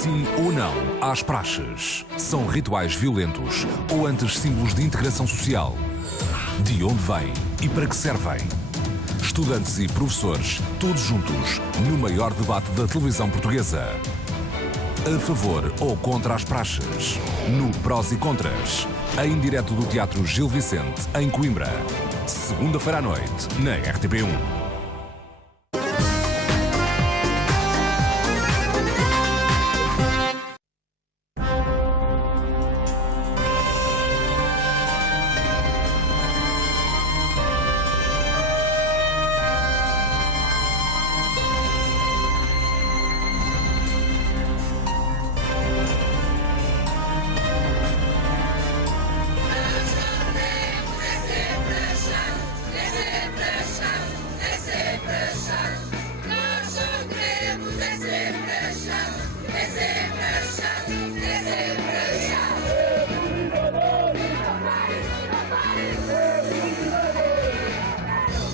Sim ou não às praxes? São rituais violentos ou antes símbolos de integração social? De onde vêm e para que servem? Estudantes e professores, todos juntos, no maior debate da televisão portuguesa. A favor ou contra as praxes? No Prós e Contras, em direto do Teatro Gil Vicente, em Coimbra. Segunda-feira à noite, na RTP1.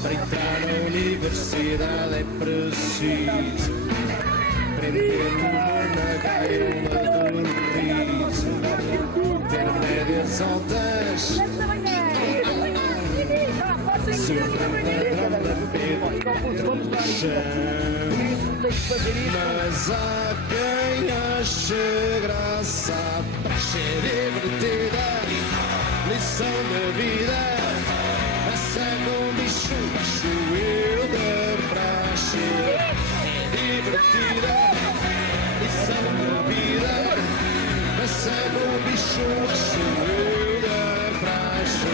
Para entrar na universidade é preciso prender o humor na gaiola do riso, ter médias altas, sobremadrão da pedra no chão. Mas há quem ache graça, para ser divertida, lição da vida. Segue um bicho, acho eu da praxe. É divertida, lição da vida. Segue um bicho, acho eu da praxe.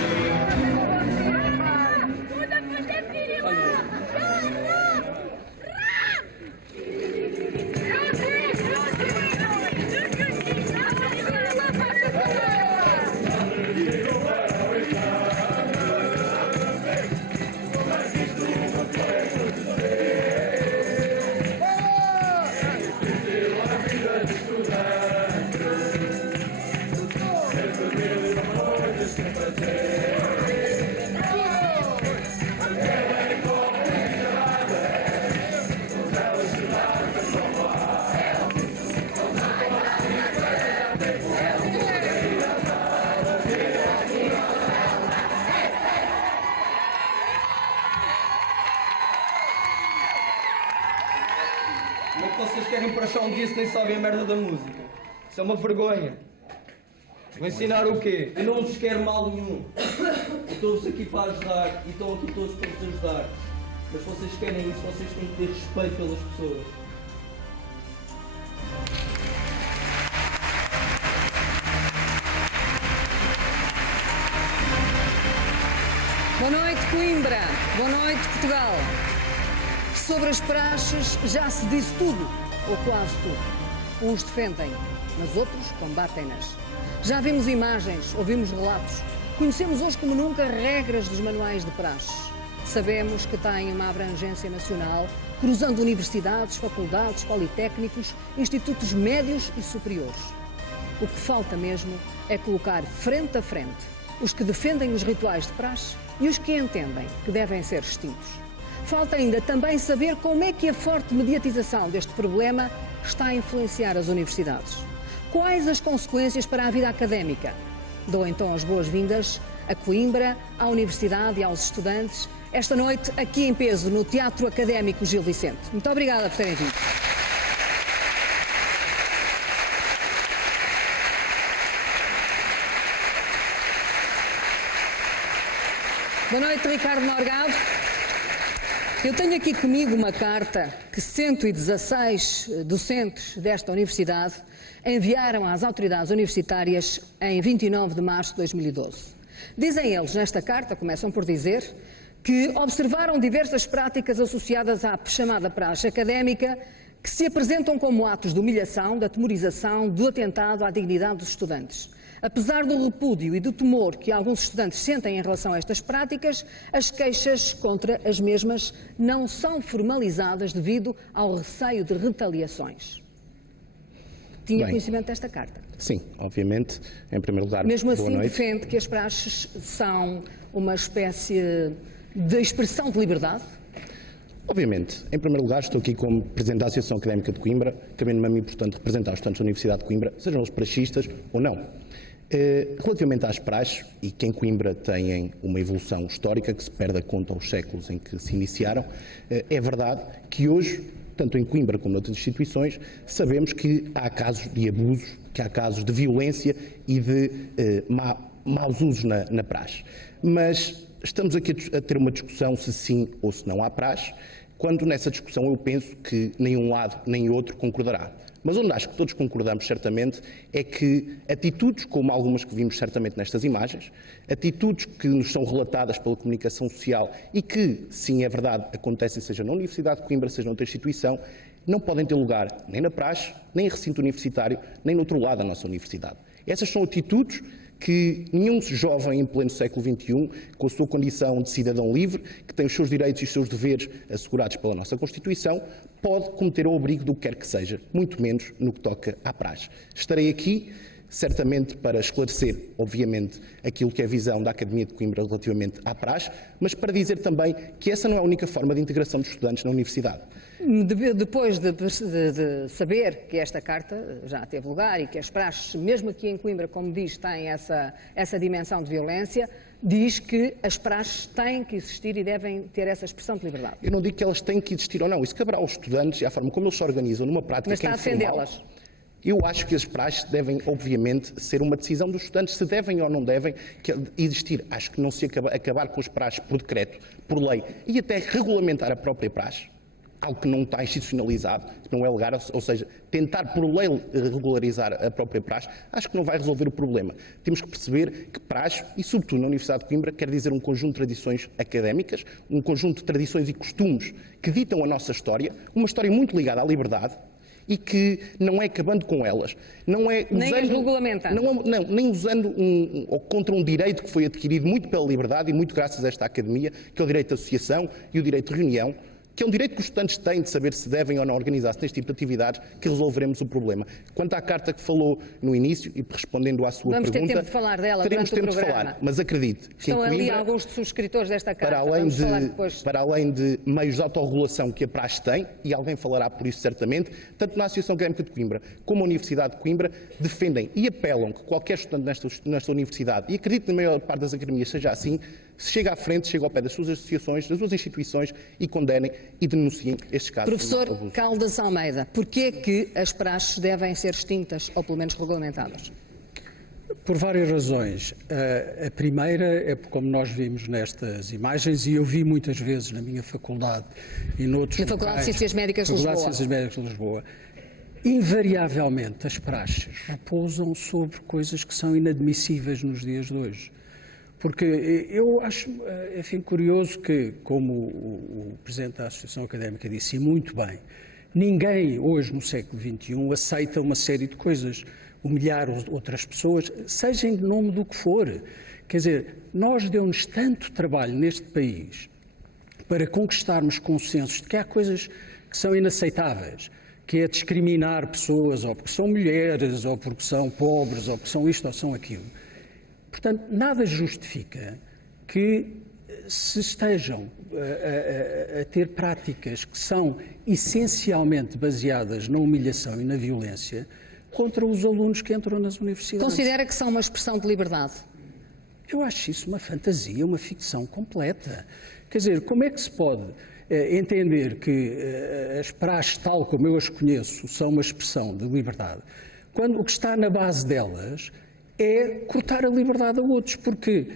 Como é que vocês querem para achar um dia se nem sabem a merda da música? Isso é uma vergonha. Vou ensinar o quê? Eu não vos quero mal nenhum. Eu estou-vos aqui para ajudar e estão aqui todos para vos ajudar. Mas se vocês querem isso, vocês têm que ter respeito pelas pessoas. Boa noite, Coimbra. Boa noite, Portugal. Sobre as praxes já se disse tudo, ou quase tudo. Uns defendem, mas outros combatem-nas. Já vimos imagens, ouvimos relatos. Conhecemos hoje como nunca regras dos manuais de praxes. Sabemos que têm uma abrangência nacional, cruzando universidades, faculdades, politécnicos, institutos médios e superiores. O que falta mesmo é colocar frente a frente os que defendem os rituais de praxe e os que entendem que devem ser extintos. Falta ainda também saber como é que a forte mediatização deste problema está a influenciar as universidades. Quais as consequências para a vida académica? Dou então as boas-vindas a Coimbra, à Universidade e aos estudantes, esta noite aqui em peso no Teatro Académico Gil Vicente. Muito obrigada por terem vindo. Boa noite, Ricardo Norgado. Eu tenho aqui comigo uma carta que 116 docentes desta universidade enviaram às autoridades universitárias em 29 de março de 2012. Dizem eles nesta carta, começam por dizer, que observaram diversas práticas associadas à chamada praxe académica que se apresentam como atos de humilhação, de atemorização, do atentado à dignidade dos estudantes. Apesar do repúdio e do temor que alguns estudantes sentem em relação a estas práticas, as queixas contra as mesmas não são formalizadas devido ao receio de retaliações. Tinha conhecimento desta carta? Sim, obviamente. Em primeiro lugar, mesmo assim, boa noite. defende que as praxes são uma espécie de expressão de liberdade? Obviamente, em primeiro lugar, estou aqui como Presidente da Associação Académica de Coimbra, cabendo-me a mim, portanto, representar os estudantes da Universidade de Coimbra, sejam eles praxistas ou não. Relativamente às praxes, e que em Coimbra têm uma evolução histórica que se perde a conta aos séculos em que se iniciaram, é verdade que hoje, tanto em Coimbra como noutras instituições, sabemos que há casos de abusos, que há casos de violência e de maus usos na praxe. Mas estamos aqui a ter uma discussão se sim ou se não há praxe, quando nessa discussão eu penso que nem um lado nem outro concordará. Mas onde acho que todos concordamos certamente é que atitudes como algumas que vimos certamente nestas imagens, atitudes que nos são relatadas pela comunicação social e que, sim, é verdade, acontecem seja na Universidade de Coimbra, seja noutra instituição, não podem ter lugar nem na praxe, nem em recinto universitário, nem no outro lado da nossa universidade. Essas são atitudes que nenhum jovem em pleno século XXI, com a sua condição de cidadão livre, que tem os seus direitos e os seus deveres assegurados pela nossa Constituição, pode cometer ao abrigo do que quer que seja, muito menos no que toca à praxe. Estarei aqui, certamente, para esclarecer, obviamente, aquilo que é a visão da Academia de Coimbra relativamente à praxe, mas para dizer também que essa não é a única forma de integração dos estudantes na universidade. Depois de saber que esta carta já teve lugar e que as praxes, mesmo aqui em Coimbra, como diz, têm essa dimensão de violência, diz que as praxes têm que existir e devem ter essa expressão de liberdade. Eu não digo que elas têm que existir ou não, isso caberá aos estudantes e à forma como eles se organizam numa prática. Mas está a defendê-las. Eu acho que as praxes devem, obviamente, ser uma decisão dos estudantes, se devem ou não devem existir. Acho que não se acabar com as praxes por decreto, por lei e até regulamentar a própria praxe, algo que não está institucionalizado, que não é legal, ou seja, tentar por lei regularizar a própria praxe, acho que não vai resolver o problema. Temos que perceber que praxe, e sobretudo na Universidade de Coimbra, quer dizer um conjunto de tradições académicas, um conjunto de tradições e costumes que ditam a nossa história, uma história muito ligada à liberdade, e que não é acabando com elas, não é usando, nem as regulamentando. Nem usando ou contra um direito que foi adquirido muito pela liberdade e muito graças a esta academia, que é o direito de associação e o direito de reunião, que é um direito que os estudantes têm de saber se devem ou não organizar-se neste tipo de atividades, que resolveremos o problema. Quanto à carta que falou no início, e respondendo à sua pergunta... Vamos ter tempo de falar dela teremos durante tempo o programa. De falar, mas acredite que estão em Coimbra, ali alguns dos subscritores desta carta. Para além de meios de autorregulação que a praxe tem, e alguém falará por isso certamente, tanto na Associação Académica de Coimbra como a Universidade de Coimbra defendem e apelam que qualquer estudante nesta universidade, e acredito que na maior parte das academias seja assim, se chega à frente, chega ao pé das suas associações, das suas instituições e condenem e denunciem estes casos. Professor Caldas Almeida, porquê que as praxes devem ser extintas ou pelo menos regulamentadas? Por várias razões. A primeira é como nós vimos nestas imagens, e eu vi muitas vezes na minha faculdade e noutros locais. Na Faculdade de Ciências Médicas de Lisboa. Faculdade de Ciências Médicas de Lisboa. Invariavelmente as praxes repousam sobre coisas que são inadmissíveis nos dias de hoje. Porque eu acho, enfim, curioso que, como o Presidente da Associação Académica disse, e muito bem, ninguém hoje, no século XXI, aceita uma série de coisas, humilhar outras pessoas, seja em nome do que for. Quer dizer, nós deu-nos tanto trabalho neste país para conquistarmos consensos de que há coisas que são inaceitáveis, que é discriminar pessoas, ou porque são mulheres, ou porque são pobres, ou porque são isto ou são aquilo. Portanto, nada justifica que se estejam a ter práticas que são essencialmente baseadas na humilhação e na violência contra os alunos que entram nas universidades. Considera que são uma expressão de liberdade? Eu acho isso uma fantasia, uma ficção completa. Quer dizer, como é que se pode entender que as praxes, tal como eu as conheço, são uma expressão de liberdade, quando o que está na base delas é cortar a liberdade a outros, porque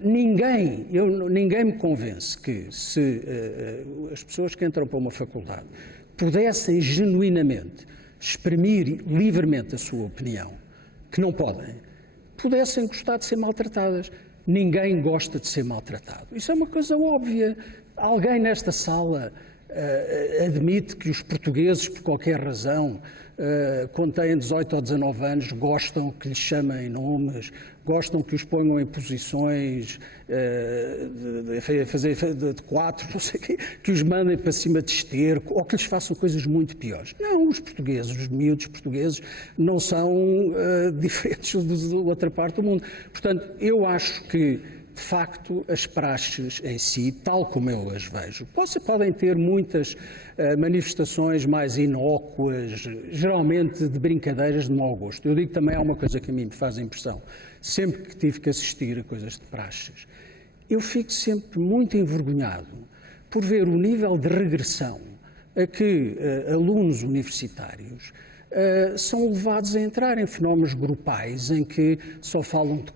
ninguém me convence que se as pessoas que entram para uma faculdade pudessem genuinamente exprimir livremente a sua opinião, que não podem, pudessem gostar de ser maltratadas. Ninguém gosta de ser maltratado. Isso é uma coisa óbvia. Alguém nesta sala admite que os portugueses, por qualquer razão, quando têm 18 ou 19 anos, gostam que lhes chamem nomes, gostam que os ponham em posições de quatro, não sei o quê, que os mandem para cima de esterco, ou que lhes façam coisas muito piores. Não, os portugueses, os miúdos portugueses, não são diferentes da outra parte do mundo. Portanto, eu acho que de facto, as praxes em si, tal como eu as vejo, podem ter muitas manifestações mais inócuas, geralmente de brincadeiras de mau gosto. Eu digo também, há uma coisa que a mim me faz impressão, sempre que tive que assistir a coisas de praxes, eu fico sempre muito envergonhado por ver o nível de regressão a que alunos universitários são levados a entrar em fenómenos grupais em que só falam de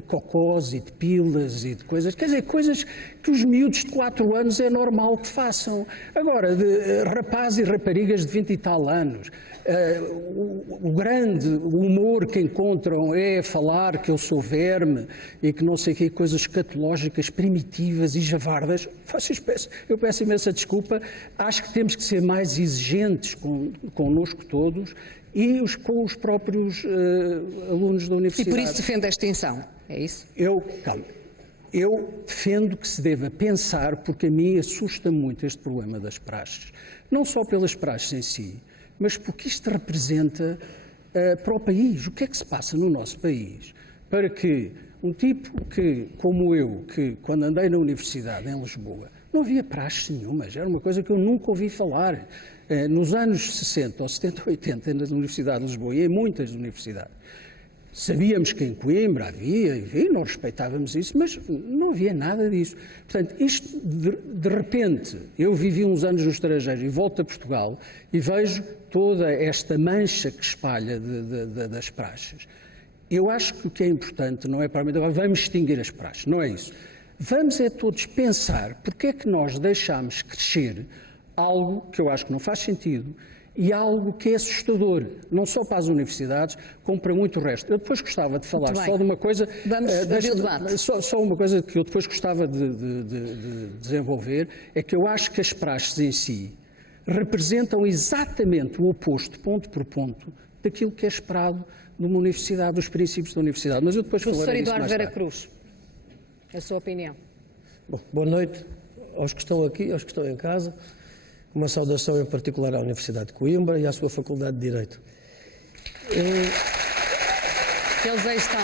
cocós e de pilas e de coisas, quer dizer, coisas que os miúdos de 4 anos é normal que façam. Agora, de rapazes e raparigas de 20 e tal anos, o grande humor que encontram é falar que eu sou verme e que não sei o que, coisas escatológicas, primitivas e javardas. Eu peço imensa desculpa, acho que temos que ser mais exigentes connosco todos e com os próprios alunos da universidade. E por isso defende a extinção, é isso? Eu defendo que se deva pensar, porque a mim assusta muito este problema das praxes, não só pelas praxes em si, mas porque isto representa para o país. O que é que se passa no nosso país para que um tipo que, como eu, que quando andei na universidade em Lisboa, não havia praxes nenhumas, era uma coisa que eu nunca ouvi falar. Nos anos 60 ou 70 ou 80, na Universidade de Lisboa e em muitas universidades, sabíamos que em Coimbra havia, e nós respeitávamos isso, mas não havia nada disso. Portanto, isto, de repente, eu vivi uns anos no estrangeiro e volto a Portugal e vejo toda esta mancha que espalha das praxes. Eu acho que o que é importante não é para agora vamos extinguir as praxes, não é isso. Vamos é todos pensar porque é que nós deixámos crescer algo que eu acho que não faz sentido e algo que é assustador, não só para as universidades, como para muito o resto. Eu depois gostava de falar só de uma coisa... Vamos abrir o debate. Só uma coisa que eu depois gostava de desenvolver, é que eu acho que as praxes em si representam exatamente o oposto, ponto por ponto, daquilo que é esperado de uma universidade, dos princípios da universidade. Mas eu depois falarei disso mais tarde. Professor Eduardo Vera Cruz, a sua opinião. Bom, boa noite aos que estão aqui, aos que estão em casa. Uma saudação em particular à Universidade de Coimbra e à sua Faculdade de Direito. Que eles aí estão.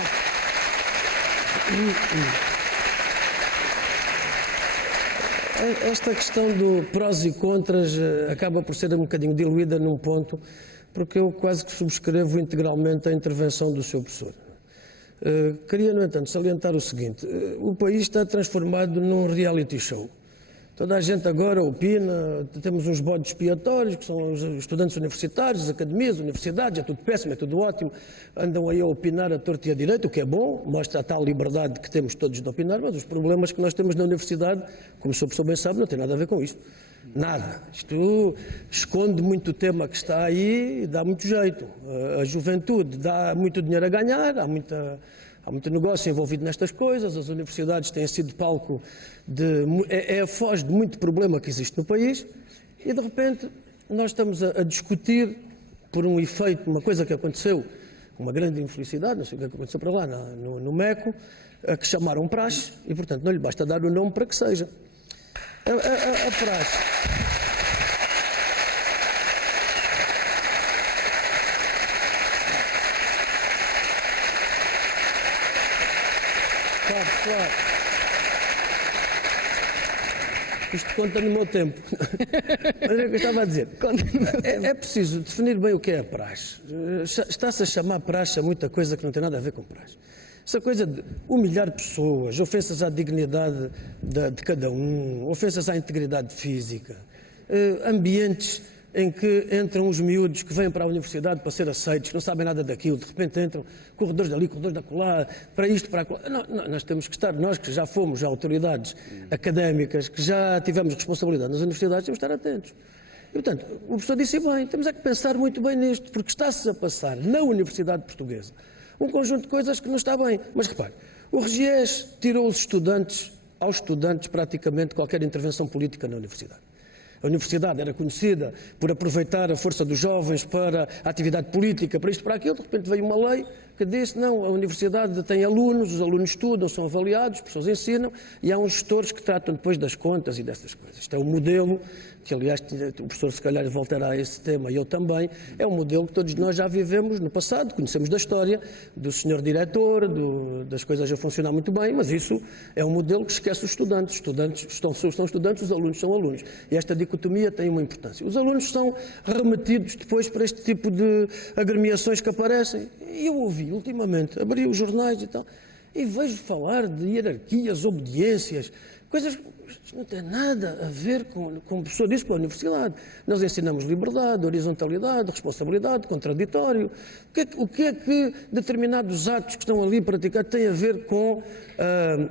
Esta questão do prós e contras acaba por ser um bocadinho diluída num ponto, porque eu quase que subscrevo integralmente a intervenção do Sr. Professor. Queria, no entanto, salientar o seguinte: o país está transformado num reality show. Toda a gente agora opina, temos uns bodes expiatórios, que são os estudantes universitários, as academias, as universidades, é tudo péssimo, é tudo ótimo, andam aí a opinar a torto e a direito, o que é bom, mostra a tal liberdade que temos todos de opinar, mas os problemas que nós temos na universidade, como o Sr. Professor bem sabe, não tem nada a ver com isto. Nada. Isto esconde muito o tema que está aí e dá muito jeito. A juventude dá muito dinheiro a ganhar, há muito negócio envolvido nestas coisas, as universidades têm sido palco é a foz de muito problema que existe no país e, de repente, nós estamos a discutir por um efeito, uma coisa que aconteceu, uma grande infelicidade, não sei o que aconteceu para lá, no MECO, a que chamaram praxe e, portanto, não lhe basta dar o nome para que seja. A praxe. Claro. Isto conta no meu tempo. Mas é o que eu estava a dizer. É preciso definir bem o que é a praxe. Está-se a chamar praxe a muita coisa que não tem nada a ver com praxe. Essa coisa de humilhar pessoas, ofensas à dignidade de cada um, ofensas à integridade física, ambientes em que entram os miúdos que vêm para a universidade para ser aceitos, que não sabem nada daquilo, de repente entram corredores dali, corredores da colar, para isto, para acolá. Não, nós temos que estar, nós que já fomos autoridades académicas, que já tivemos responsabilidade nas universidades, temos que estar atentos. E, portanto, o professor disse bem, temos é que pensar muito bem nisto, porque está-se a passar na Universidade Portuguesa um conjunto de coisas que não está bem. Mas repare, o Regiés tirou aos estudantes praticamente qualquer intervenção política na universidade. A universidade era conhecida por aproveitar a força dos jovens para a atividade política, para isto, para aquilo. De repente veio uma lei que disse, não, a universidade tem alunos, os alunos estudam, são avaliados, as pessoas ensinam, e há uns gestores que tratam depois das contas e dessas coisas. Isto é um modelo que, aliás, o professor se calhar voltará a esse tema, e eu também, é um modelo que todos nós já vivemos no passado, conhecemos da história, do senhor diretor, das coisas a funcionar muito bem, mas isso é um modelo que esquece os estudantes. Os estudantes são estudantes, os alunos são alunos. E esta dicotomia tem uma importância. Os alunos são remetidos depois para este tipo de agremiações que aparecem. E eu ouvi, ultimamente, abri os jornais e tal, e vejo falar de hierarquias, obediências, coisas que não têm nada a ver com o professor disse, com a universidade. Nós ensinamos liberdade, horizontalidade, responsabilidade, contraditório. O que é que determinados atos que estão ali praticados têm a ver com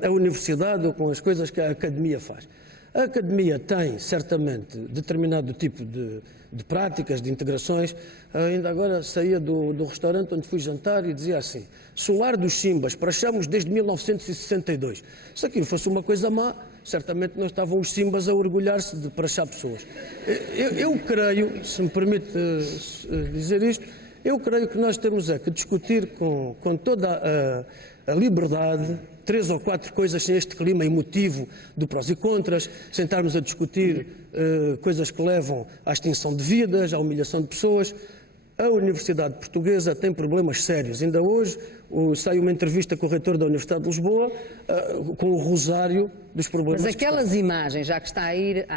a universidade ou com as coisas que a academia faz? A academia tem, certamente, determinado tipo de práticas, de integrações. Ainda agora saía do restaurante onde fui jantar e dizia assim, Solar dos Simbas, praxamos desde 1962. Se aquilo fosse uma coisa má, certamente não estavam os Simbas a orgulhar-se de praxar pessoas. Eu creio, se me permite dizer isto, eu creio que nós temos que discutir com toda a liberdade, 3 ou 4 coisas sem este clima emotivo de prós e contras, sentarmos a discutir coisas que levam à extinção de vidas, à humilhação de pessoas. A Universidade Portuguesa tem problemas sérios. Ainda hoje sai uma entrevista com o reitor da Universidade de Lisboa com o rosário dos problemas. Mas aquelas imagens, já que está a ir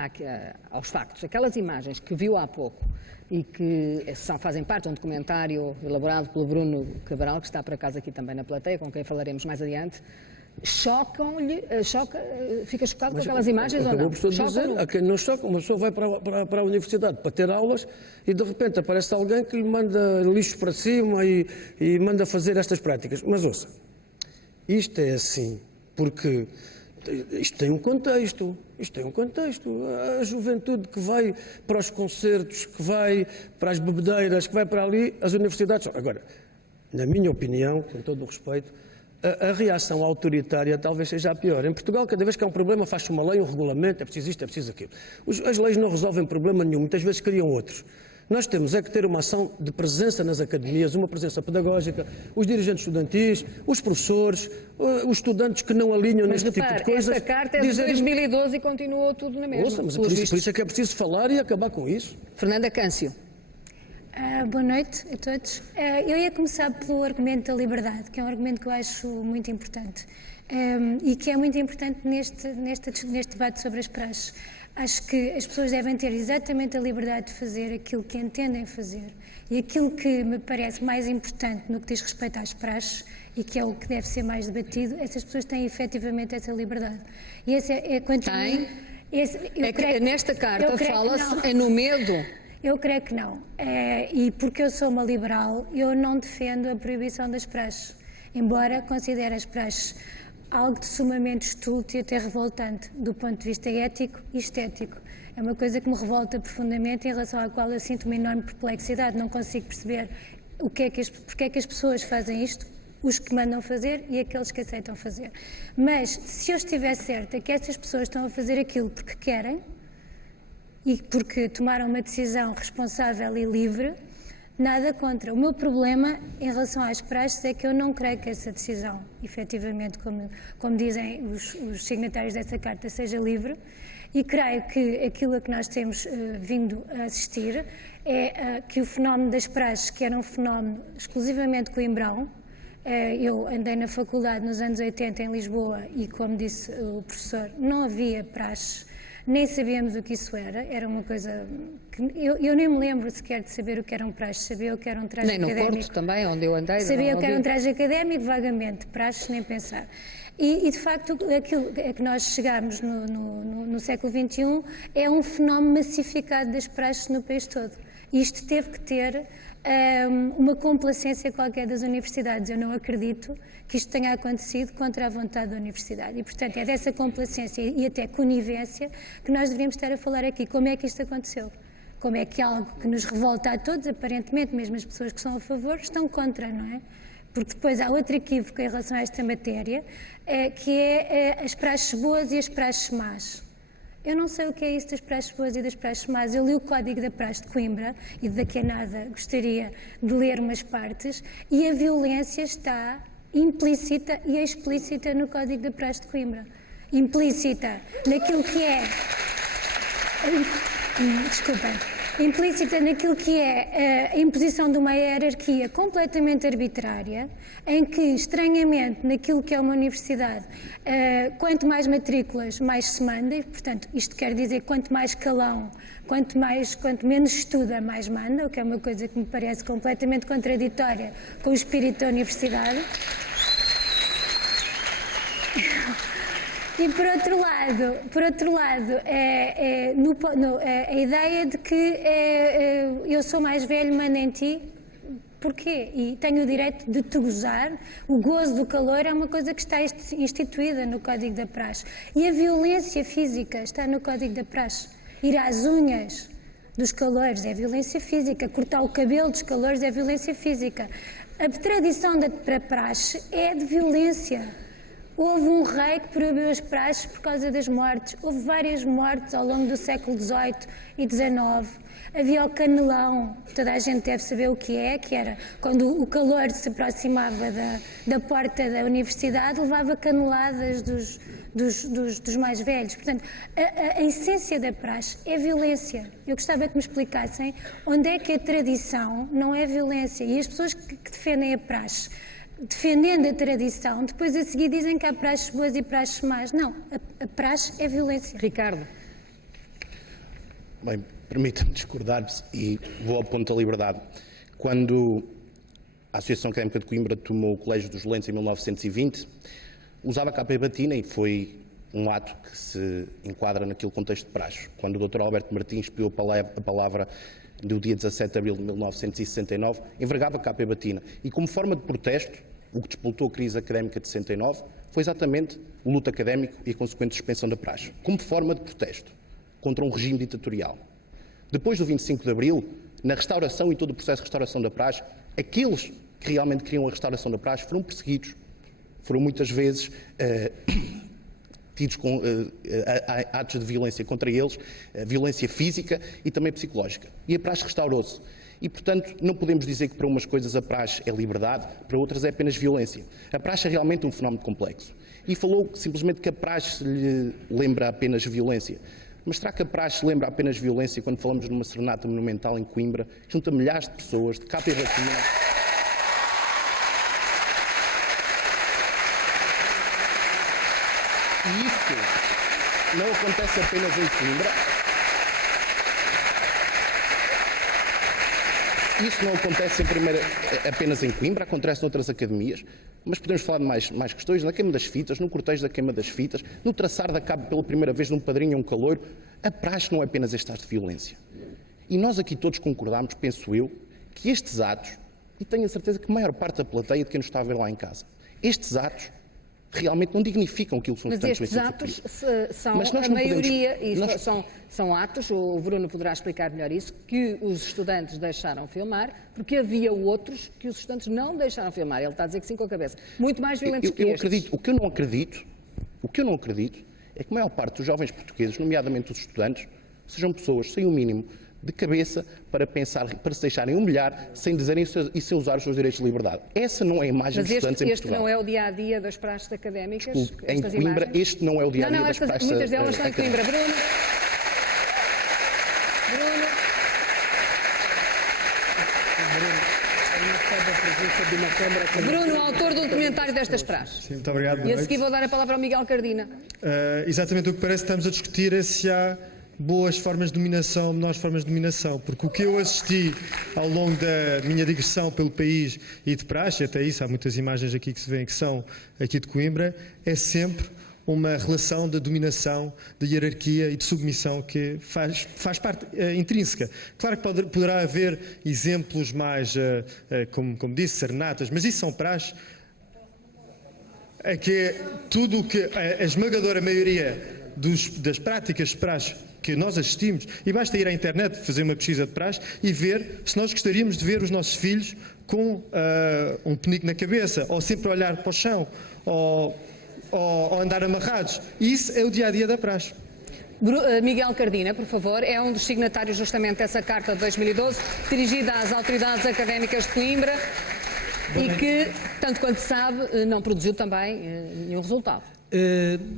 aos factos, aquelas imagens que viu há pouco e que fazem parte de um documentário elaborado pelo Bruno Cabral, que está por acaso aqui também na plateia, com quem falaremos mais adiante, fica chocado com aquelas imagens ou não? Acabou por dizer, a quem não choca, uma pessoa vai para a universidade para ter aulas e de repente aparece alguém que lhe manda lixo para cima e manda fazer estas práticas. Mas ouça, isto é assim, porque isto tem um contexto, A juventude que vai para os concertos, que vai para as bebedeiras, que vai para ali, as universidades... Agora, na minha opinião, com todo o respeito, a reação autoritária talvez seja a pior. Em Portugal, cada vez que há um problema, faz-se uma lei, um regulamento, é preciso isto, é preciso aquilo. As leis não resolvem problema nenhum, muitas vezes criam outros. Nós temos que ter uma ação de presença nas academias, uma presença pedagógica, os dirigentes estudantis, os professores, os estudantes que não alinham neste tipo de coisas. Esta carta é de 2012 e continuou tudo na mesma. Ouça, mas por isso é que é preciso falar e acabar com isso. Fernanda Câncio. Boa noite a todos. Eu ia começar pelo argumento da liberdade, que é um argumento que eu acho muito importante e que é muito importante neste debate sobre as praxes. Acho que as pessoas devem ter exatamente a liberdade de fazer aquilo que entendem fazer e aquilo que me parece mais importante no que diz respeito às praxes e que é o que deve ser mais debatido, essas pessoas têm efetivamente essa liberdade. E esse é quanto a mim... Nesta carta fala-se no medo... Eu creio que não. E porque eu sou uma liberal, eu não defendo a proibição das praxes. Embora considere as praxes algo de sumamente estúpido e até revoltante do ponto de vista ético e estético. É uma coisa que me revolta profundamente, em relação à qual eu sinto uma enorme perplexidade. Não consigo perceber porque é que as pessoas fazem isto, os que mandam fazer e aqueles que aceitam fazer. Mas se eu estiver certa que estas pessoas estão a fazer aquilo porque querem, e porque tomaram uma decisão responsável e livre, nada contra. O meu problema em relação às praxes é que eu não creio que essa decisão, efetivamente, como dizem os signatários dessa carta, seja livre, e creio que aquilo a que nós temos vindo a assistir é que o fenómeno das praxes, que era um fenómeno exclusivamente coimbrão, eu andei na faculdade nos anos 80 em Lisboa e, como disse o professor, não havia praxes, nem sabíamos o que isso era uma coisa que eu nem me lembro sequer de saber o que eram praxes, sabia o que era um traje académico. Nem no Porto também, onde eu andei. Sabia o que era um traje académico, vagamente, praxes nem pensar. E de facto, aquilo a que nós chegámos no século XXI é um fenómeno massificado das praxes no país todo. Isto teve que ter uma complacência qualquer das universidades. Eu não acredito que isto tenha acontecido contra a vontade da universidade. E, portanto, é dessa complacência e até conivência que nós deveríamos estar a falar aqui. Como é que isto aconteceu? Como é que algo que nos revolta a todos, aparentemente, mesmo as pessoas que são a favor, estão contra, não é? Porque depois há outro equívoco em relação a esta matéria, que é as praxes boas e as praxes más. Eu não sei o que é isso das praxes boas e das praxes más. Eu li o Código da Praxe de Coimbra e daqui a nada gostaria de ler umas partes, e a violência está implícita e explícita no Código da Praxe de Coimbra. Implícita naquilo que é... Desculpem. Implícita naquilo que é a imposição de uma hierarquia completamente arbitrária, em que, estranhamente, naquilo que é uma universidade, quanto mais matrículas, mais se manda, e, portanto, isto quer dizer quanto mais calão, quanto menos estuda, mais manda, o que é uma coisa que me parece completamente contraditória com o espírito da universidade. E por outro lado a ideia de que eu sou mais velho, mando em ti, porquê? E tenho o direito de te gozar. O gozo do calor é uma coisa que está instituída no Código da Praxe. E a violência física está no Código da Praxe. Ir às unhas dos calores é violência física, cortar o cabelo dos calores é violência física. A tradição da praxe é de violência. Houve um rei que proibiu as praxes por causa das mortes. Houve várias mortes ao longo do século XVIII e XIX. Havia o canelão, toda a gente deve saber o que era quando o calor se aproximava da porta da universidade, levava caneladas dos mais velhos. Portanto, a essência da praxe é violência. Eu gostava que me explicassem onde é que a tradição não é violência. E as pessoas que defendem a praxe, defendendo a tradição, depois a seguir dizem que há praxes boas e praxes más. Não, a praxe é violência. Ricardo. Bem, permita-me discordar-vos e vou ao ponto da liberdade. Quando a Associação Académica de Coimbra tomou o Colégio dos Valentes em 1920, usava capa e batina e foi um ato que se enquadra naquele contexto de praxe. Quando o Dr. Alberto Martins expediu a palavra do dia 17 de abril de 1969, envergava capa e batina. E como forma de protesto, o que despoltou a crise académica de 69 foi exatamente o luto académico e a consequente suspensão da praxe, como forma de protesto contra um regime ditatorial. Depois do 25 de abril, na restauração e todo o processo de restauração da praxe, aqueles que realmente queriam a restauração da praxe foram perseguidos, foram muitas vezes tidos com atos de violência contra eles, violência física e também psicológica. E a praxe restaurou-se. E, portanto, não podemos dizer que para umas coisas a praxe é liberdade, para outras é apenas violência. A praxe é realmente um fenómeno complexo. E falou simplesmente que a praxe lhe lembra apenas violência. Mas será que a praxe lembra apenas violência quando falamos numa serenata monumental em Coimbra, junto a milhares de pessoas, de capa e batina? E isso não acontece apenas em Coimbra. Isso não acontece apenas em Coimbra, acontece noutras academias, mas podemos falar de mais questões, na queima das fitas, no cortejo da queima das fitas, no traçar da cabo pela primeira vez num padrinho a um caloiro. A praxe não é apenas este ato de violência. E nós aqui todos concordamos, penso eu, que estes atos, e tenho a certeza que a maior parte da plateia de quem nos está a ver lá em casa, estes atos realmente não dignificam aquilo que são Mas estes atos são a maioria, são atos, o Bruno poderá explicar melhor isso, que os estudantes deixaram filmar, porque havia outros que os estudantes não deixaram filmar. Ele está a dizer que sim com a cabeça. Muito mais violentos que estes. O que eu não acredito é que a maior parte dos jovens portugueses, nomeadamente os estudantes, sejam pessoas sem o mínimo de cabeça para pensar, para se deixarem humilhar sem dizerem e sem usar os seus direitos de liberdade. Essa não é a imagem dos estudantes em Portugal. Mas este não é o dia-a-dia das praxes académicas? Desculpe, em Coimbra este não é o dia-a-dia das praxes académicas. Muitas delas estão em Coimbra. Bruno, autor do documentário destas praxes. Sim, muito obrigado. E a seguir vou dar a palavra ao Miguel Cardina. Exatamente o que parece que estamos a discutir é se há boas formas de dominação, menores formas de dominação, porque o que eu assisti ao longo da minha digressão pelo país e de praxe, até isso, há muitas imagens aqui que se vêem que são aqui de Coimbra, é sempre uma relação de dominação, de hierarquia e de submissão que faz parte intrínseca. Claro que poderá haver exemplos mais, como disse, serenatas, mas isso são praxes, é que tudo o que a esmagadora maioria das práticas de praxe que nós assistimos, e basta ir à internet fazer uma pesquisa de praxe e ver se nós gostaríamos de ver os nossos filhos com um penico na cabeça, ou sempre a olhar para o chão, ou andar amarrados. E isso é o dia-a-dia da praxe. Miguel Cardina, por favor, é um dos signatários justamente dessa Carta de 2012, dirigida às autoridades académicas de Coimbra e que, tanto quanto se sabe, não produziu também nenhum resultado.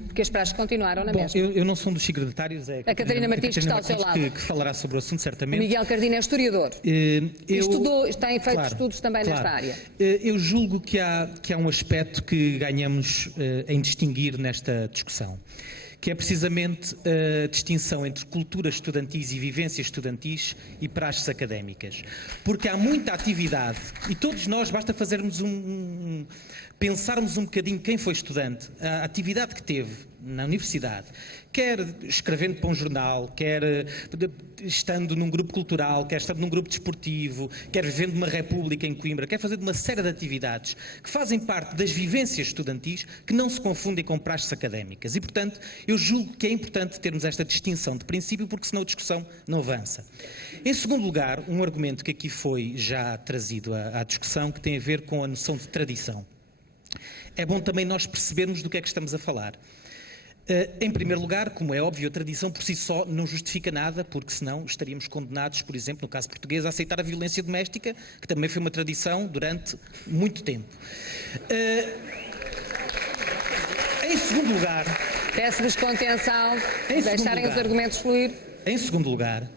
Porque as praxes continuaram na mesma. Eu não sou um dos signatários, é a Catarina Martins que está ao seu lado. Que falará sobre o assunto, certamente. O Miguel Cardina é historiador. Tem feito estudos também nesta área. Eu julgo que há um aspecto que ganhamos em distinguir nesta discussão, que é precisamente a distinção entre culturas estudantis e vivências estudantis e praxes académicas. Porque há muita atividade, e todos nós, basta fazermos pensarmos um bocadinho quem foi estudante, a atividade que teve na universidade, quer escrevendo para um jornal, quer estando num grupo cultural, quer estando num grupo desportivo, quer vivendo numa república em Coimbra, quer fazendo uma série de atividades que fazem parte das vivências estudantis que não se confundem com praxes académicas. E, portanto, eu julgo que é importante termos esta distinção de princípio, porque senão a discussão não avança. Em segundo lugar, um argumento que aqui foi já trazido à discussão, que tem a ver com a noção de tradição. É bom também nós percebermos do que é que estamos a falar. Em primeiro lugar, como é óbvio, a tradição por si só não justifica nada, porque senão estaríamos condenados, por exemplo, no caso português, a aceitar a violência doméstica, que também foi uma tradição durante muito tempo. Em segundo lugar... Peço-vos contenção, deixarem os argumentos fluir. Em segundo lugar,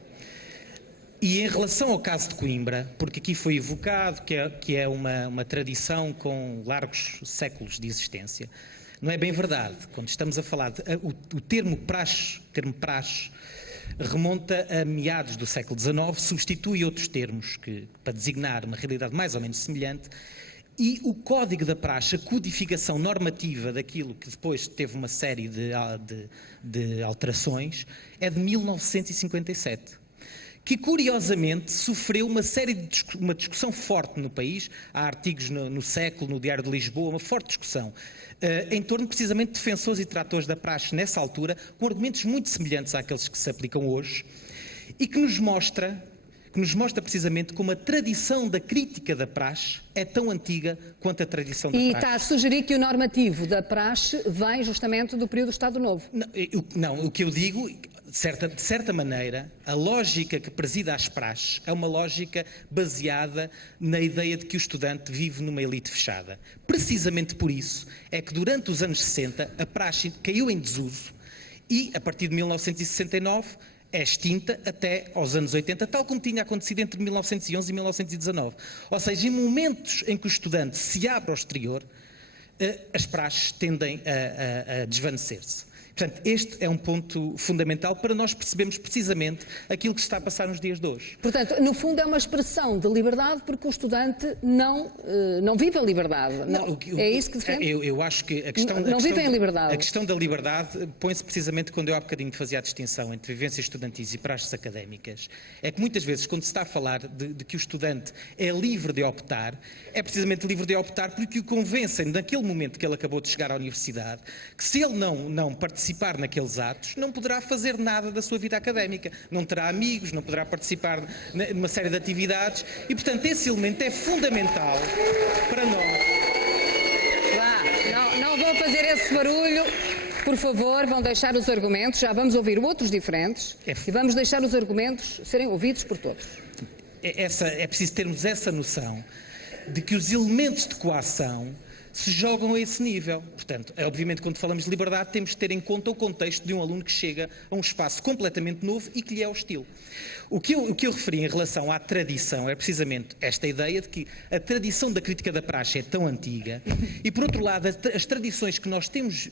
e em relação ao caso de Coimbra, porque aqui foi evocado que é uma tradição com largos séculos de existência, não é bem verdade. Quando estamos a falar, o termo praxe remonta a meados do século XIX, substitui outros termos para designar uma realidade mais ou menos semelhante, e o Código da Praxe, a codificação normativa daquilo que depois teve uma série de alterações, é de 1957. Que curiosamente sofreu uma discussão forte no país. Há artigos no Século, no Diário de Lisboa, uma forte discussão em torno precisamente de defensores e detratores da praxe nessa altura, com argumentos muito semelhantes àqueles que se aplicam hoje, e que nos mostra precisamente como a tradição da crítica da praxe é tão antiga quanto a tradição da praxe. E está a sugerir que o normativo da praxe vem justamente do período do Estado Novo. Não, o que eu digo... De certa maneira, a lógica que presida às praxes é uma lógica baseada na ideia de que o estudante vive numa elite fechada. Precisamente por isso é que durante os anos 60 a praxe caiu em desuso e, a partir de 1969, é extinta até aos anos 80, tal como tinha acontecido entre 1911 e 1919. Ou seja, em momentos em que o estudante se abre ao exterior, as praxes tendem a desvanecer-se. Portanto, este é um ponto fundamental para nós percebermos precisamente aquilo que se está a passar nos dias de hoje. Portanto, no fundo é uma expressão de liberdade porque o estudante não vive a liberdade. É isso que defende? Eu acho que a questão... Não vive em liberdade. A questão da liberdade põe-se precisamente quando eu há bocadinho fazia a distinção entre vivências estudantis e praxes académicas. É que muitas vezes, quando se está a falar de que o estudante é livre de optar, é precisamente livre de optar porque o convencem, naquele momento que ele acabou de chegar à universidade, que se ele não participar naqueles atos, não poderá fazer nada da sua vida académica. Não terá amigos, não poderá participar numa série de atividades e, portanto, esse elemento é fundamental para nós. Não vão fazer esse barulho. Por favor, vão deixar os argumentos. Já vamos ouvir outros diferentes e vamos deixar os argumentos serem ouvidos por todos. É preciso termos essa noção de que os elementos de coação se jogam a esse nível. Portanto, obviamente, quando falamos de liberdade, temos de ter em conta o contexto de um aluno que chega a um espaço completamente novo e que lhe é hostil. O que eu referi em relação à tradição é precisamente esta ideia de que a tradição da crítica da praxe é tão antiga e, por outro lado, as tradições que nós temos,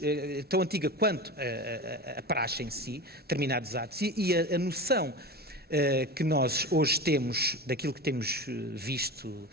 tão antiga quanto a praxe em si, determinados atos, e a noção que nós hoje temos, daquilo que temos visto,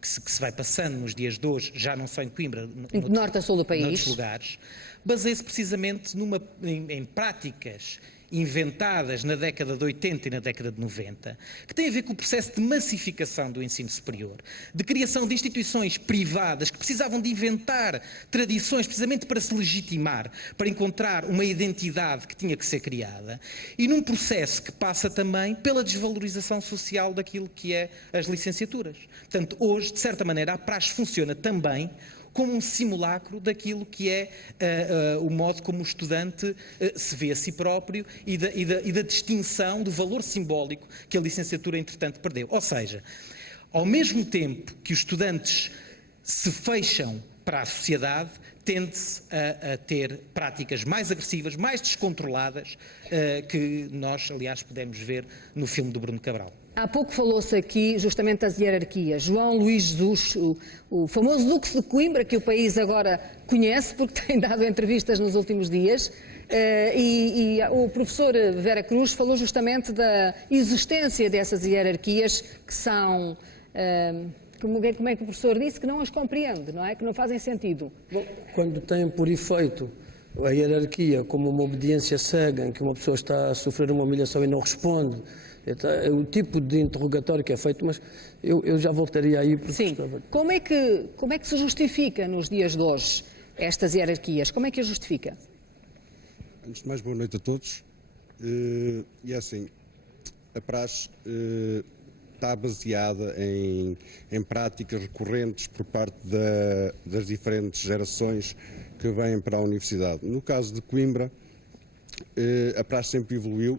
que se vai passando nos dias de hoje, já não só em Coimbra, de norte a sul do país, noutros lugares, baseia-se precisamente em práticas inventadas na década de 80 e na década de 90, que têm a ver com o processo de massificação do ensino superior, de criação de instituições privadas que precisavam de inventar tradições precisamente para se legitimar, para encontrar uma identidade que tinha que ser criada, e num processo que passa também pela desvalorização social daquilo que é as licenciaturas. Portanto, hoje, de certa maneira, a praxe funciona também como um simulacro daquilo que é o modo como o estudante se vê a si próprio e da distinção do valor simbólico que a licenciatura, entretanto, perdeu. Ou seja, ao mesmo tempo que os estudantes se fecham para a sociedade, tende-se a ter práticas mais agressivas, mais descontroladas, que nós, aliás, pudemos ver no filme do Bruno Cabral. Há pouco falou-se aqui justamente das hierarquias. João Luís Jesus, o famoso Duque de Coimbra, que o país agora conhece, porque tem dado entrevistas nos últimos dias, e o professor Vera Cruz falou justamente da existência dessas hierarquias que são... Como é que o professor disse? Que não as compreende, não é? Que não fazem sentido. Quando tem por efeito a hierarquia como uma obediência cega, em que uma pessoa está a sofrer uma humilhação e não responde, é o tipo de interrogatório que é feito, mas eu já voltaria aí. Porque sim. Como é que se justifica nos dias de hoje estas hierarquias? Como é que as justifica? Antes de mais, boa noite a todos. E assim, a praxe está baseada em práticas recorrentes por parte das diferentes gerações que vêm para a universidade. No caso de Coimbra, a praxe sempre evoluiu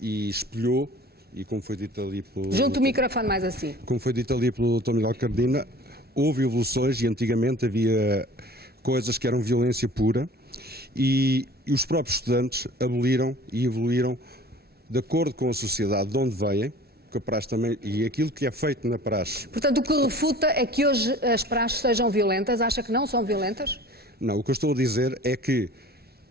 e espelhou, e como foi dito ali pelo... Junto o microfone mais assim. Como foi dito ali pelo Dr. Miguel Cardina, houve evoluções e antigamente havia coisas que eram violência pura e os próprios estudantes aboliram e evoluíram de acordo com a sociedade de onde vêm, que a praxe também, e aquilo que é feito na praxe. Portanto, o que refuta é que hoje as praxes sejam violentas? Acha que não são violentas? Não, o que eu estou a dizer é que,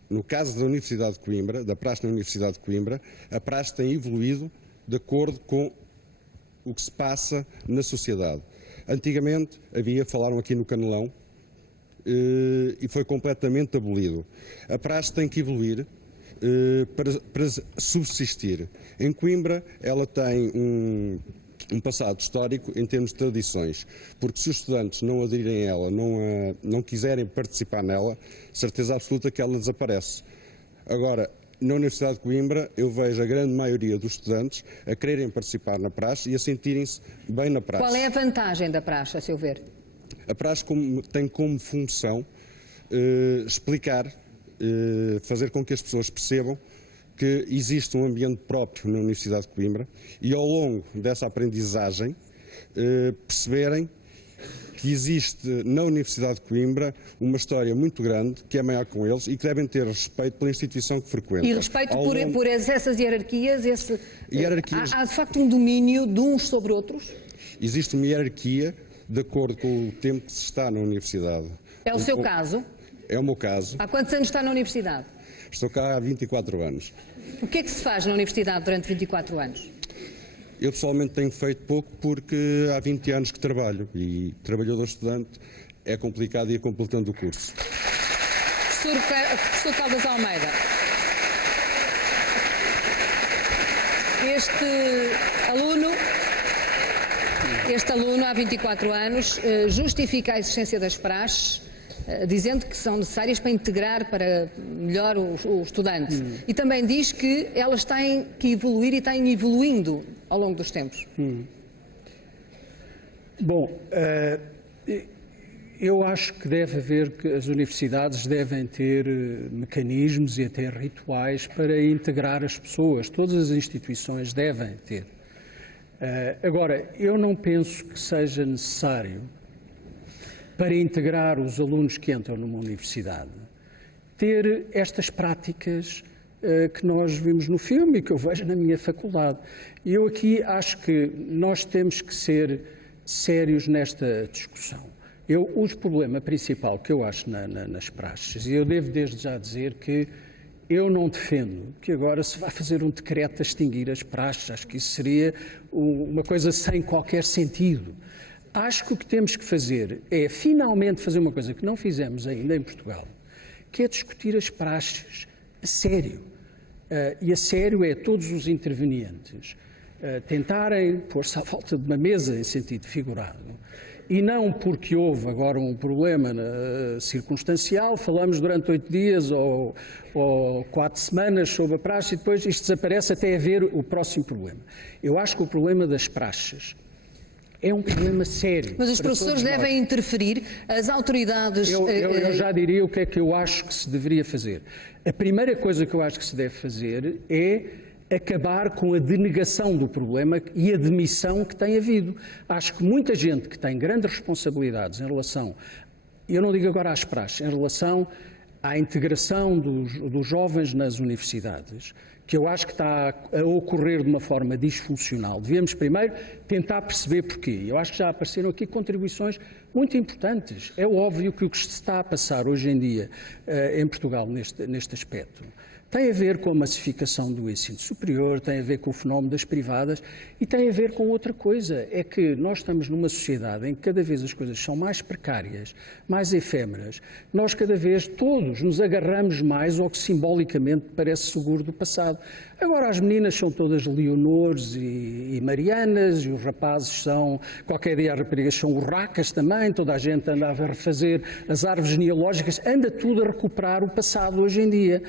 no caso da Universidade de Coimbra, da praxe na Universidade de Coimbra, a praxe tem evoluído de acordo com o que se passa na sociedade. Antigamente falaram aqui no Canelão, e foi completamente abolido. A praxe tem que evoluir para subsistir. Em Coimbra, ela tem um passado histórico em termos de tradições, porque se os estudantes não aderirem a ela, não quiserem participar nela, certeza absoluta que ela desaparece. Agora, na Universidade de Coimbra, eu vejo a grande maioria dos estudantes a quererem participar na praxe e a sentirem-se bem na praxe. Qual é a vantagem da praxe, a seu ver? A praxe tem como função explicar, fazer com que as pessoas percebam que existe um ambiente próprio na Universidade de Coimbra e ao longo dessa aprendizagem perceberem que existe na Universidade de Coimbra uma história muito grande, que é maior com eles e que devem ter respeito pela instituição que frequentam. E respeito por essas hierarquias, há de facto um domínio de uns sobre outros? Existe uma hierarquia de acordo com o tempo que se está na Universidade. É o seu caso? É o meu caso. Há quantos anos está na Universidade? Estou cá há 24 anos. O que é que se faz na Universidade durante 24 anos? Eu pessoalmente tenho feito pouco porque há 20 anos que trabalho e trabalhador-estudante é complicado ir completando o curso. Professor Caldas Almeida, este aluno há 24 anos justifica a existência das praxes, dizendo que são necessárias para integrar para melhor o estudante. E também diz que elas têm que evoluir e têm evoluindo ao longo dos tempos. Bom, eu acho que deve haver, que as universidades devem ter mecanismos e até rituais para integrar as pessoas. Todas as instituições devem ter. Agora, eu não penso que seja necessário, para integrar os alunos que entram numa universidade, ter estas práticas que nós vimos no filme e que eu vejo na minha faculdade. E eu aqui acho que nós temos que ser sérios nesta discussão. O problema principal que eu acho nas praxes, e eu devo desde já dizer que eu não defendo que agora se vá fazer um decreto a extinguir as praxes, acho que isso seria uma coisa sem qualquer sentido. Acho que o que temos que fazer é finalmente fazer uma coisa que não fizemos ainda em Portugal, que é discutir as praxes a sério. E a sério é todos os intervenientes tentarem pôr-se à volta de uma mesa em sentido figurado. E não porque houve agora um problema circunstancial, falamos durante 8 dias ou 4 semanas sobre a praxe e depois isto desaparece até haver o próximo problema. Eu acho que o problema das praxes É um problema sério. Mas os professores devem interferir, as autoridades... Eu já diria o que é que eu acho que se deveria fazer. A primeira coisa que eu acho que se deve fazer é acabar com a denegação do problema e a demissão que tem havido. Acho que muita gente que tem grandes responsabilidades em relação, eu não digo agora às praxes, em relação à integração dos jovens nas universidades, que eu acho que está a ocorrer de uma forma disfuncional. Devíamos primeiro tentar perceber porquê. Eu acho que já apareceram aqui contribuições muito importantes. É óbvio que o que se está a passar hoje em dia em Portugal neste aspecto tem a ver com a massificação do ensino superior, tem a ver com o fenómeno das privadas e tem a ver com outra coisa. É que nós estamos numa sociedade em que cada vez as coisas são mais precárias, mais efêmeras. Nós cada vez, todos, nos agarramos mais ao que simbolicamente parece seguro do passado. Agora as meninas são todas Leonores e Marianas e os rapazes são, qualquer dia as raparigas são urracas também, toda a gente anda a refazer as árvores genealógicas, anda tudo a recuperar o passado hoje em dia.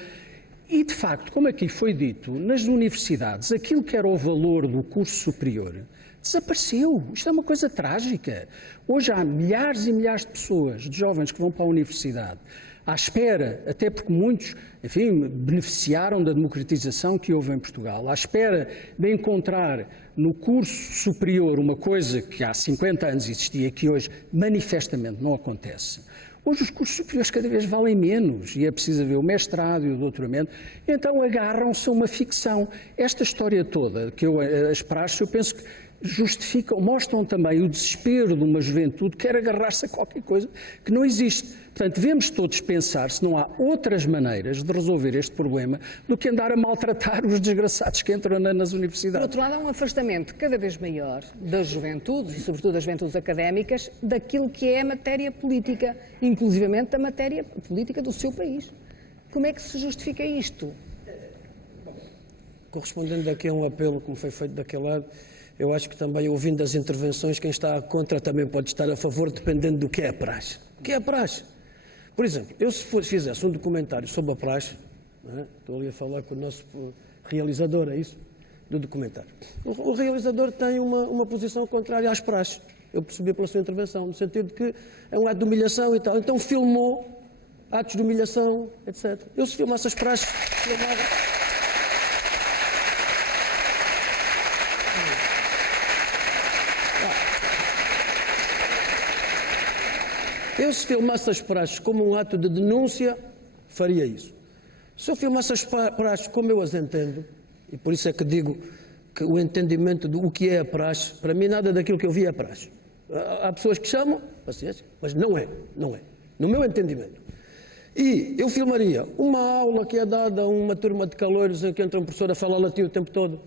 E, de facto, como aqui foi dito, nas universidades, aquilo que era o valor do curso superior desapareceu. Isto é uma coisa trágica. Hoje há milhares e milhares de pessoas, de jovens que vão para a universidade, à espera, até porque muitos, enfim, beneficiaram da democratização que houve em Portugal, à espera de encontrar no curso superior uma coisa que há 50 anos existia, que hoje manifestamente não acontece. Hoje os cursos superiores cada vez valem menos e é preciso ver o mestrado e o doutoramento, então agarram-se a uma ficção. Esta história toda, as praxes, eu penso que justificam, mostram também o desespero de uma juventude que quer agarrar-se a qualquer coisa que não existe. Portanto, devemos todos pensar se não há outras maneiras de resolver este problema do que andar a maltratar os desgraçados que entram nas universidades. Por outro lado, há um afastamento cada vez maior das juventudes, e sobretudo das juventudes académicas, daquilo que é a matéria política, inclusivamente da matéria política do seu país. Como é que se justifica isto? Correspondendo aqui a um apelo que me foi feito daquele lado, eu acho que também, ouvindo as intervenções, quem está contra também pode estar a favor, dependendo do que é a praxe. O que é a praxe? Por exemplo, eu se fizesse um documentário sobre a praxe, não é? Estou ali a falar com o nosso realizador, é isso? Do documentário. O realizador tem uma posição contrária às praxes. Eu percebi pela sua intervenção, no sentido de que é um ato de humilhação e tal. Então filmou atos de humilhação, etc. Eu se filmasse as praxes, filmava... Eu, se filmasse as praxes como um ato de denúncia, faria isso. Se eu filmasse as praxes como eu as entendo, e por isso é que digo que o entendimento do que é a praxe, para mim nada daquilo que eu vi é a praxe. Há pessoas que chamam, paciência, mas não é. No meu entendimento. E eu filmaria uma aula que é dada a uma turma de calouros em que entra um professor a falar latim o tempo todo,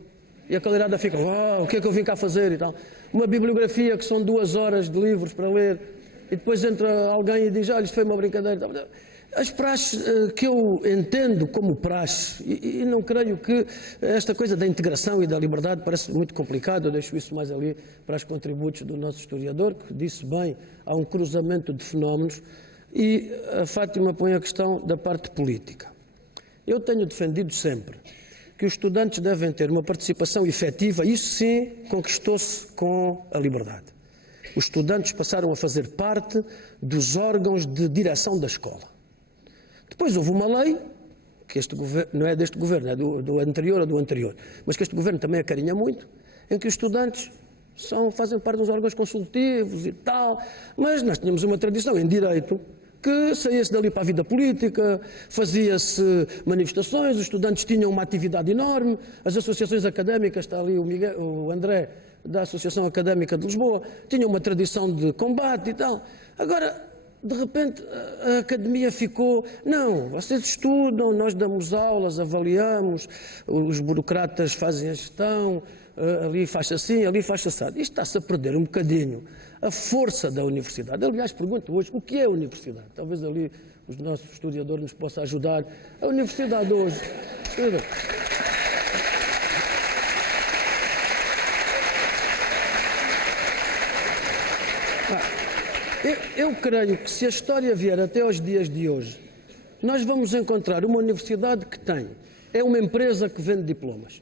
e a cadeirada fica, o que é que eu vim cá fazer e tal. Uma bibliografia que são 2 horas de livros para ler, e depois entra alguém e diz, olha, isto foi uma brincadeira. As praxes que eu entendo como praxe, e não creio que esta coisa da integração e da liberdade parece muito complicado, eu deixo isso mais ali para os contributos do nosso historiador, que disse bem, há um cruzamento de fenómenos, e a Fátima põe a questão da parte política. Eu tenho defendido sempre que os estudantes devem ter uma participação efetiva, isso sim conquistou-se com a liberdade. Os estudantes passaram a fazer parte dos órgãos de direção da escola. Depois houve uma lei, que este governo, não é deste governo, é do anterior ou do anterior, mas que este governo também acarinha muito, em que os estudantes fazem parte dos órgãos consultivos e tal, mas nós tínhamos uma tradição em direito que saía-se dali para a vida política, fazia-se manifestações, os estudantes tinham uma atividade enorme, as associações académicas, está ali o André, da Associação Académica de Lisboa, tinham uma tradição de combate e tal. Agora, de repente, a academia ficou, não, vocês estudam, nós damos aulas, avaliamos, os burocratas fazem a gestão, ali faz assim, ali faz assado. Isto está-se a perder um bocadinho a força da universidade. Aliás, pergunto hoje, o que é a universidade? Talvez ali os nossos historiadores nos possam ajudar. A universidade hoje... Eu creio que se a história vier até aos dias de hoje, nós vamos encontrar uma universidade que é uma empresa que vende diplomas.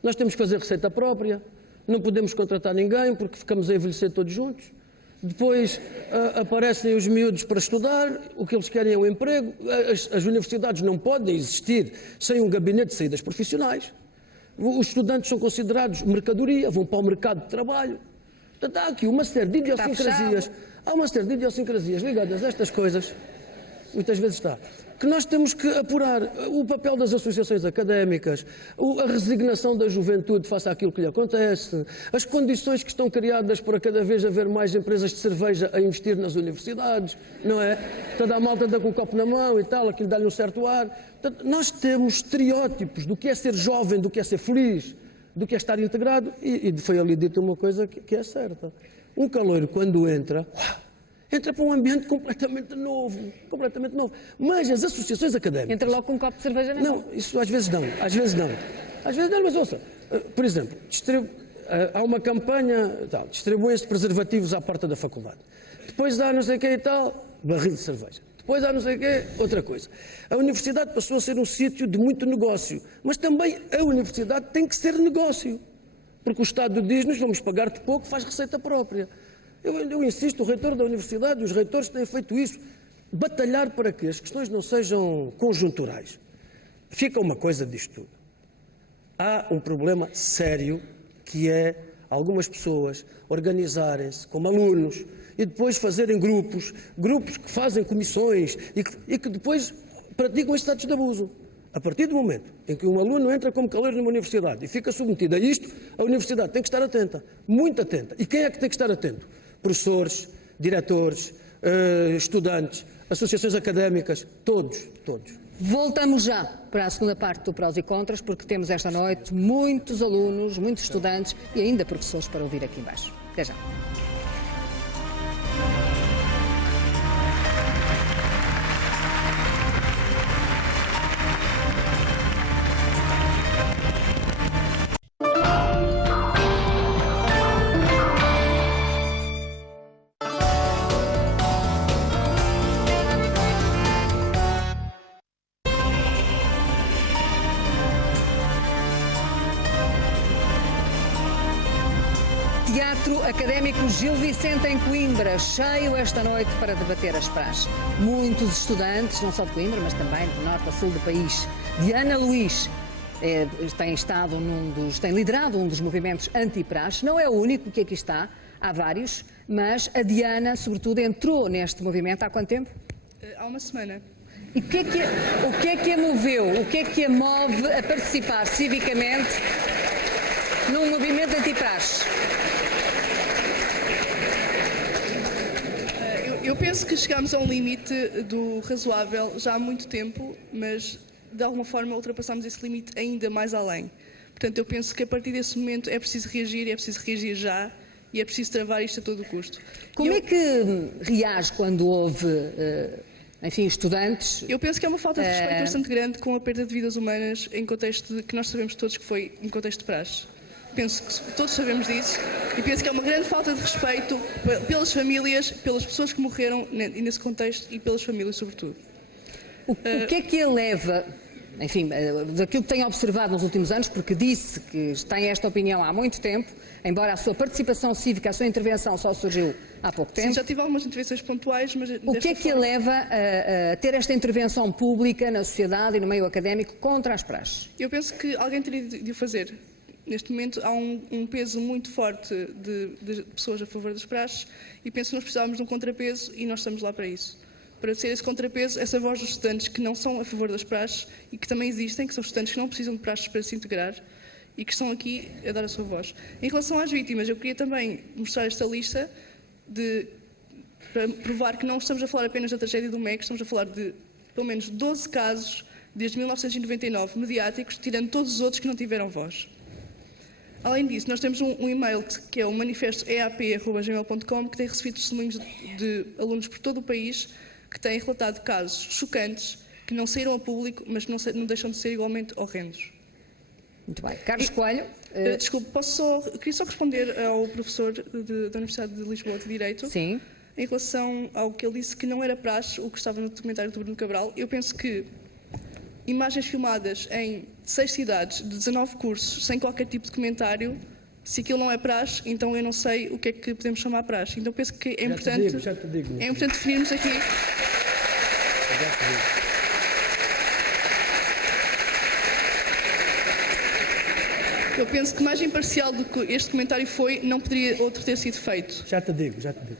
Nós temos que fazer receita própria, não podemos contratar ninguém porque ficamos a envelhecer todos juntos. Depois aparecem os miúdos para estudar, o que eles querem é um emprego. As universidades não podem existir sem um gabinete de saídas profissionais. Os estudantes são considerados mercadoria, vão para o mercado de trabalho. Portanto, há aqui uma série de idiosincrasias. Há uma série de idiosincrasias ligadas a estas coisas, muitas vezes que nós temos que apurar. O papel das associações académicas, a resignação da juventude face àquilo que lhe acontece, as condições que estão criadas para cada vez haver mais empresas de cerveja a investir nas universidades, não é? Toda a malta anda com o copo na mão e tal, aquilo dá-lhe um certo ar. Portanto, nós temos estereótipos do que é ser jovem, do que é ser feliz, do que é estar integrado, e foi ali dito uma coisa que é certa. Um caloiro, quando entra para um ambiente completamente novo. Mas as associações académicas... Entra logo com um copo de cerveja na mão. Não, isso às vezes não. Mas ouça, por exemplo, há uma campanha, distribuem-se preservativos à porta da faculdade. Depois há não sei o que e tal, barril de cerveja. Depois há não sei o que, outra coisa. A universidade passou a ser um sítio de muito negócio, mas também a universidade tem que ser negócio. Porque o Estado diz-nos, vamos pagar-te pouco, faz receita própria. Eu insisto, o reitor da universidade e os reitores têm feito isso, batalhar para que as questões não sejam conjunturais. Fica uma coisa disto tudo. Há um problema sério que é algumas pessoas organizarem-se como alunos e depois fazerem grupos que fazem comissões e que depois praticam estes atos de abuso. A partir do momento em que um aluno entra como caloiro numa universidade e fica submetido a isto, a universidade tem que estar atenta, muito atenta. E quem é que tem que estar atento? Professores, diretores, estudantes, associações académicas, todos. Voltamos já para a segunda parte do Prós e Contras, porque temos esta noite muitos alunos, muitos estudantes e ainda professores para ouvir aqui embaixo. Até já. Teatro Académico Gil Vicente em Coimbra, cheio esta noite para debater as praxes. Muitos estudantes, não só de Coimbra, mas também do norte a sul do país. Diana Luís tem liderado um dos movimentos anti-praxe. Não é o único que aqui está, há vários, mas a Diana, sobretudo, entrou neste movimento há quanto tempo? Há uma semana. E o que é que a moveu, o que é que a move a participar civicamente num movimento anti-praxe? Eu penso que chegámos a um limite do razoável já há muito tempo, mas de alguma forma ultrapassámos esse limite ainda mais além. Portanto, eu penso que a partir desse momento é preciso reagir já e é preciso travar isto a todo o custo. Como é que reage quando houve, estudantes? Eu penso que é uma falta de respeito bastante grande com a perda de vidas humanas em contexto que nós sabemos todos que foi em contexto de praxe. Penso que todos sabemos disso e penso que é uma grande falta de respeito pelas famílias, pelas pessoas que morreram nesse contexto e pelas famílias sobretudo. O que é que a leva, daquilo que tem observado nos últimos anos, porque disse que tem esta opinião há muito tempo, embora a sua participação cívica, a sua intervenção só surgiu há pouco tempo. Sim, já tive algumas intervenções pontuais, mas... O que é que a leva a ter esta intervenção pública na sociedade e no meio académico contra as praxes? Eu penso que alguém teria de o fazer. Neste momento há um peso muito forte de pessoas a favor das praxes e penso que nós precisávamos de um contrapeso e nós estamos lá para isso. Para ser esse contrapeso, essa voz dos estudantes que não são a favor das praxes e que também existem, que são estudantes que não precisam de praxes para se integrar e que estão aqui a dar a sua voz. Em relação às vítimas, eu queria também mostrar esta lista para provar que não estamos a falar apenas da tragédia do MEC, estamos a falar de pelo menos 12 casos desde 1999 mediáticos, tirando todos os outros que não tiveram voz. Além disso, nós temos um e-mail que é o manifesto eap@gmail.com, que tem recebido testemunhos de alunos por todo o país que têm relatado casos chocantes que não saíram a público, mas não deixam de ser igualmente horrendos. Muito bem. Carlos Coelho. Desculpe, queria só responder ao professor da Universidade de Lisboa de Direito. Sim. Em relação ao que ele disse que não era praxe o que estava no documentário do Bruno Cabral. Eu penso que imagens filmadas em 6 cidades, de 19 cursos, sem qualquer tipo de comentário, Se aquilo não é praxe, então eu não sei o que é que podemos chamar praxe. Então penso que é importante, é importante definirmos aqui. Eu penso que mais imparcial do que este comentário foi, não poderia outro ter sido feito. Já te digo.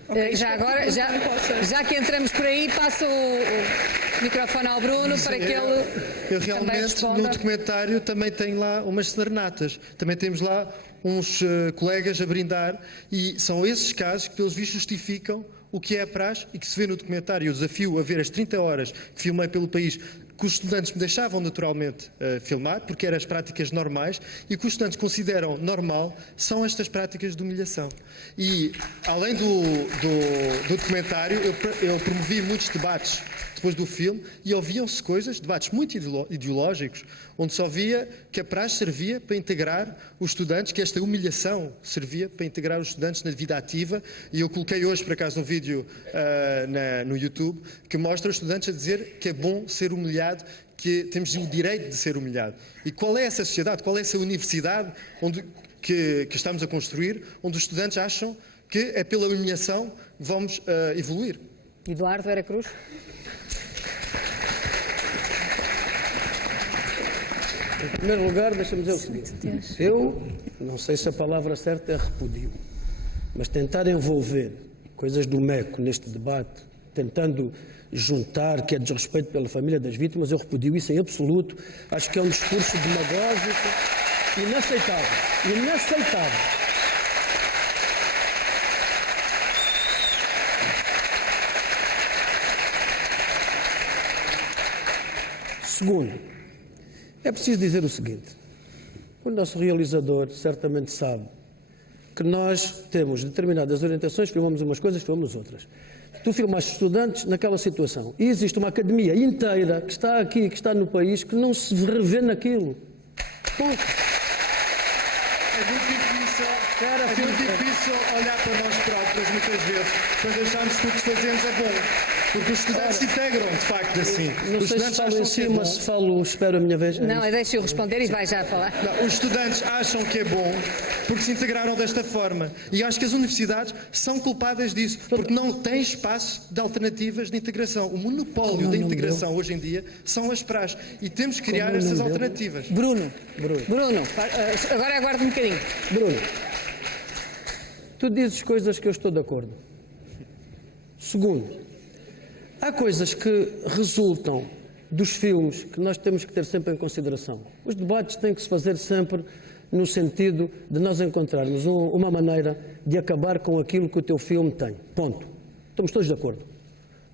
Okay, já agora, já que entramos por aí, passo o microfone ao Bruno para que ele Eu realmente, no documentário, também tenho lá umas serenatas. Também temos lá uns colegas a brindar e são esses casos que, pelos vistos, justificam o que é a praxe e que se vê no documentário. Eu desafio a ver as 30 horas que filmei pelo país, que os estudantes me deixavam naturalmente filmar, porque eram as práticas normais, e que os estudantes consideram normal são estas práticas de humilhação. E, além do documentário, eu promovi muitos debates depois do filme e ouviam-se coisas, debates muito ideológicos, onde só via que a praxe servia para integrar os estudantes, que esta humilhação servia para integrar os estudantes na vida ativa, e eu coloquei hoje, por acaso, um vídeo no YouTube, que mostra os estudantes a dizer que é bom ser humilhado, que temos o direito de ser humilhado. E qual é essa sociedade, qual é essa universidade que estamos a construir, onde os estudantes acham que é pela humilhação que vamos evoluir? Eduardo Vera Cruz. Em primeiro lugar, deixa-me dizer o seguinte. Eu não sei se a palavra certa é repudio, mas tentar envolver coisas do MECO neste debate, tentando juntar que é desrespeito pela família das vítimas, eu repudio isso em absoluto. Acho que é um discurso demagógico inaceitável. Inaceitável. Segundo, é preciso dizer o seguinte: o nosso realizador certamente sabe que nós temos determinadas orientações, filmamos umas coisas, filmamos outras. Tu filmaste estudantes naquela situação e existe uma academia inteira que está aqui, que está no país, que não se revê naquilo. Ponto. É muito difícil olhar para nós próprios, muitas vezes, quando achamos que o que fazemos é bom. Porque os estudantes se integram, de facto, assim. Não sei se falo em cima, se falo, espero a minha vez. Não, deixa-o responder e vai já falar. Não, os estudantes acham que é bom porque se integraram desta forma. E acho que as universidades são culpadas disso, porque não têm espaço de alternativas de integração. O monopólio da integração hoje em dia são as praxes. E temos que criar estas alternativas. Bruno, agora aguarda um bocadinho. Bruno, tu dizes coisas que eu estou de acordo. Segundo, há coisas que resultam dos filmes que nós temos que ter sempre em consideração. Os debates têm que se fazer sempre no sentido de nós encontrarmos uma maneira de acabar com aquilo que o teu filme tem. Ponto. Estamos todos de acordo.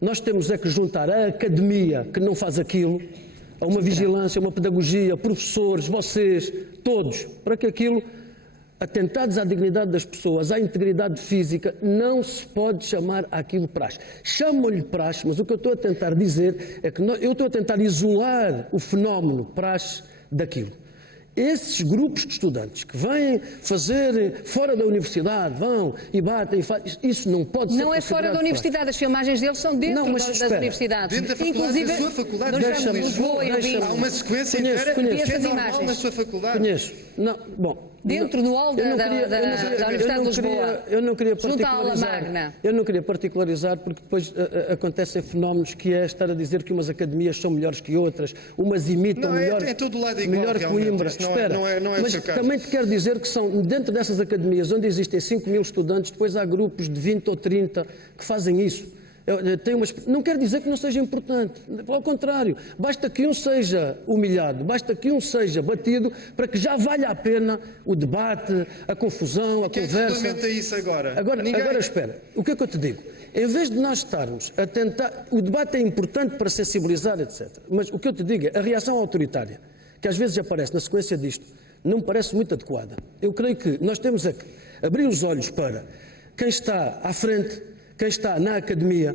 Nós temos é que juntar a academia que não faz aquilo, a uma vigilância, a uma pedagogia, professores, vocês, todos, para que aquilo, atentados à dignidade das pessoas, à integridade física, não se pode chamar aquilo praxe. Chamam-lhe praxe, mas o que eu estou a tentar dizer é que eu estou a tentar isolar o fenómeno praxe daquilo. Esses grupos de estudantes que vêm fazer fora da universidade, vão e batem e fazem, isso não pode ser. Não é fora da universidade, as filmagens deles são dentro das universidades. Dentro da faculdade, da sua faculdade, há uma sequência inteira que é normal na sua faculdade. Conheço. Não, bom. Dentro do hall da Universidade de Lisboa, junto à aula magna. Eu não queria particularizar, porque depois acontecem fenómenos que é estar a dizer que umas academias são melhores que outras, umas imitam melhor Coimbra. Espera, mas também te quero dizer que são, dentro dessas academias, onde existem 5.000 estudantes, depois há grupos de 20 ou 30 que fazem isso. Não quer dizer que não seja importante, ao contrário, basta que um seja humilhado, basta que um seja batido para que já valha a pena o debate, a confusão, a conversa. Quem regulamenta isso agora? Agora espera, o que é que eu te digo? Em vez de nós estarmos a tentar, o debate é importante para sensibilizar, etc. Mas o que eu te digo é a reação autoritária, que às vezes aparece na sequência disto, não me parece muito adequada. Eu creio que nós temos é que abrir os olhos para quem está à frente, quem está na academia,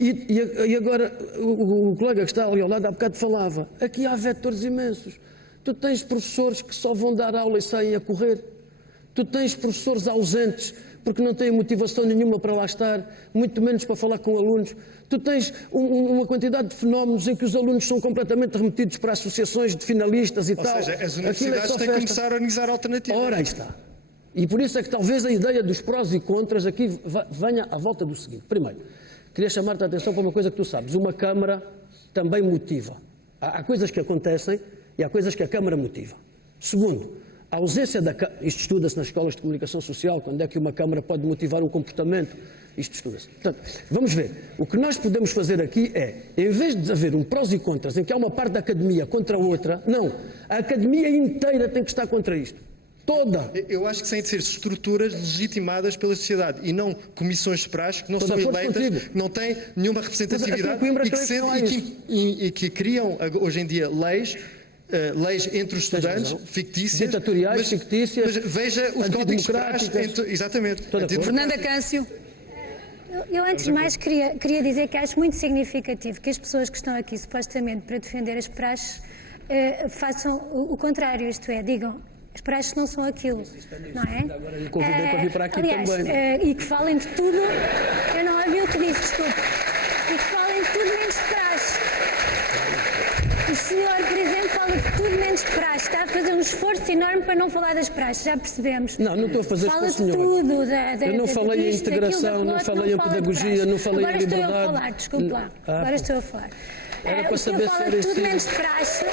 e agora o colega que está ali ao lado há bocado falava, aqui há vetores imensos. Tu tens professores que só vão dar aula e saem a correr. Tu tens professores ausentes porque não têm motivação nenhuma para lá estar, muito menos para falar com alunos. Tu tens uma quantidade de fenómenos em que os alunos são completamente remetidos para associações de finalistas e tal. Ou seja, as universidades têm que começar a organizar alternativas. Ora, aí está. E por isso é que talvez a ideia dos prós e contras aqui venha à volta do seguinte. Primeiro, queria chamar-te a atenção para uma coisa que tu sabes. Uma Câmara também motiva. Há coisas que acontecem e há coisas que a Câmara motiva. Segundo, a ausência da Câmara, isto estuda-se nas escolas de comunicação social, quando é que uma Câmara pode motivar um comportamento, isto estuda-se. Portanto, vamos ver, o que nós podemos fazer aqui é, em vez de haver um prós e contras, em que há uma parte da academia contra a outra, não, a academia inteira tem que estar contra isto. Toda. Eu acho que têm de ser estruturas legitimadas pela sociedade e não comissões de praxe que não são eleitas, que não têm nenhuma representatividade e que criam hoje em dia leis entre os estudantes fictícias, ditatoriais, fictícias, mas veja os códigos de praxe, exatamente. Fernanda Câncio. Eu, antes de mais, queria dizer que acho muito significativo que as pessoas que estão aqui, supostamente, para defender as praxes, façam o contrário, isto é, digam, as praxes não são aquilo, não é? Agora lhe convidei para vir para aqui aliás, também. E que falem de tudo, eu não ouvi o que disse, desculpe, e que falem de tudo menos de praxe. O senhor, por exemplo, fala de tudo menos de praxe, está a fazer um esforço enorme para não falar das praxes, já percebemos. Não estou a fazer fala esforço de nenhum. tudo, Eu não falei em integração, não falei em pedagogia, não falei em liberdade. Agora estou a falar, desculpe lá, agora estou a falar. Era para o senhor saber fala se de era tudo assim. menos de praxe.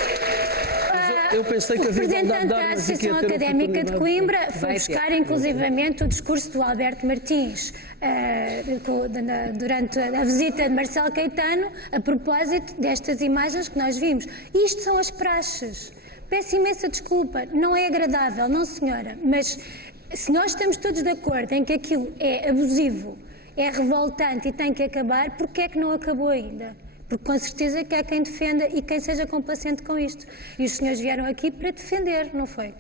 Eu pensei que o havia igualdade representante de da armas e que ia Associação ter Académica de oportunidade. Coimbra foi buscar inclusivamente o discurso do Alberto Martins durante a visita de Marcelo Caetano a propósito destas imagens que nós vimos. Isto são as praxes. Peço imensa desculpa, não é agradável, não senhora, mas se nós estamos todos de acordo em que aquilo é abusivo, é revoltante e tem que acabar, porquê é que não acabou ainda? Porque com certeza que há quem defenda e quem seja complacente com isto. E os senhores vieram aqui para defender, não foi?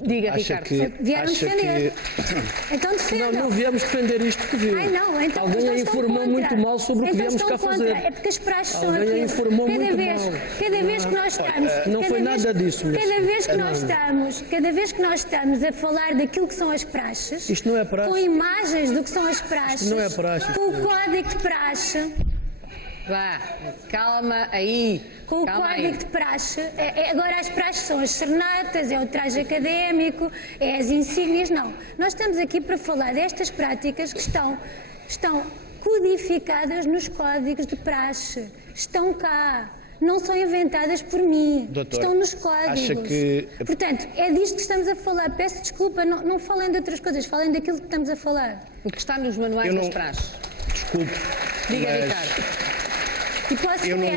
Diga, Acha Ricardo. Vieram defender. Então defendam. Não viemos defender isto que viu. Ai, não, então, Alguém a informou muito mal sobre o que viemos cá fazer. É porque as praxes são Alguém a aquilo. informou muito mal. Cada vez que nós estamos... Não foi nada disso, meu Cada vez que senhor. cada vez que nós estamos a falar daquilo que são as praxes... Isto não é praxe. Com imagens do que são as praxes... Isto não é praxe, Com o código de praxe... Vá, calma aí. Com o código de praxe, agora as praxes são as serenatas, é o traje académico, é as insígnias, não. Nós estamos aqui para falar destas práticas que estão codificadas nos códigos de praxe, estão cá, não são inventadas por mim, Doutor, estão nos códigos. acha que... Portanto, é disto que estamos a falar. Peço desculpa, não falem de outras coisas, falem daquilo que estamos a falar. O que está nos manuais das praxes. Desculpe. Diga, mas... Ricardo. Eu não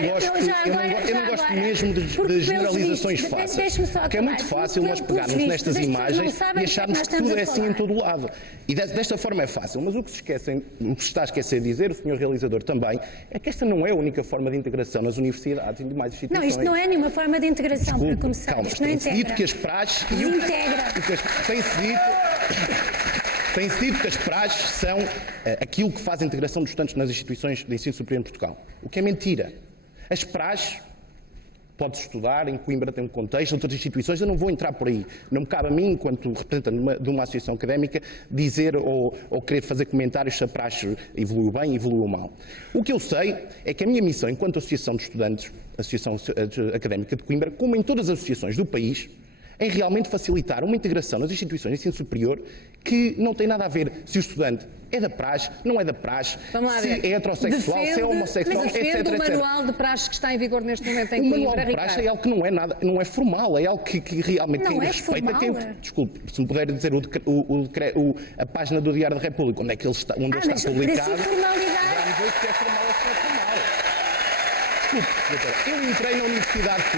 gosto mesmo de generalizações fáceis. Porque é muito fácil nós pegarmos nestas imagens e acharmos que tudo é assim em todo o lado. E desta forma é fácil. Mas o que se está a esquecer de dizer, o Sr. Realizador também, é que esta não é a única forma de integração nas universidades e demais instituições. Não, isto não é nenhuma forma de integração, Desculpe, para começar. calma, Isto não integra. tem-se dito que as praxes... Tem-se dito que as praxes são aquilo que faz a integração dos estudantes nas instituições de ensino superior em Portugal. O que é mentira. As praxes, pode-se estudar, em Coimbra tem um contexto, outras instituições, eu não vou entrar por aí. Não me cabe a mim, enquanto representante de uma associação académica, dizer ou querer fazer comentários se a praxe evoluiu bem, evoluiu mal. O que eu sei é que a minha missão, enquanto associação de estudantes, Associação Académica de Coimbra, como em todas as associações do país, é realmente facilitar uma integração nas instituições de ensino superior que não tem nada a ver se o estudante é da praxe, não é da praxe, se é heterossexual, se é homossexual, etc. Defende o manual de praxe que está em vigor neste momento em Coimbra, Ricardo. O manual de praxe é algo que não é nada, não é formal, é algo que realmente não quem respeita quem... Desculpe, se me puder dizer a página do Diário da República, onde é que ele está, onde ele está publicado... Já me vejo que é formal ou se não é formal. Desculpe, doutora, eu entrei na Universidade de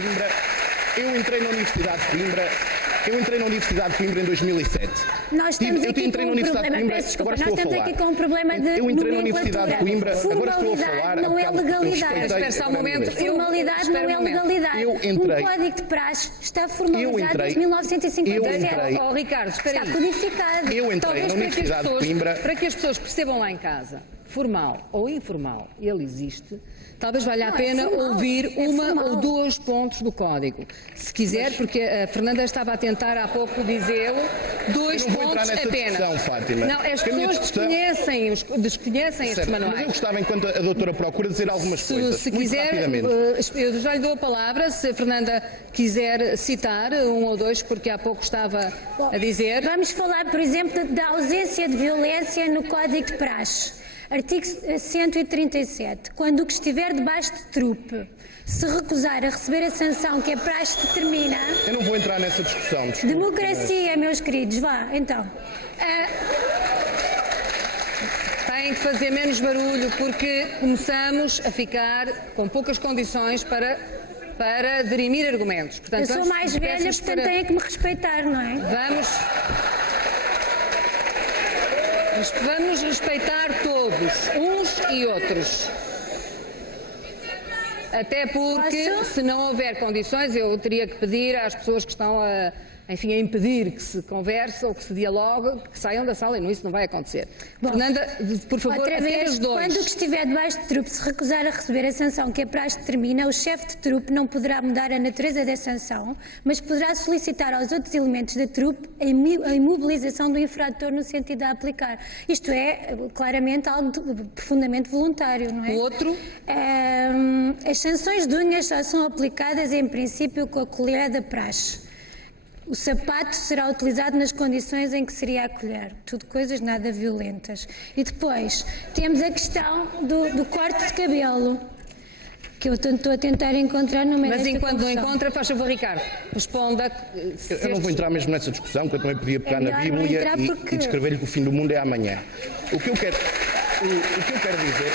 Coimbra em 2007. Nós estamos aqui com um problema, peço desculpa, nós estamos aqui com um problema de eu entrei na Universidade de Coimbra, agora estou a falar... Não é legalidade. Espera um momento. Formalidade não é legalidade. O Código de Praxe está formalizado desde 1957. Ricardo, espera aí. Está codificado. Eu entrei na Universidade de Coimbra... Para que as pessoas percebam lá em casa, formal ou informal ele existe, talvez valha a pena formal, ouvir uma formal. ou dois pontos do Código. Se quiser, porque a Fernanda estava a tentar há pouco dizê-lo, dois Eu não vou entrar pontos nessa apenas. discussão, Fátima. Não, as Porque a minha pessoas discussão- desconhecem estes Certo, mas eu manuais. gostava, enquanto a doutora procura, dizer algumas coisas. Se muito quiser, rapidamente. eu já lhe dou a palavra, se a Fernanda quiser citar um ou dois, porque há pouco estava a dizer. Vamos falar, por exemplo, da ausência de violência no Código de Praxe. Artigo 137. Quando o que estiver debaixo de trupe se recusar a receber a sanção que a praxe determina... Eu não vou entrar nessa discussão. Desculpe. Democracia, meus queridos, vá, então. Têm que fazer menos barulho, porque começamos a ficar com poucas condições para dirimir argumentos. Portanto, Eu sou mais velha, portanto têm que me respeitar, não é? Vamos respeitar todos, uns e outros. Até porque, se não houver condições, eu teria que pedir às pessoas que estão a impedir que se converse ou que se dialogue, que saiam da sala, e isso não vai acontecer. Bom, Fernanda, por favor, outra apenas vez, dois. quando o que estiver debaixo de trupe se recusar a receber a sanção que a praxe determina, o chefe de trupe não poderá mudar a natureza da sanção, mas poderá solicitar aos outros elementos da trupe a imobilização do infrator no sentido de a aplicar. Isto é, claramente, algo profundamente voluntário, não é? O outro? As sanções de unhas só são aplicadas, em princípio, com a colher da praxe. O sapato será utilizado nas condições em que seria a colher. Tudo coisas nada violentas. E depois temos a questão do corte de cabelo, que eu estou a tentar encontrar no meio Mas desta enquanto não confusão. encontra, faz favor, Ricardo, responda. Eu não vou entrar mesmo nessa discussão, que eu também podia pegar na melhor não Bíblia entrar porque- e descrever-lhe que o fim do mundo é amanhã. O que eu quero dizer...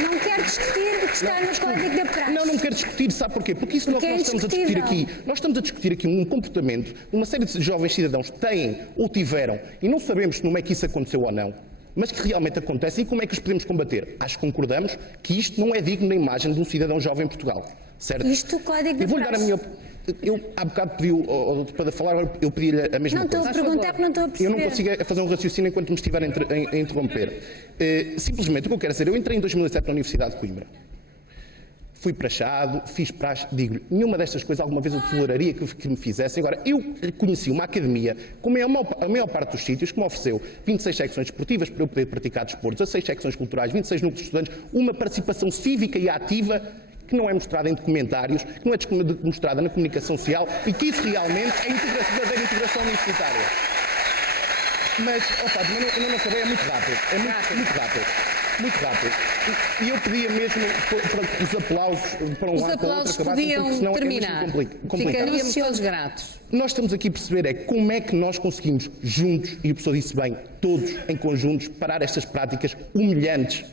Não quero discutir o que está no Código da Praxe. Não quero discutir, sabe porquê? Porque isso não é o que Porque nós estamos a discutir aqui. Nós estamos a discutir aqui um comportamento, uma série de jovens cidadãos têm ou tiveram, e não sabemos como é que isso aconteceu ou não, mas que realmente acontece e como é que os podemos combater. Acho que concordamos que isto não é digno da imagem de um cidadão jovem em Portugal, certo? Isto o Código da Eu vou-lhe dar a Praxe. minha... Eu há bocado pedi ao doutor para falar, agora eu pedi-lhe a mesma Não estou coisa. a perguntar porque não estou a perceber. Eu não consigo fazer um raciocínio enquanto me estiver a interromper. Simplesmente o que eu quero dizer, eu entrei em 2007 na Universidade de Coimbra. Fui praxado, fiz praxe, digo-lhe, nenhuma destas coisas alguma vez eu toleraria que me fizessem. Agora, eu conheci uma academia, como é a maior parte dos sítios, que me ofereceu 26 secções desportivas para eu poder praticar desportos, 16 secções culturais, 26 núcleos de estudantes, uma participação cívica e ativa que não é mostrada em documentários, que não é mostrada na comunicação social e que isso realmente é verdadeira integração universitária. Mas, eu não acabei, é muito rápido. É muito rápido. Muito rápido. E eu pedia mesmo para os aplausos para um Os lado para o outro aplausos acabassem, porque podiam senão terminar. é mesmo complicado. Ficaríamos todos gratos. Nós estamos aqui a perceber é como é que nós conseguimos juntos, e o professor disse bem, todos em conjuntos, parar estas práticas humilhantes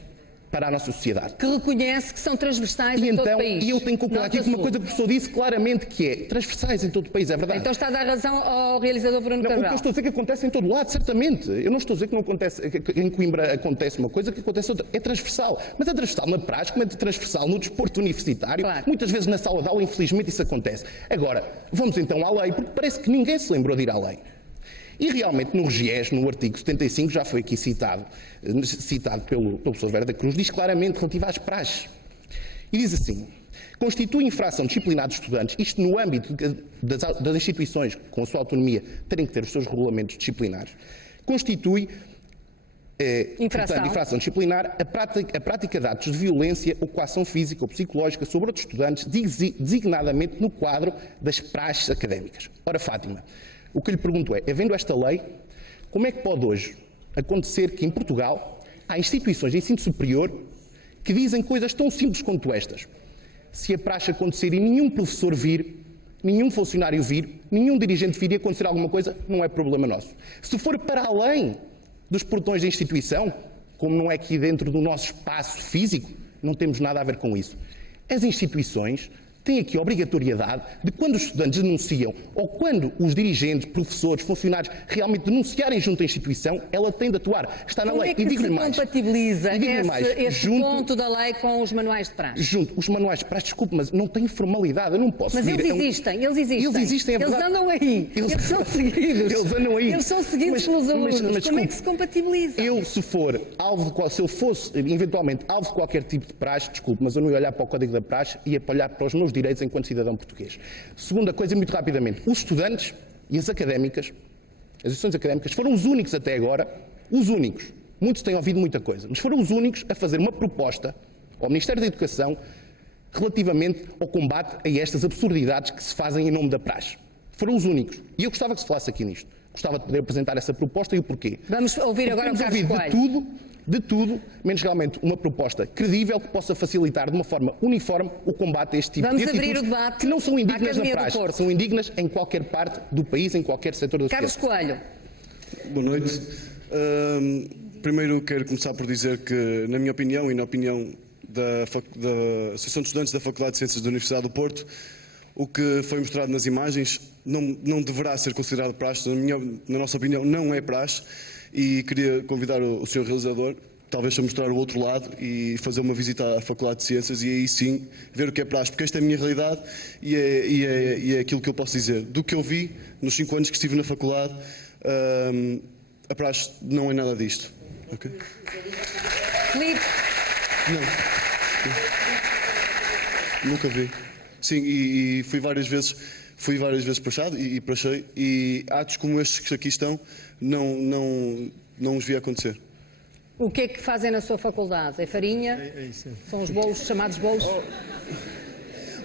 para a nossa sociedade. Que reconhece que são transversais em todo o país. E eu tenho que concordar aqui com uma coisa que o professor disse claramente, que é transversais em todo o país, é verdade. Então está a dar razão ao realizador Bruno O que eu Cabral. estou a dizer é que acontece em todo lado, certamente. Eu não estou a dizer que não acontece, que em Coimbra acontece uma coisa, que acontece outra. É transversal. Mas é transversal na praxe, como é transversal no desporto universitário. Claro. Muitas vezes na sala de aula, infelizmente, isso acontece. Agora, vamos então à lei, porque parece que ninguém se lembrou de ir à lei. E realmente no RGES, no artigo 75, já foi aqui citado pelo professor Vera da Cruz, diz claramente relativo às praxes. E diz assim: constitui infração disciplinar de estudantes, isto no âmbito das instituições com a sua autonomia terem que ter os seus regulamentos disciplinares, constitui infração disciplinar a prática de atos de violência ou coação física ou psicológica sobre outros estudantes, designadamente no quadro das praxes académicas. Ora, Fátima, o que eu lhe pergunto é, havendo esta lei, como é que pode hoje acontecer que em Portugal há instituições de ensino superior que dizem coisas tão simples quanto estas? Se a praxe acontecer e nenhum professor vir, nenhum funcionário vir, nenhum dirigente vir e acontecer alguma coisa, não é problema nosso. Se for para além dos portões da instituição, como não é aqui dentro do nosso espaço físico, não temos nada a ver com isso. As instituições tem aqui a obrigatoriedade de, quando os estudantes denunciam ou quando os dirigentes, professores, funcionários realmente denunciarem junto à instituição, ela tem de atuar. Está na Como lei. é que se compatibiliza esse ponto da lei com os manuais de praxe? Junto, os manuais de praxe, desculpe, mas não tem formalidade, eu não posso Mas vir, eles existem. é verdade. Andam aí, eles são seguidos. Eles andam aí. Eles são seguidos pelos alunos. Como desculpe, é que se compatibiliza? Se eu fosse eventualmente alvo de qualquer tipo de praxe, desculpe, mas eu não ia olhar para o Código da Praxe, ia olhar para os meus direitos enquanto cidadão português. Segunda coisa, muito rapidamente, os estudantes e as académicas, as instituições académicas, foram os únicos até agora, os únicos, muitos têm ouvido muita coisa, mas foram os únicos a fazer uma proposta ao Ministério da Educação relativamente ao combate a estas absurdidades que se fazem em nome da praxe. Foram os únicos. E eu gostava que se falasse aqui nisto. Gostava de poder apresentar essa proposta e o porquê. Vamos ouvir agora o Carlos Coelho. De tudo, menos realmente uma proposta credível que possa facilitar de uma forma uniforme o combate a este tipo de atitudes. Vamos abrir o debate. Que não são indignas na praxe, são indignas em qualquer parte do país, em qualquer setor da sociedade. Carlos Coelho. Boa noite. Primeiro quero começar por dizer que, na minha opinião e na opinião da Associação de Estudantes da Faculdade de Ciências da Universidade do Porto, o que foi mostrado nas imagens não deverá ser considerado praxe, na nossa opinião não é praxe, e queria convidar o Sr. Realizador, talvez a mostrar o outro lado e fazer uma visita à Faculdade de Ciências e aí sim ver o que é praxe, porque esta é a minha realidade e é aquilo que eu posso dizer. Do que eu vi nos 5 anos que estive na faculdade, a praxe não é nada disto. Okay? Filipe. Não. Nunca vi. Sim, e fui várias vezes praxado e praxei, e atos como estes que aqui estão não os vi acontecer. O que é que fazem na sua faculdade? É farinha? São os bolos, chamados bolos?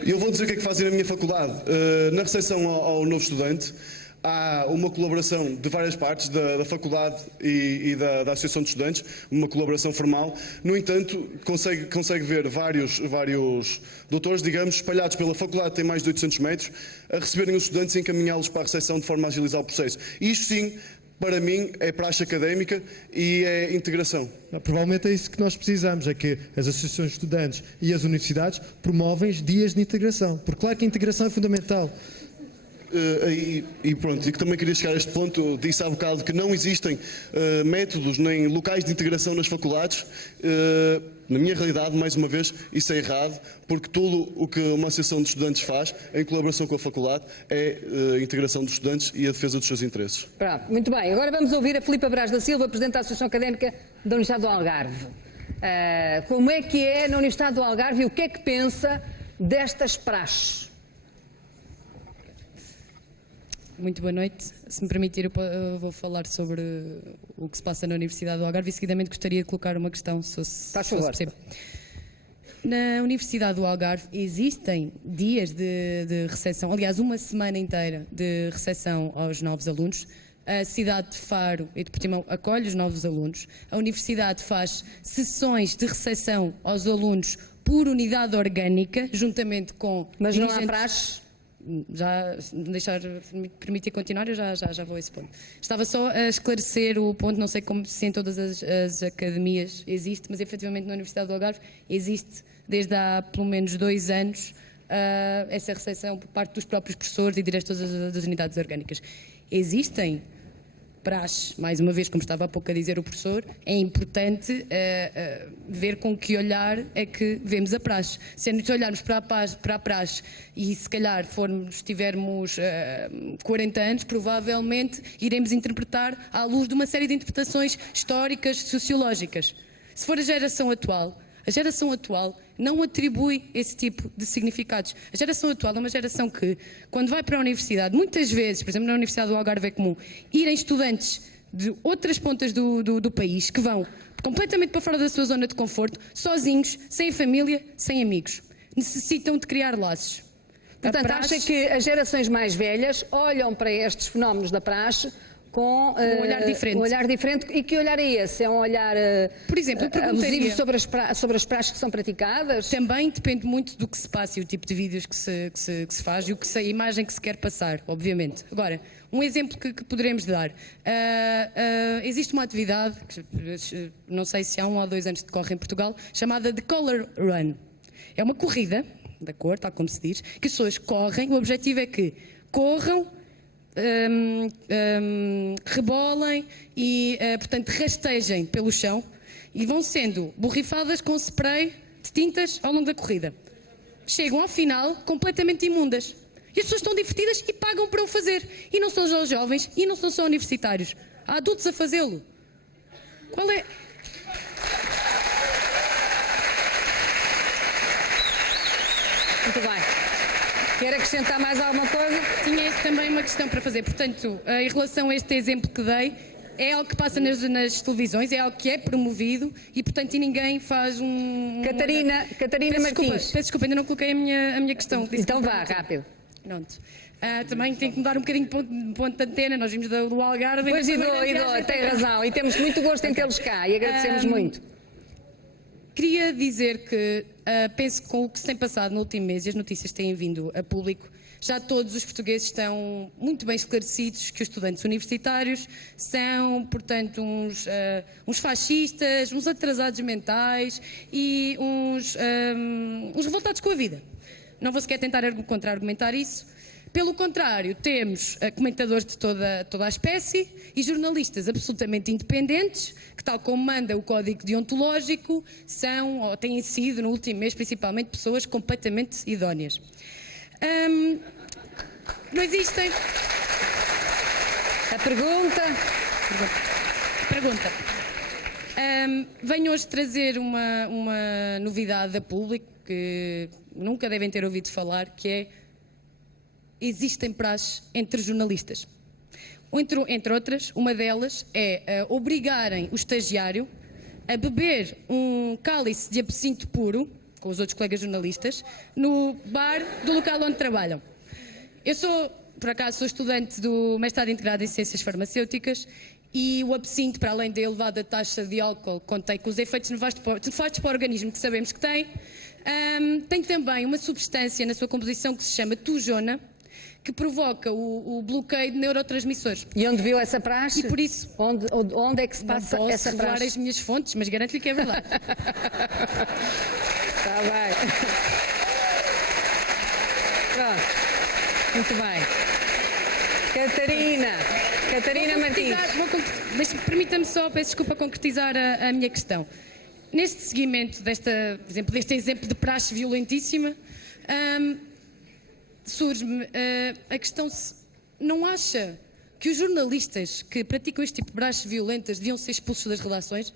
Eu vou dizer o que é que fazem na minha faculdade. Na recepção ao novo estudante, há uma colaboração de várias partes da faculdade e da Associação de Estudantes, uma colaboração formal. No entanto, consegue ver vários doutores, digamos, espalhados pela faculdade, que tem mais de 800 metros, a receberem os estudantes e encaminhá-los para a recepção de forma a agilizar o processo. Isto sim, para mim, é praxe académica e é integração. Provavelmente é isso que nós precisamos, é que as associações de estudantes e as universidades promovem dias de integração, porque claro que a integração é fundamental. E pronto, e que também queria chegar a este ponto, disse há bocado que não existem métodos nem locais de integração nas faculdades. Na minha realidade, mais uma vez, isso é errado, porque tudo o que uma associação de estudantes faz, em colaboração com a faculdade, é a integração dos estudantes e a defesa dos seus interesses. Pronto, muito bem. Agora vamos ouvir a Filipa Brás da Silva, Presidente da Associação Académica da Universidade do Algarve. Como é que é na Universidade do Algarve e o que é que pensa destas praxes? Muito boa noite. Se me permitir, eu vou falar sobre o que se passa na Universidade do Algarve e seguidamente gostaria de colocar uma questão, se fosse possível. Na Universidade do Algarve existem dias de recepção, aliás, uma semana inteira de recepção aos novos alunos. A cidade de Faro e de Portimão acolhe os novos alunos. A Universidade faz sessões de recepção aos alunos por unidade orgânica, juntamente com... Mas não há praxe? Já permitir continuar, eu já vou a esse ponto. Estava só a esclarecer o ponto, não sei se em todas as academias existe, mas efetivamente na Universidade do Algarve existe desde há pelo menos 2 anos essa recepção por parte dos próprios professores e diretores das unidades orgânicas. Existem praxe, mais uma vez, como estava há pouco a dizer o professor, é importante ver com que olhar é que vemos a praxe. Se olharmos para a praxe e se calhar tivermos 40 anos, provavelmente iremos interpretar à luz de uma série de interpretações históricas, sociológicas. Se for a geração atual não atribui esse tipo de significados. A geração atual é uma geração que, quando vai para a universidade, muitas vezes, por exemplo, na Universidade do Algarve é comum, irem estudantes de outras pontas do país que vão completamente para fora da sua zona de conforto, sozinhos, sem família, sem amigos. Necessitam de criar laços. Portanto, acha que as gerações mais velhas olham para estes fenómenos da praxe com um olhar diferente. E que olhar é esse? É um olhar por exemplo, abusivo sobre as praxes que são praticadas? Também depende muito do que se passa e o tipo de vídeos que se faz e a imagem que se quer passar, obviamente. Agora, um exemplo que poderemos dar. Existe uma atividade, que, não sei se há 1 ou 2 anos decorre em Portugal, chamada The Color Run. É uma corrida da cor, tal como se diz, que as pessoas correm, o objetivo é que corram, rebolem e, portanto, rastejem pelo chão e vão sendo borrifadas com spray de tintas ao longo da corrida. Chegam ao final completamente imundas. E as pessoas estão divertidas e pagam para o fazer. E não são só jovens e não são só universitários. Há adultos a fazê-lo. Qual é... Muito bem. Quer acrescentar mais alguma coisa? Tinha também uma questão para fazer. Portanto, em relação a este exemplo que dei, é algo que passa nas televisões, é algo que é promovido e, portanto, ninguém faz Catarina Martins. Peço desculpa, ainda não coloquei a minha questão. Então vá, rápido. Pronto. Também tem que mudar um bocadinho de ponto de antena, nós vimos do Algarve. Pois, tem razão, e temos muito gosto em tê-los cá e agradecemos muito. Queria dizer que penso que com o que se tem passado no último mês e as notícias que têm vindo a público, já todos os portugueses estão muito bem esclarecidos que os estudantes universitários são, portanto, uns fascistas, uns atrasados mentais e uns revoltados com a vida. Não vou sequer tentar contra-argumentar isso. Pelo contrário, temos comentadores de toda a espécie e jornalistas absolutamente independentes, que, tal como manda o Código Deontológico, são, ou têm sido, no último mês, principalmente, pessoas completamente idóneas. Não existem... A pergunta... Venho hoje trazer uma novidade a público que nunca devem ter ouvido falar, que é: existem praxes entre jornalistas. Entre outras, uma delas é obrigarem o estagiário a beber um cálice de absinto puro, com os outros colegas jornalistas, no bar do local onde trabalham. Eu por acaso, sou estudante do mestrado integrado em Ciências Farmacêuticas e o absinto, para além da elevada taxa de álcool que contém, com os efeitos nefastos para o organismo que sabemos que tem também uma substância na sua composição que se chama tujona, que provoca o bloqueio de neurotransmissores. E onde viu essa praxe? E por isso... Onde é que se passa essa praxe? Não posso revelar as minhas fontes, mas garanto-lhe que é verdade. Está bem. Pronto. Muito bem. Catarina Martins. Permita-me só, peço desculpa, concretizar a minha questão. Neste seguimento deste exemplo de praxe violentíssima, surge-me a questão: se não acha que os jornalistas que praticam este tipo de praxes violentas deviam ser expulsos das redações?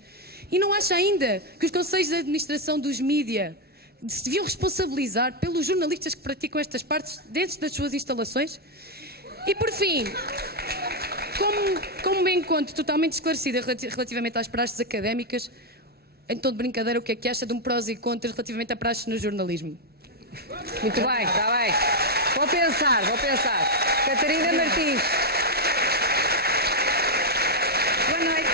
E não acha ainda que os conselhos de administração dos mídia se deviam responsabilizar pelos jornalistas que praticam estas partes dentro das suas instalações? E por fim, como me encontro totalmente esclarecida relativamente às praxes académicas, em tom de brincadeira, o que é que acha de um prós e contras relativamente a praxes no jornalismo? Muito bem, está bem. Vou pensar. Catarina Martins. Boa noite.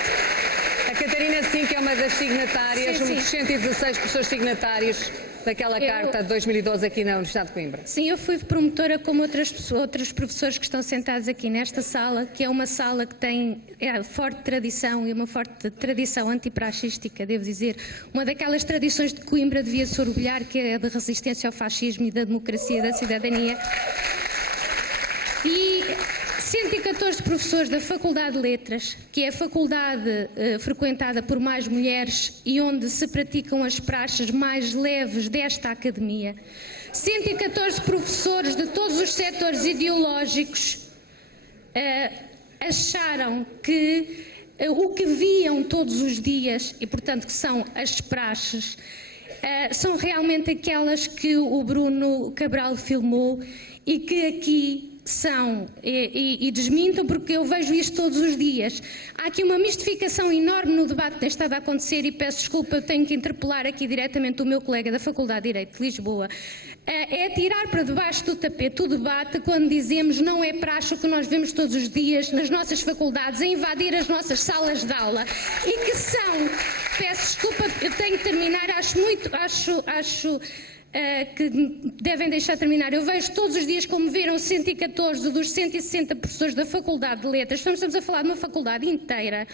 A Catarina, sim, que é uma das signatárias, Sim. dos 116 pessoas signatárias daquela carta de 2012 aqui na Universidade de Coimbra. Sim, eu fui promotora como outros professores que estão sentados aqui nesta sala, que é uma sala que tem forte tradição e uma forte tradição antipraxística, devo dizer. Uma daquelas tradições de Coimbra devia se orgulhar, que é a de resistência ao fascismo e da democracia e da cidadania. E 114 professores da Faculdade de Letras, que é a faculdade frequentada por mais mulheres e onde se praticam as praxes mais leves desta academia. 114 professores de todos os setores ideológicos acharam que o que viam todos os dias, e portanto que são as praxes, são realmente aquelas que o Bruno Cabral filmou e que aqui são, e desmintam, porque eu vejo isto todos os dias. Há aqui uma mistificação enorme no debate que tem estado a acontecer e peço desculpa, eu tenho que interpelar aqui diretamente o meu colega da Faculdade de Direito de Lisboa. É tirar para debaixo do tapete o debate quando dizemos não é praxe o que nós vemos todos os dias nas nossas faculdades, a invadir as nossas salas de aula e que são, peço desculpa, eu tenho que terminar, acho que devem deixar terminar. Eu vejo todos os dias, como viram, 114 dos 160 professores da Faculdade de Letras, estamos a falar de uma faculdade inteira,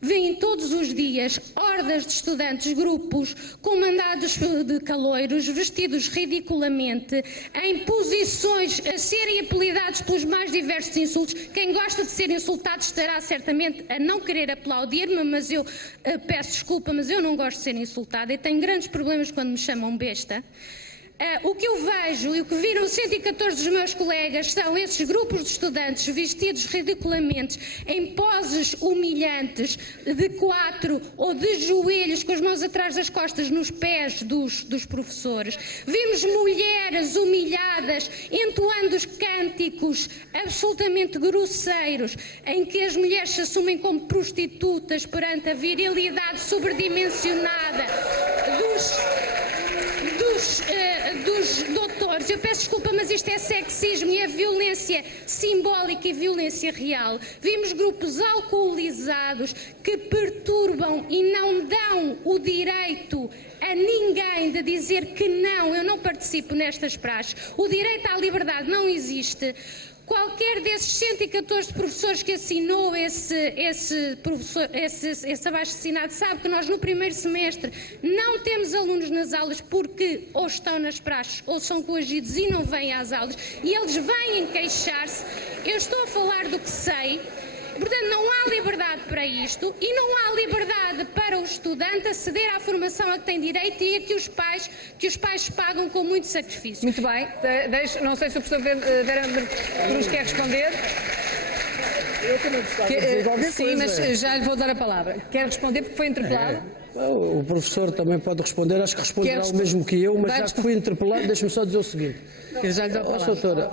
vêm todos os dias hordas de estudantes, grupos, com mandados de caloiros, vestidos ridiculamente, em posições a serem apelidados pelos mais diversos insultos. Quem gosta de ser insultado estará certamente a não querer aplaudir-me, mas eu peço desculpa, mas eu não gosto de ser insultada e tenho grandes problemas quando me chamam besta. O que eu vejo e o que viram 114 dos meus colegas são esses grupos de estudantes vestidos ridiculamente em poses humilhantes, de 4 ou de joelhos, com as mãos atrás das costas nos pés dos professores. Vimos mulheres humilhadas, entoando cânticos absolutamente grosseiros, em que as mulheres se assumem como prostitutas perante a virilidade sobredimensionada dos doutores. Eu peço desculpa, mas isto é sexismo e é violência simbólica e violência real. Vimos grupos alcoolizados que perturbam e não dão o direito a ninguém de dizer que não, eu não participo nestas praxes. O direito à liberdade não existe. Qualquer desses 114 professores que assinou esse abaixo-assinado sabe que nós no primeiro semestre não temos alunos nas aulas porque ou estão nas praxes ou são coagidos e não vêm às aulas e eles vêm queixar-se. Eu estou a falar do que sei. Portanto, não há liberdade para isto e não há liberdade para o estudante aceder à formação a que tem direito e a que os pais pagam com muito sacrifício. Muito bem. Não sei se o professor Vera Cruz quer responder. Eu também gostava de dizer qualquer sim, coisa. mas já lhe vou dar a palavra. Quer responder porque foi interpelado? O professor também pode responder, acho que responderá o mesmo que eu, mas já que fui interpelado, deixe-me só dizer o seguinte. Doutora,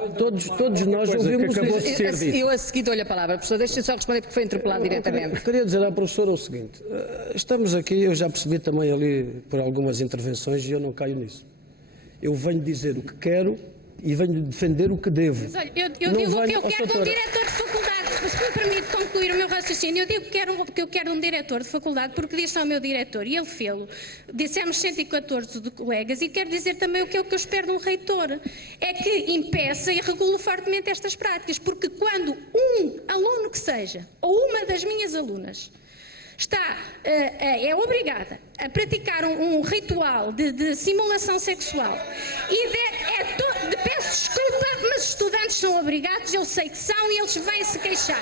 todos nós ouvimos isso. Eu a seguir dou-lhe a palavra. Professor, deixe-me só responder porque foi interpelado diretamente. Queria dizer à professora o seguinte. Estamos aqui, eu já percebi também ali por algumas intervenções e eu não caio nisso. Eu venho dizer o que quero e venho defender o que devo. Mas olha, eu digo o que eu quero de um diretor de faculdade. Se me permite concluir o meu raciocínio, eu digo que eu quero um diretor de faculdade porque disse ao meu diretor e ele fê-lo. Dissemos 114 de colegas e quero dizer também o que é o que eu espero de um reitor. É que impeça e regule fortemente estas práticas, porque quando um aluno que seja, ou uma das minhas alunas, é obrigada a praticar um ritual de simulação sexual e peço desculpa, mas os estudantes são obrigados, eu sei que são e eles vêm se queixar.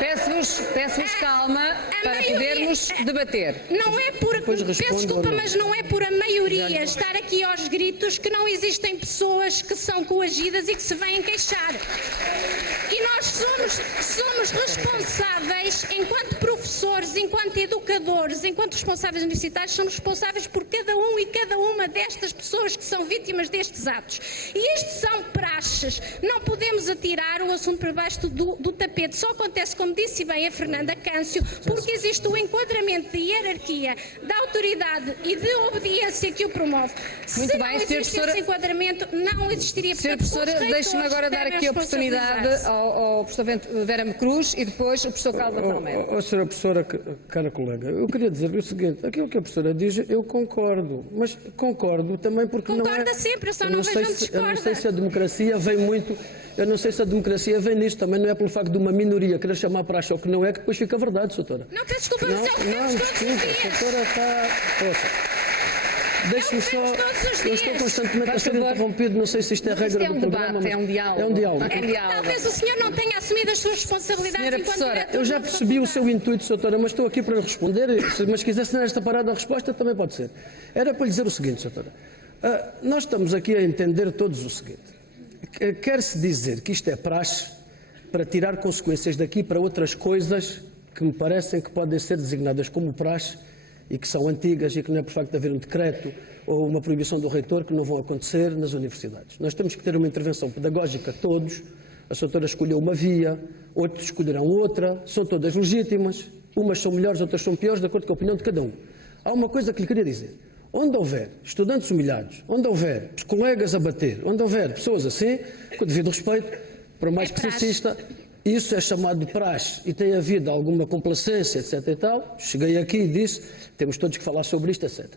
Peço-vos calma para podermos debater. Não é por, peço desculpa, mas não é por a maioria estar aqui aos gritos que não existem pessoas que são coagidas e que se vêm queixar. E nós somos responsáveis, enquanto professores, enquanto educadores, enquanto responsáveis universitários, somos responsáveis por cada um e cada uma destas pessoas que são vítimas destes atos. E estes são praxes. Não podemos atirar o assunto para baixo do tapete. Só acontece, como disse bem a Fernanda Câncio, porque existe o enquadramento de hierarquia, da autoridade e de obediência que o promove. Muito Se bem, não existisse esse enquadramento, não existiria. Sra. Professora, deixe-me agora dar aqui a oportunidade ao professor Vera Cruz e depois o professor Carlos Almeida. Senhora professora, cara colega, eu queria dizer o seguinte, aquilo que a professora diz, eu concordo, mas concordo também porque Concorda sempre, eu só não vejo onde discorda. Eu não sei se a democracia vem muito, eu não sei se a democracia vem nisto, também não é pelo facto de uma minoria querer chamar para achar o que não é, que depois fica verdade, doutora. Não, peço desculpa, mas é o que vemos todos os dias. A doutora está... Deixe-me só, eu estou constantemente a ser interrompido, não sei se isto é regra do programa. Isto é um debate, é um diálogo. Talvez o senhor não tenha assumido as suas responsabilidades enquanto diretor. Eu já percebi o seu intuito, doutora, mas estou aqui para lhe responder, mas quisesse nesta parada a resposta também pode ser. Era para lhe dizer o seguinte, doutora, nós estamos aqui a entender todos o seguinte, quer-se dizer que isto é praxe para tirar consequências daqui para outras coisas que me parecem que podem ser designadas como praxe e que são antigas e que não é por facto de haver um decreto ou uma proibição do reitor que não vão acontecer nas universidades. Nós temos que ter uma intervenção pedagógica todos, a doutora escolheu uma via, outros escolherão outra, são todas legítimas, umas são melhores, outras são piores, de acordo com a opinião de cada um. Há uma coisa que lhe queria dizer, onde houver estudantes humilhados, onde houver colegas a bater, onde houver pessoas assim, com o devido respeito, por mais que se insista, isso é chamado de praxe e tem havido alguma complacência, etc. e tal. Cheguei aqui e disse, temos todos que falar sobre isto, etc.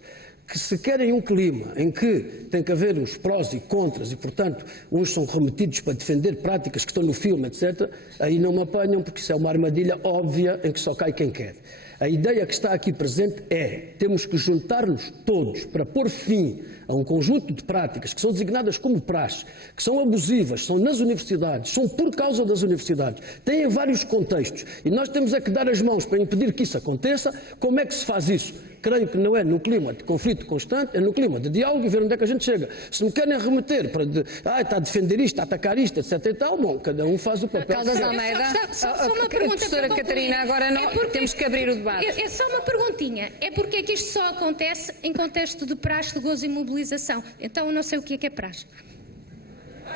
que se querem um clima em que tem que haver os prós e contras e, portanto, uns são remetidos para defender práticas que estão no filme, etc., aí não me apanham, porque isso é uma armadilha óbvia em que só cai quem quer. A ideia que está aqui presente é: temos que juntar-nos todos para pôr fim a um conjunto de práticas que são designadas como praxe, que são abusivas, são nas universidades, são por causa das universidades, têm vários contextos, e nós temos é que dar as mãos para impedir que isso aconteça. Como é que se faz isso? Creio que não é no clima de conflito constante, é no clima de diálogo e ver onde é que a gente chega. Se me querem remeter para está a defender isto, a atacar isto, etc e tal, bom, cada um faz o papel. Caldas Almeida, só uma pergunta, professora Catarina, agora não, temos que abrir o debate. É só uma perguntinha. É porque é que isto só acontece em contexto de praxe, de gozo e mobilização? Então eu não sei o que é praxe.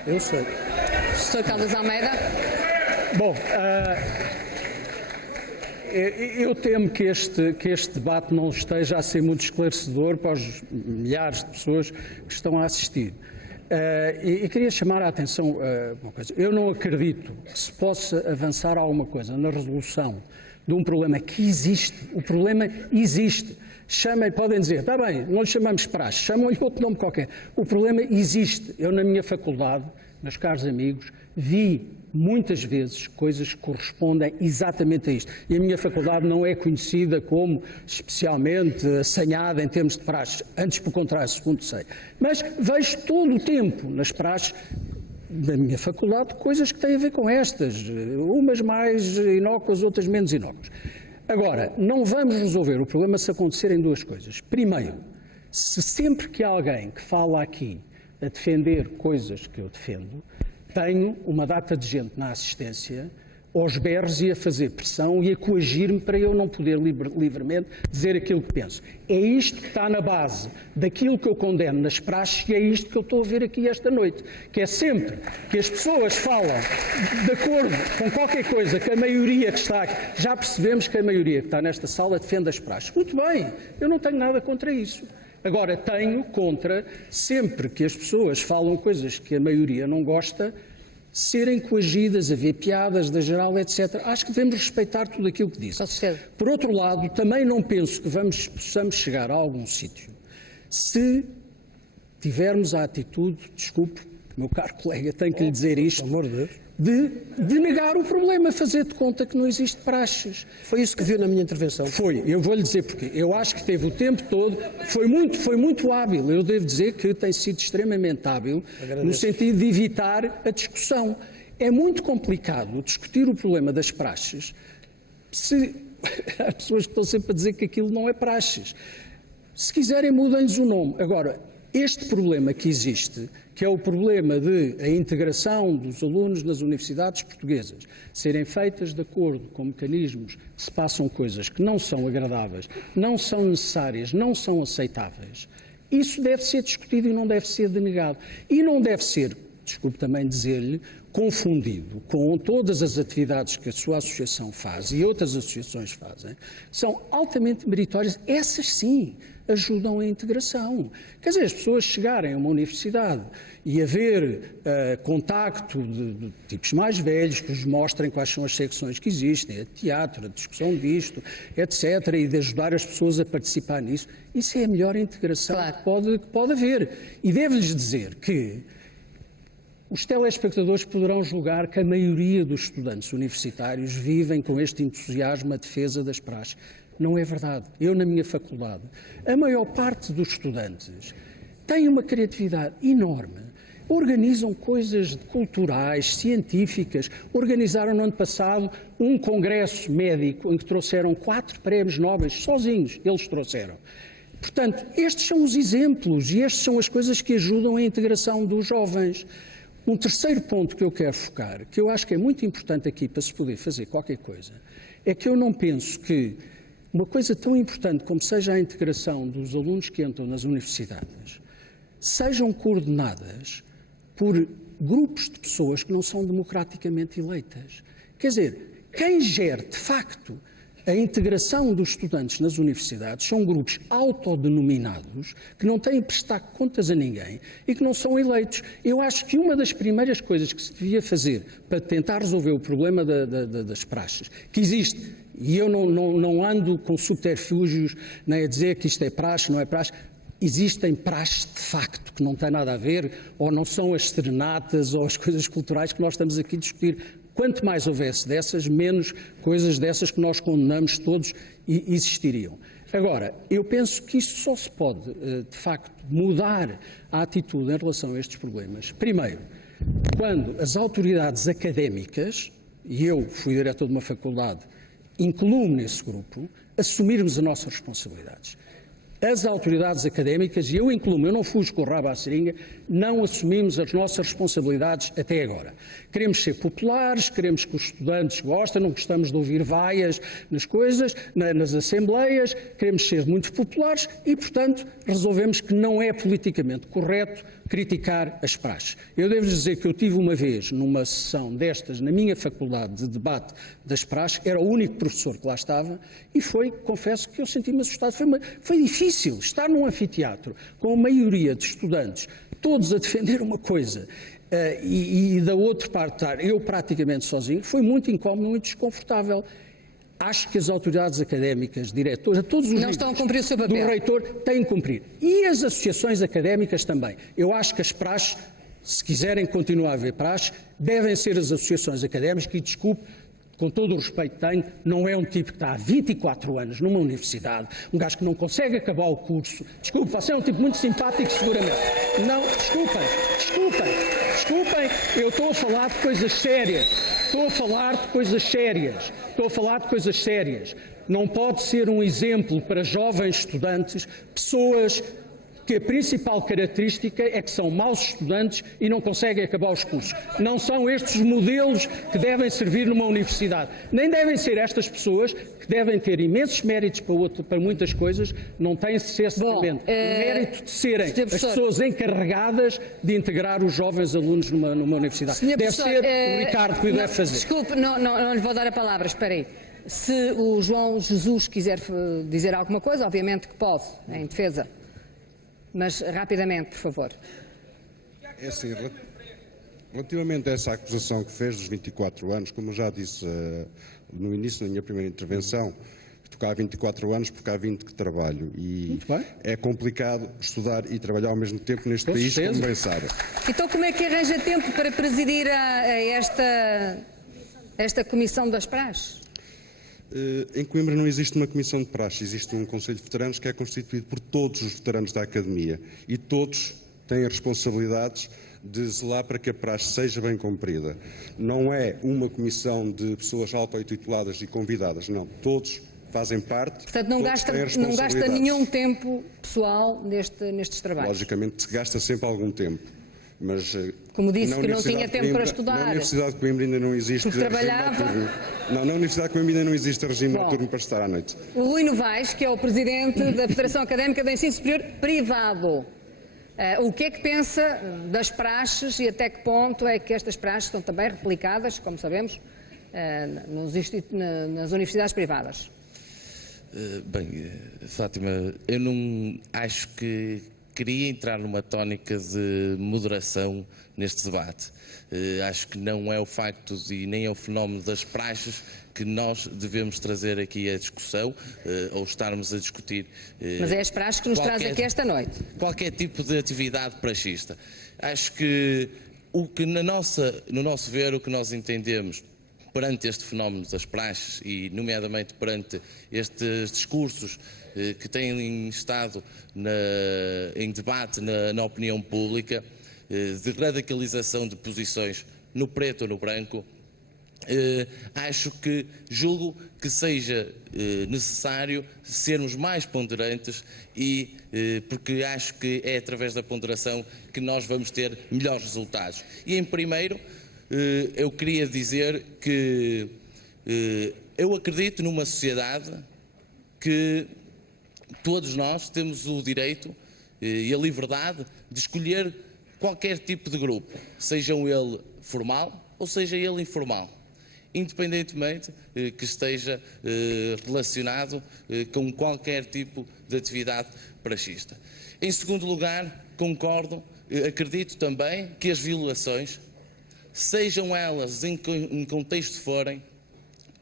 Eu sei. Professor Caldas Almeida. Bom, eu temo que este debate não esteja a ser muito esclarecedor para os milhares de pessoas que estão a assistir. E queria chamar a atenção a uma coisa. Eu não acredito que se possa avançar alguma coisa na resolução de um problema que existe. O problema existe. Chamem, podem dizer, está bem, não lhe chamamos praxe, chamam-lhe outro nome qualquer. O problema existe. Eu, na minha faculdade, meus caros amigos, vi muitas vezes coisas que correspondem exatamente a isto. E a minha faculdade não é conhecida como especialmente assanhada em termos de praxes, antes pelo contrário, segundo sei. Mas vejo todo o tempo nas praxes da minha faculdade coisas que têm a ver com estas, umas mais inócuas, outras menos inócuas. Agora, não vamos resolver o problema se acontecerem duas coisas. Primeiro, se sempre que há alguém que fala aqui a defender coisas que eu defendo, tenho uma data de gente na assistência aos berros e a fazer pressão e a coagir-me para eu não poder livremente dizer aquilo que penso. É isto que está na base daquilo que eu condeno nas praxes e é isto que eu estou a ver aqui esta noite. Que é sempre que as pessoas falam de acordo com qualquer coisa que a maioria que está aqui... Já percebemos que a maioria que está nesta sala defende as praxes. Muito bem, eu não tenho nada contra isso. Agora, tenho contra, sempre que as pessoas falam coisas que a maioria não gosta, serem coagidas, haver piadas da geral, etc. Acho que devemos respeitar tudo aquilo que diz. Por outro lado, também não penso que possamos chegar a algum sítio se tivermos a atitude, desculpe, meu caro colega, tenho que lhe dizer isto, de negar o problema, fazer de conta que não existe praxes. Foi isso que viu na minha intervenção? Foi, eu vou-lhe dizer porquê. Eu acho que teve o tempo todo, foi muito hábil, eu devo dizer que tem sido extremamente hábil, no sentido de evitar a discussão. É muito complicado discutir o problema das praxes se há pessoas que estão sempre a dizer que aquilo não é praxes. Se quiserem, mudem-lhes o nome. Agora, este problema que existe, que é o problema de a integração dos alunos nas universidades portuguesas serem feitas de acordo com mecanismos que se passam coisas que não são agradáveis, não são necessárias, não são aceitáveis, isso deve ser discutido e não deve ser denegado. E não deve ser, desculpe também dizer-lhe, confundido com todas as atividades que a sua associação faz e outras associações fazem, são altamente meritórias, essas sim ajudam a integração. Quer dizer, as pessoas chegarem a uma universidade e haver contacto de tipos mais velhos que nos mostrem quais são as secções que existem, a teatro, a discussão disto, etc., e de ajudar as pessoas a participar nisso, isso é a melhor integração que pode haver. E devo-lhes dizer que os telespectadores poderão julgar que a maioria dos estudantes universitários vivem com este entusiasmo a defesa das praxes. Não é verdade. Eu, na minha faculdade, a maior parte dos estudantes tem uma criatividade enorme. Organizam coisas culturais, científicas. Organizaram no ano passado um congresso médico em que trouxeram 4 prémios Nobel sozinhos. Eles trouxeram. Portanto, estes são os exemplos e estas são as coisas que ajudam a integração dos jovens. Um terceiro ponto que eu quero focar, que eu acho que é muito importante aqui para se poder fazer qualquer coisa, é que eu não penso que uma coisa tão importante como seja a integração dos alunos que entram nas universidades sejam coordenadas por grupos de pessoas que não são democraticamente eleitas. Quer dizer, quem gera, de facto, a integração dos estudantes nas universidades são grupos autodenominados que não têm que prestar contas a ninguém e que não são eleitos. Eu acho que uma das primeiras coisas que se devia fazer para tentar resolver o problema das praxes, que existe, e eu não ando com subterfúgios nem a dizer que isto é praxe, não é praxe, existem praxes de facto que não têm nada a ver, ou não são as serenatas ou as coisas culturais que nós estamos aqui a discutir. Quanto mais houvesse dessas, menos coisas dessas que nós condenamos todos existiriam. Agora, eu penso que isto só se pode, de facto, mudar a atitude em relação a estes problemas. Primeiro, quando as autoridades académicas, e eu fui diretor de uma faculdade, incluo-me nesse grupo, assumirmos as nossas responsabilidades. As autoridades académicas, e eu incluo-me, eu não fujo com o rabo à seringa, não assumimos as nossas responsabilidades até agora. Queremos ser populares, queremos que os estudantes gostem, não gostamos de ouvir vaias nas coisas, nas assembleias, queremos ser muito populares e, portanto, resolvemos que não é politicamente correto criticar as praxes. Eu devo dizer que eu tive uma vez, numa sessão destas, na minha faculdade de debate das praxes, era o único professor que lá estava, e confesso que eu senti-me assustado. Foi difícil estar num anfiteatro com a maioria de estudantes, todos a defender uma coisa, e da outra parte estar eu praticamente sozinho, foi muito incómodo, muito desconfortável. Acho que as autoridades académicas, diretores, a todos os não estão a cumprir o seu papel. Do reitor, têm que cumprir. E as associações académicas também. Eu acho que as praxes, se quiserem continuar a haver praxes, devem ser as associações académicas, que, desculpe, com todo o respeito que tenho, não é um tipo que está há 24 anos numa universidade, um gajo que não consegue acabar o curso. Desculpe, você é um tipo muito simpático, seguramente. Não, desculpem, eu estou a falar de coisas sérias. Estou a falar de coisas sérias. Não pode ser um exemplo para jovens estudantes, pessoas que a principal característica é que são maus estudantes e não conseguem acabar os cursos. Não são estes os modelos que devem servir numa universidade. Nem devem ser estas pessoas, que devem ter imensos méritos para muitas coisas, não têm necessariamente o mérito de serem as pessoas encarregadas de integrar os jovens alunos numa universidade. Deve ser o Ricardo que o deve fazer. Desculpe, não lhe vou dar a palavra, espera aí. Se o João Jesus quiser dizer alguma coisa, obviamente que pode, em defesa. Mas rapidamente, por favor. É assim, relativamente a essa acusação que fez dos 24 anos, como eu já disse no início da minha primeira intervenção, estou cá há 24 anos porque há 20 que trabalho e é complicado estudar e trabalhar ao mesmo tempo neste país, como bem sabe. Então como é que arranja tempo para presidir esta comissão das praxes? Em Coimbra não existe uma comissão de praxe, existe um Conselho de Veteranos que é constituído por todos os veteranos da Academia e todos têm responsabilidades de zelar para que a praxe seja bem cumprida. Não é uma comissão de pessoas auto-intituladas e convidadas, não. Todos fazem parte. Portanto, não gasta nenhum tempo pessoal nestes trabalhos. Logicamente se gasta sempre algum tempo. Mas, como disse que não tinha tempo para estudar. Na Universidade de Coimbra ainda não existe regime noturno. Não, na Universidade de Coimbra ainda não existe regime noturno para estar à noite. O Rui Novaes, que é o presidente da Federação Académica do Ensino Superior Privado, o que é que pensa das praxes e até que ponto é que estas praxes são também replicadas, como sabemos, nas universidades privadas? Bem, Fátima, eu não acho que queria entrar numa tónica de moderação neste debate. Acho que não é o facto e nem é o fenómeno das praxes que nós devemos trazer aqui à discussão ou estarmos a discutir. Mas é as praxes que nos traz aqui esta noite. Qualquer tipo de atividade praxista. Acho que no nosso ver, o que nós entendemos perante este fenómeno das praxes e, nomeadamente, perante estes discursos que têm estado em debate na opinião pública, de radicalização de posições no preto ou no branco, julgo que seja necessário sermos mais ponderantes porque acho que é através da ponderação que nós vamos ter melhores resultados. E, em primeiro, eu queria dizer que eu acredito numa sociedade que todos nós temos o direito e a liberdade de escolher qualquer tipo de grupo, seja ele formal ou seja ele informal, independentemente que esteja relacionado com qualquer tipo de atividade praxista. Em segundo lugar, acredito também que as violações, sejam elas em que contexto forem,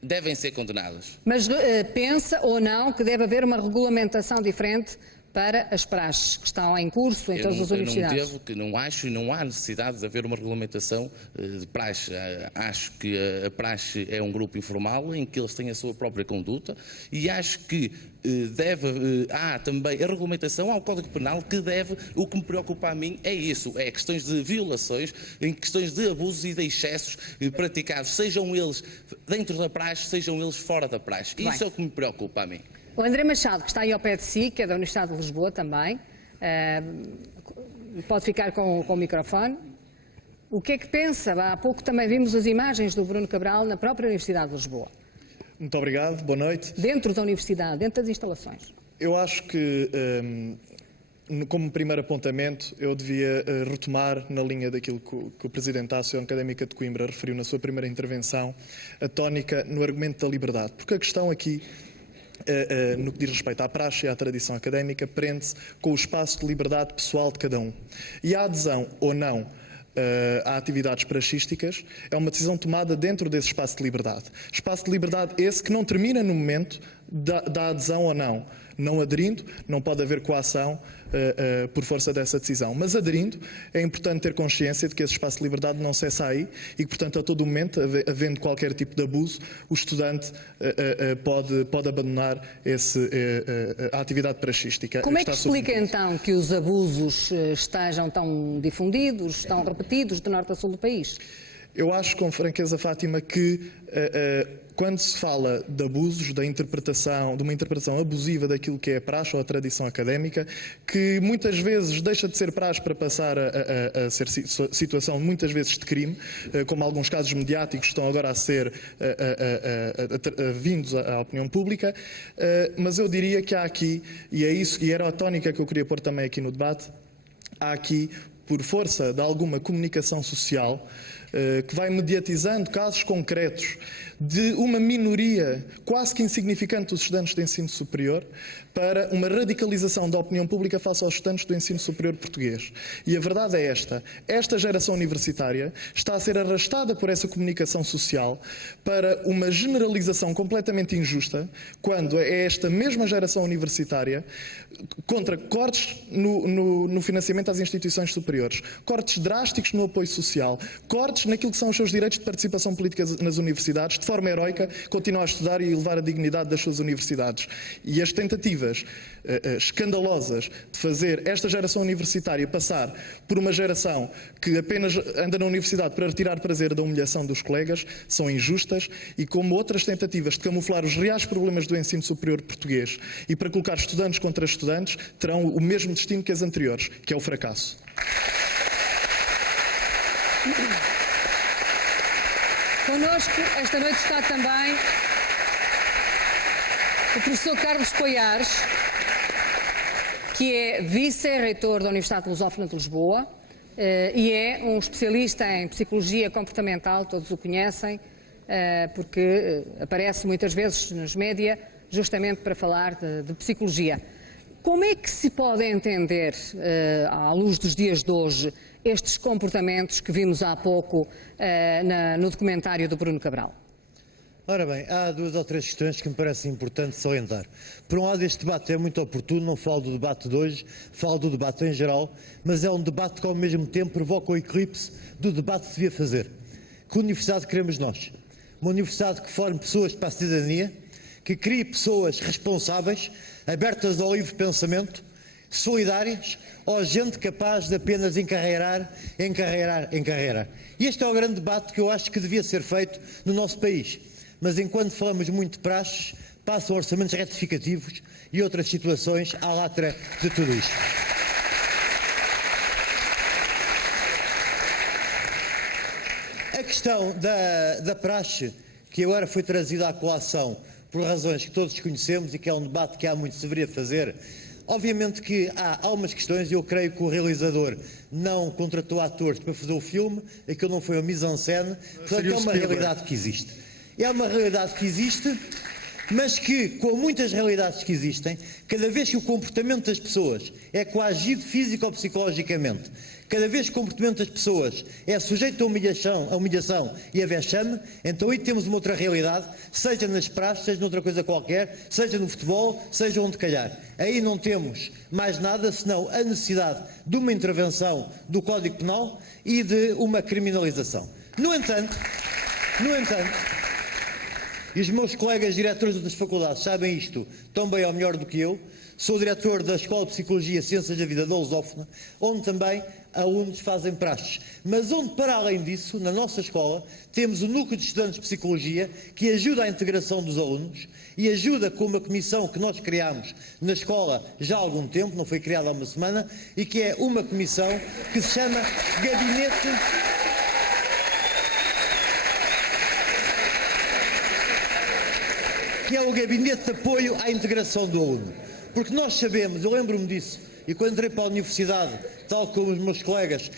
devem ser condenadas. Mas pensa ou não que deve haver uma regulamentação diferente para as praxes que estão em curso em todas as universidades? Não acho e não há necessidade de haver uma regulamentação de praxe. Acho que a praxe é um grupo informal em que eles têm a sua própria conduta e acho que há também a regulamentação ao Código Penal que o que me preocupa a mim é isso, é questões de violações, em questões de abusos e de excessos praticados, sejam eles dentro da praxe, sejam eles fora da praxe. Isso é o que me preocupa a mim. O André Machado, que está aí ao pé de si, que é da Universidade de Lisboa também, pode ficar com o microfone. O que é que pensa? Há pouco também vimos as imagens do Bruno Cabral na própria Universidade de Lisboa. Muito obrigado, boa noite. Dentro da universidade, dentro das instalações. Eu acho que, como primeiro apontamento, eu devia retomar na linha daquilo que o Presidente da Associação Académica de Coimbra referiu na sua primeira intervenção, a tónica no argumento da liberdade. Porque a questão aqui, no que diz respeito à praxe e à tradição académica, prende-se com o espaço de liberdade pessoal de cada um. E a adesão ou não a atividades praxísticas é uma decisão tomada dentro desse espaço de liberdade. Espaço de liberdade esse que não termina no momento da adesão ou não. Não aderindo, não pode haver coação por força dessa decisão. Mas aderindo, é importante ter consciência de que esse espaço de liberdade não cessa aí e que, portanto, a todo momento, havendo qualquer tipo de abuso, o estudante pode abandonar a atividade praxística. Como é que explica, então, que os abusos estejam tão difundidos, tão repetidos, de norte a sul do país? Eu acho, com franqueza, Fátima, que quando se fala de abusos, de uma interpretação abusiva daquilo que é a praxe ou a tradição académica, que muitas vezes deixa de ser praxe para passar a ser situação muitas vezes de crime, como alguns casos mediáticos estão agora a ser vindos à opinião pública, mas eu diria que há aqui, e é isso, e era a tónica que eu queria pôr também aqui no debate, há aqui, por força de alguma comunicação social, que vai mediatizando casos concretos de uma minoria quase que insignificante dos estudantes de ensino superior para uma radicalização da opinião pública face aos estudantes do ensino superior português. E a verdade é esta geração universitária está a ser arrastada por essa comunicação social para uma generalização completamente injusta, quando é esta mesma geração universitária contra cortes no financiamento às instituições superiores, cortes drásticos no apoio social, cortes naquilo que são os seus direitos de participação política nas universidades, de forma heroica, continua a estudar e elevar a dignidade das suas universidades. E as tentativas escandalosas de fazer esta geração universitária passar por uma geração que apenas anda na universidade para retirar prazer da humilhação dos colegas são injustas e, como outras tentativas de camuflar os reais problemas do ensino superior português e para colocar estudantes contra estudantes, terão o mesmo destino que as anteriores, que é o fracasso. Connosco esta noite está também o professor Carlos Poiares, que é vice-reitor da Universidade Lusófona de Lisboa e é um especialista em psicologia comportamental, todos o conhecem, porque aparece muitas vezes nos média justamente para falar de psicologia. Como é que se pode entender, à luz dos dias de hoje, estes comportamentos que vimos há pouco no documentário do Bruno Cabral? Ora bem, há duas ou três questões que me parecem importantes salientar. Por um lado, este debate é muito oportuno, não falo do debate de hoje, falo do debate em geral, mas é um debate que ao mesmo tempo provoca o eclipse do debate que se devia fazer. Que universidade queremos nós? Uma universidade que forme pessoas para a cidadania, que crie pessoas responsáveis, abertas ao livre pensamento, solidárias, ou gente capaz de apenas encarreirar. E este é o grande debate que eu acho que devia ser feito no nosso país. Mas enquanto falamos muito de praxes, passam orçamentos retificativos e outras situações à latra de tudo isto. A questão da praxe, que agora foi trazida à colação por razões que todos conhecemos e que é um debate que há muito se deveria fazer, obviamente que há algumas questões e eu creio que o realizador não contratou atores para fazer o filme, aquilo não foi uma mise-en-scène, portanto é uma realidade que existe. É uma realidade que existe mas que, com muitas realidades que existem, cada vez que o comportamento das pessoas é coagido físico ou psicologicamente, cada vez que o comportamento das pessoas é sujeito a humilhação e a vexame, então aí temos uma outra realidade, seja nas praças, seja noutra coisa qualquer, seja no futebol, seja onde calhar. Aí não temos mais nada senão a necessidade de uma intervenção do Código Penal e de uma criminalização. No entanto, e os meus colegas diretores das faculdades sabem isto tão bem ou melhor do que eu, sou diretor da Escola de Psicologia e Ciências da Vida da Lusófona, onde também alunos fazem praxes. Mas onde, para além disso, na nossa escola, temos o Núcleo de Estudantes de Psicologia, que ajuda à integração dos alunos e ajuda com uma comissão que nós criámos na escola já há algum tempo, não foi criada há uma semana, e que é uma comissão que se chama Gabinete... que é o Gabinete de Apoio à Integração do Aluno. Porque nós sabemos, eu lembro-me disso, e quando entrei para a universidade, tal como os meus colegas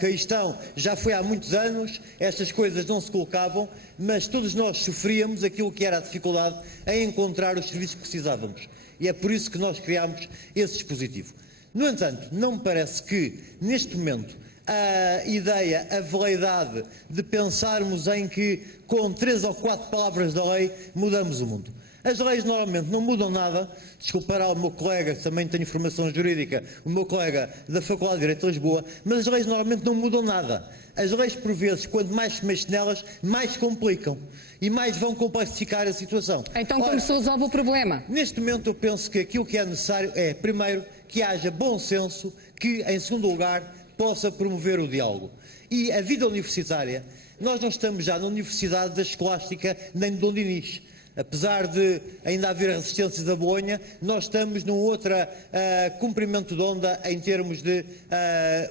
que aí estão, já foi há muitos anos, estas coisas não se colocavam, mas todos nós sofríamos aquilo que era a dificuldade em encontrar os serviços que precisávamos. E é por isso que nós criámos esse dispositivo. No entanto, não me parece que, neste momento, a ideia, a veleidade de pensarmos em que com 3 ou 4 palavras da lei mudamos o mundo. As leis normalmente não mudam nada, desculpará o meu colega, que também tem formação jurídica, o meu colega da Faculdade de Direito de Lisboa, mas as leis normalmente não mudam nada. As leis, por vezes, quanto mais se mexe nelas, mais complicam e mais vão complexificar a situação. Então como se resolve o problema? Neste momento eu penso que aquilo que é necessário é, primeiro, que haja bom senso, que, em segundo lugar, possa promover o diálogo. E a vida universitária, nós não estamos já na Universidade da Escolástica nem de Dom Dinis. Apesar de ainda haver resistências da Bolonha, nós estamos num outro comprimento de onda em termos de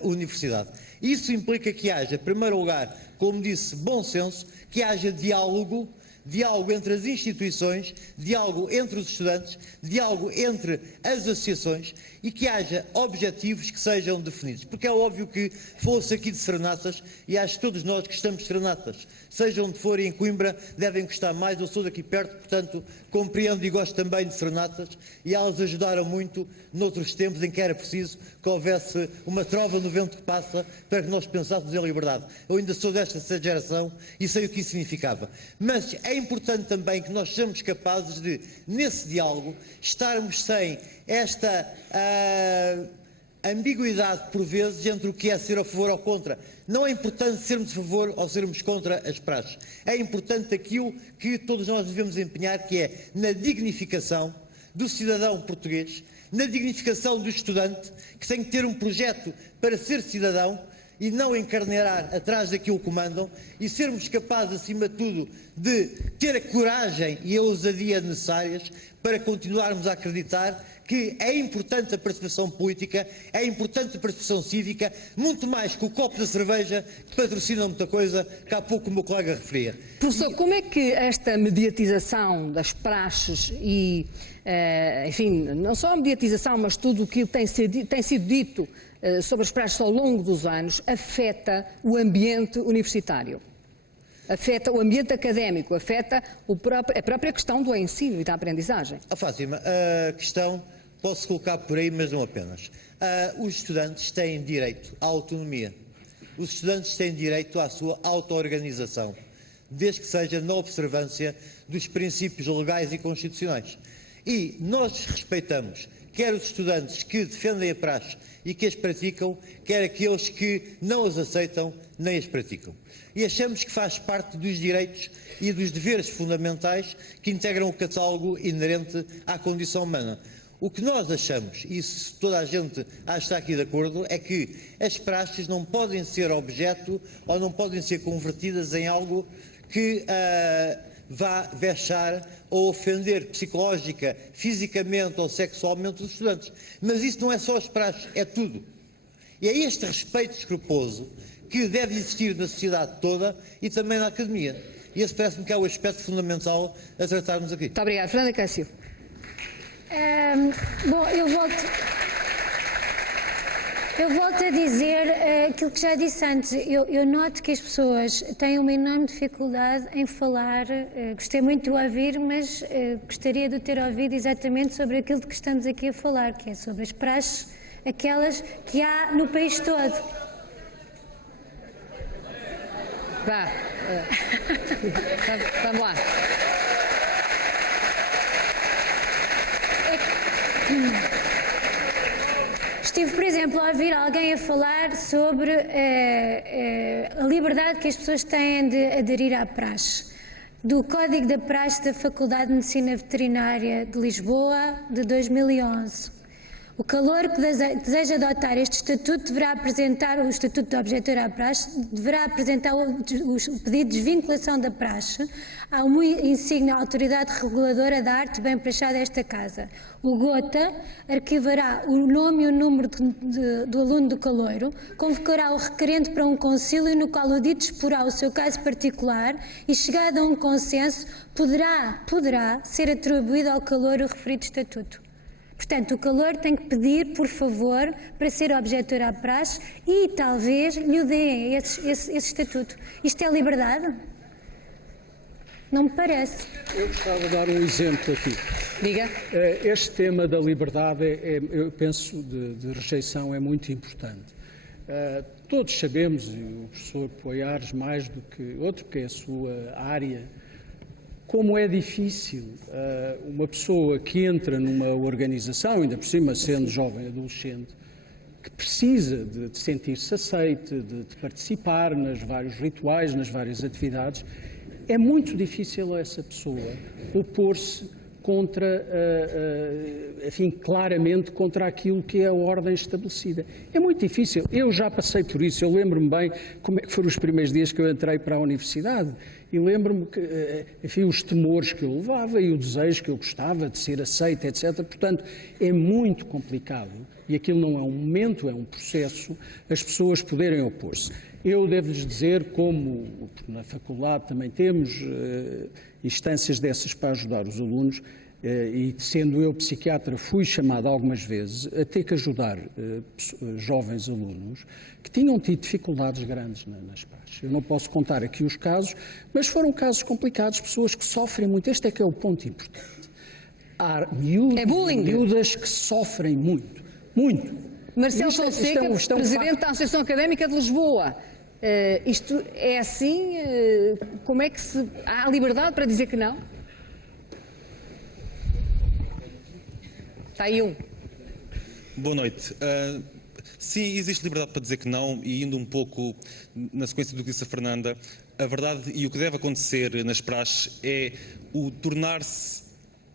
universidade. Isso implica que haja, em primeiro lugar, como disse, bom senso, que haja diálogo entre as instituições, diálogo entre os estudantes, diálogo entre as associações e que haja objetivos que sejam definidos. Porque é óbvio que falou-se aqui de serenatas e acho que todos nós que gostamos de serenatas, seja onde forem em Coimbra, devem gostar mais. Eu sou daqui perto, portanto, compreendo e gosto também de serenatas e elas ajudaram muito noutros tempos em que era preciso que houvesse uma trova no vento que passa para que nós pensássemos em liberdade. Eu ainda sou desta geração e sei o que isso significava. Mas é importante também que nós sejamos capazes de, nesse diálogo, estarmos sem esta ambiguidade, por vezes, entre o que é ser a favor ou contra. Não é importante sermos a favor ou sermos contra as praxes. É importante aquilo que todos nós devemos empenhar, que é na dignificação do cidadão português, na dignificação do estudante, que tem que ter um projeto para ser cidadão e não encarneirar atrás daquilo que comandam, e sermos capazes, acima de tudo, de ter a coragem e a ousadia necessárias para continuarmos a acreditar que é importante a participação política, é importante a participação cívica, muito mais que o copo da cerveja, que patrocina muita coisa, que há pouco o meu colega referia. Professor, como é que esta mediatização das praxes e, enfim, não só a mediatização, mas tudo o que tem sido dito sobre as praxes ao longo dos anos, afeta o ambiente universitário? Afeta o ambiente académico, afeta a própria questão do ensino e da aprendizagem? Fátima, a questão pode-se colocar por aí, mas não apenas. Os estudantes têm direito à autonomia. Os estudantes têm direito à sua auto-organização, desde que seja na observância dos princípios legais e constitucionais. E nós respeitamos quer os estudantes que defendem a praxe e que as praticam, quer aqueles que não as aceitam nem as praticam. E achamos que faz parte dos direitos e dos deveres fundamentais que integram o catálogo inerente à condição humana. O que nós achamos, e se toda a gente acha que está aqui de acordo, é que as praxes não podem ser objeto ou não podem ser convertidas em algo que vá vexar ou ofender psicológica, fisicamente ou sexualmente os estudantes. Mas isso não é só as praxes, é tudo. E é este respeito escrupuloso que deve existir na sociedade toda e também na academia. E esse parece-me que é o aspecto fundamental a tratarmos aqui. Muito obrigada. Fernanda Cássio. Bom, eu volto... Eu volto a dizer aquilo que já disse antes. Eu noto que as pessoas têm uma enorme dificuldade em falar. Gostei muito de o ouvir, mas gostaria de o ter ouvido exatamente sobre aquilo de que estamos aqui a falar, que é sobre as praxes, aquelas que há no país todo. Vá. Vamos lá. Estive, por exemplo, a ouvir alguém a falar sobre a liberdade que as pessoas têm de aderir à praxe. Do Código da Praxe da Faculdade de Medicina Veterinária de Lisboa, de 2011. O calouro que deseja adotar este estatuto deverá apresentar, o estatuto de objetor à praxe, deverá apresentar o pedido de desvinculação da praxe a uma insígne autoridade reguladora da arte bem praxada desta casa. O GOTA arquivará o nome e o número do aluno do calouro, convocará o requerente para um concílio no qual o dito exporá o seu caso particular e, chegado a um consenso, poderá ser atribuído ao calouro o referido estatuto. Portanto, o calouro tem que pedir, por favor, para ser objetor à praxe e talvez lhe deem esse estatuto. Isto é liberdade? Não me parece. Eu gostava de dar um exemplo aqui. Diga. Este tema da liberdade, eu penso, de rejeição é muito importante. Todos sabemos, e o professor Poiares mais do que outro, que é a sua área, como é difícil uma pessoa que entra numa organização, ainda por cima sendo jovem, adolescente, que precisa de sentir-se aceite, de participar nos vários rituais, nas várias atividades, é muito difícil a essa pessoa opor-se contra, enfim, claramente contra aquilo que é a ordem estabelecida. É muito difícil. Eu já passei por isso. Eu lembro-me bem como é que foram os primeiros dias que eu entrei para a universidade. E lembro-me que, enfim, os temores que eu levava e o desejo que eu gostava de ser aceito, etc. Portanto, é muito complicado. E aquilo não é um momento, é um processo, as pessoas poderem opor-se. Eu devo-lhes dizer, como na faculdade também temos instâncias dessas para ajudar os alunos, e sendo eu psiquiatra fui chamado algumas vezes a ter que ajudar jovens alunos que tinham tido dificuldades grandes nas praxes. Eu não posso contar aqui os casos, mas foram casos complicados, pessoas que sofrem muito. Este é que é o ponto importante. Há miúdas que sofrem muito, muito. Marcelo Fonseca, presidente da Associação Académica de Lisboa. Isto é assim? Como é que há liberdade para dizer que não? Está aí um. Boa noite. Sim, existe liberdade para dizer que não, e indo um pouco na sequência do que disse a Fernanda, a verdade e o que deve acontecer nas praxes é o tornar-se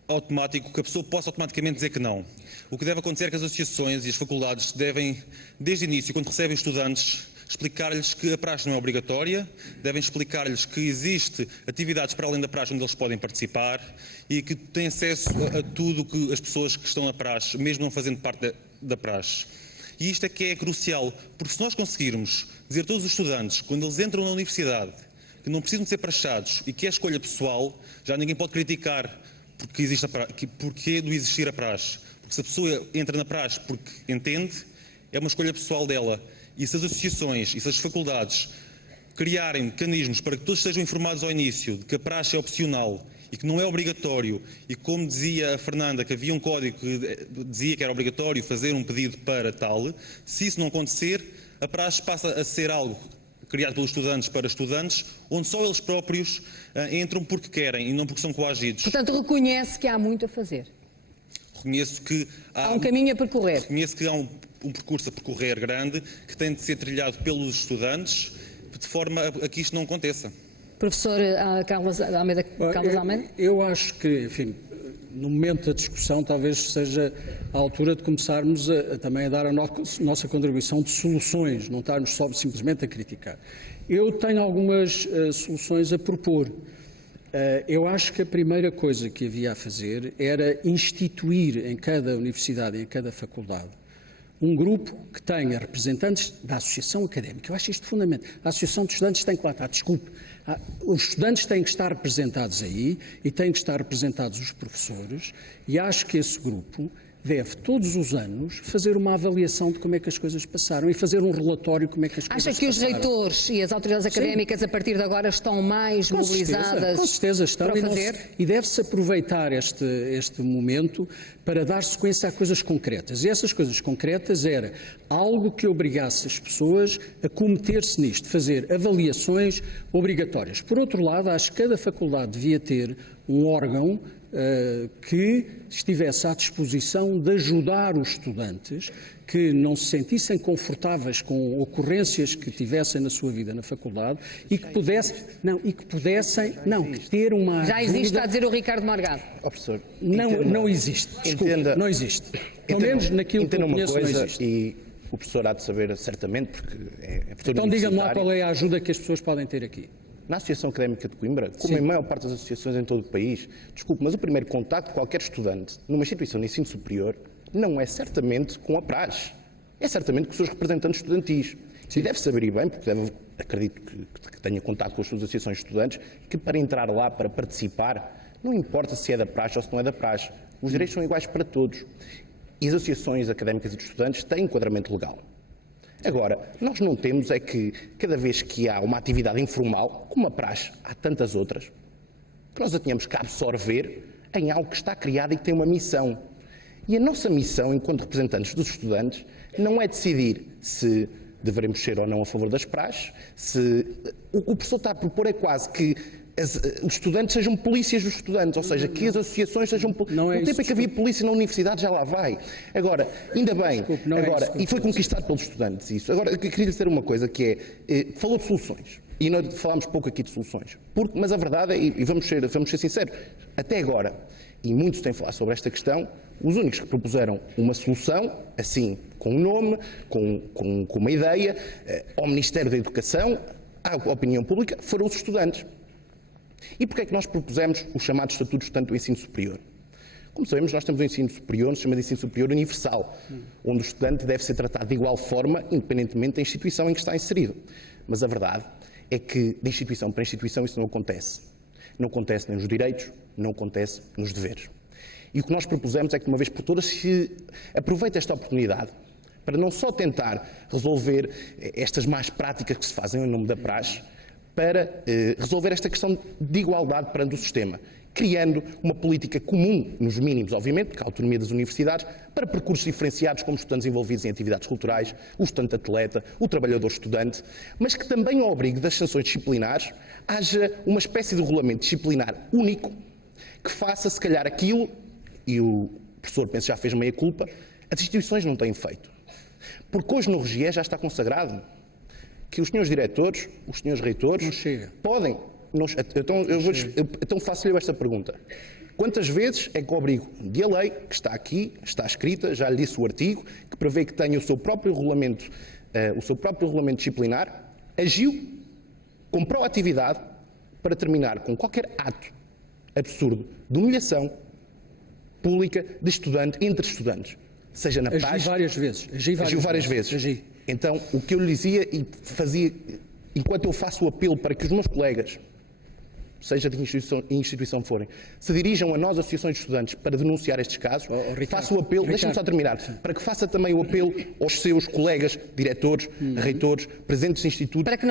automático, que a pessoa possa automaticamente dizer que não. O que deve acontecer é que as associações e as faculdades devem, desde o início, quando recebem estudantes, explicar-lhes que a praxe não é obrigatória, devem explicar-lhes que existe atividades para além da praxe onde eles podem participar e que têm acesso a tudo que as pessoas que estão na praxe, mesmo não fazendo parte da praxe. E isto é que é crucial, porque se nós conseguirmos dizer a todos os estudantes, quando eles entram na universidade, que não precisam de ser praxados e que é escolha pessoal, já ninguém pode criticar porque do existir a praxe. Porque se a pessoa entra na praxe porque entende, é uma escolha pessoal dela. E se as associações e se as faculdades criarem mecanismos para que todos estejam informados ao início de que a praxe é opcional e que não é obrigatório, e como dizia a Fernanda, que havia um código que dizia que era obrigatório fazer um pedido para tal, se isso não acontecer, a praxe passa a ser algo criado pelos estudantes para estudantes, onde só eles próprios entram porque querem e não porque são coagidos. Portanto, reconhece que há muito a fazer. Reconheço que há um caminho a percorrer. Reconheço que há um percurso a percorrer grande, que tem de ser trilhado pelos estudantes, de forma a que isto não aconteça. Professor Carlos Almeida. Eu acho que, enfim, no momento da discussão talvez seja a altura de começarmos também a dar a nossa contribuição de soluções, não estarmos só simplesmente a criticar. Eu tenho algumas soluções a propor. Eu acho que a primeira coisa que havia a fazer era instituir em cada universidade, em cada faculdade, um grupo que tenha representantes da associação académica. Eu acho isto fundamental. A associação de estudantes tem que lá estar, desculpe. Os estudantes têm que estar representados aí e têm que estar representados os professores, e acho que esse grupo deve, todos os anos, fazer uma avaliação de como é que as coisas passaram e fazer um relatório de como é que as coisas Acha que os passaram. reitores e as autoridades académicas, a partir de agora, estão mais mobilizadas Com certeza estão para e, fazer? e deve-se aproveitar este momento para dar sequência a coisas concretas. E essas coisas concretas era algo que obrigasse as pessoas a cometer-se nisto, fazer avaliações obrigatórias. Por outro lado, acho que cada faculdade devia ter um órgão que estivesse à disposição de ajudar os estudantes que não se sentissem confortáveis com ocorrências que tivessem na sua vida na faculdade e que pudessem ter uma Já existe, ajuda. está a dizer o Ricardo Morgado. Professor, Não existe, desculpe, não existe. Pelo menos naquilo que eu uma conheço não coisa, existe. e o professor há de saber certamente, porque é professor Então diga-me lá universitário. qual é a ajuda que as pessoas podem ter aqui. Na Associação Académica de Coimbra, como Sim. em maior parte das associações em todo o país, desculpe, mas o primeiro contacto de qualquer estudante numa instituição de ensino superior não é certamente com a praxe, é certamente com os seus representantes estudantis. E deve saber e bem, porque acredito que tenha contato com as suas associações de estudantes, que para entrar lá, para participar, não importa se é da praxe ou se não é da praxe, os direitos são iguais para todos. E as associações académicas e de estudantes têm enquadramento legal. Agora, nós não temos é que, cada vez que há uma atividade informal, como a praxe, há tantas outras, que nós a tenhamos que absorver em algo que está criado e que tem uma missão. E a nossa missão, enquanto representantes dos estudantes, não é decidir se devemos ser ou não a favor das praxes, se... O que o professor está a propor é quase que os estudantes sejam polícias dos estudantes, ou seja, que as associações sejam... Não é o isso, tempo em que havia polícia na universidade já lá vai. Agora, ainda bem, e foi conquistado pelos estudantes isso. Agora, eu queria lhe dizer uma coisa que é, falou de soluções, e nós falámos pouco aqui de soluções, mas a verdade é, e vamos ser sinceros, até agora, e muitos têm falado sobre esta questão, os únicos que propuseram uma solução, assim, com um nome, com uma ideia, ao Ministério da Educação, à opinião pública, foram os estudantes. E porquê é que nós propusemos os chamados estatutos tanto do ensino superior? Como sabemos, nós temos um ensino superior, se chama de ensino superior universal, onde o estudante deve ser tratado de igual forma, independentemente da instituição em que está inserido. Mas a verdade é que, de instituição para instituição, isso não acontece. Não acontece nem nos direitos, não acontece nos deveres. E o que nós propusemos é que, de uma vez por todas, se aproveite esta oportunidade para não só tentar resolver estas más práticas que se fazem em nome da praxe, para resolver esta questão de igualdade perante o sistema, criando uma política comum, nos mínimos, obviamente, porque há autonomia das universidades, para percursos diferenciados como estudantes envolvidos em atividades culturais, o estudante-atleta, o trabalhador-estudante, mas que também, ao abrigo das sanções disciplinares, haja uma espécie de regulamento disciplinar único que faça, se calhar, aquilo, e o professor, penso, já fez meia culpa, as instituições não têm feito. Porque hoje no RGE já está consagrado que os senhores diretores, os senhores reitores, podem... Então faço-lhe esta pergunta. Quantas vezes é que o abrigo de a lei, que está aqui, está escrita, já lhe disse o artigo, que prevê que tenha o seu próprio regulamento disciplinar, agiu com proatividade para terminar com qualquer ato absurdo de humilhação pública de estudante entre estudantes, seja na praxe... Agiu várias vezes. Então, o que eu lhe dizia e fazia, enquanto eu faço o apelo para que os meus colegas, seja de instituição forem, se dirijam a nós, associações de estudantes, para denunciar estes casos, faço o apelo, deixe-me só terminar, para que faça também o apelo aos seus colegas, diretores, reitores, presidentes de institutos, para que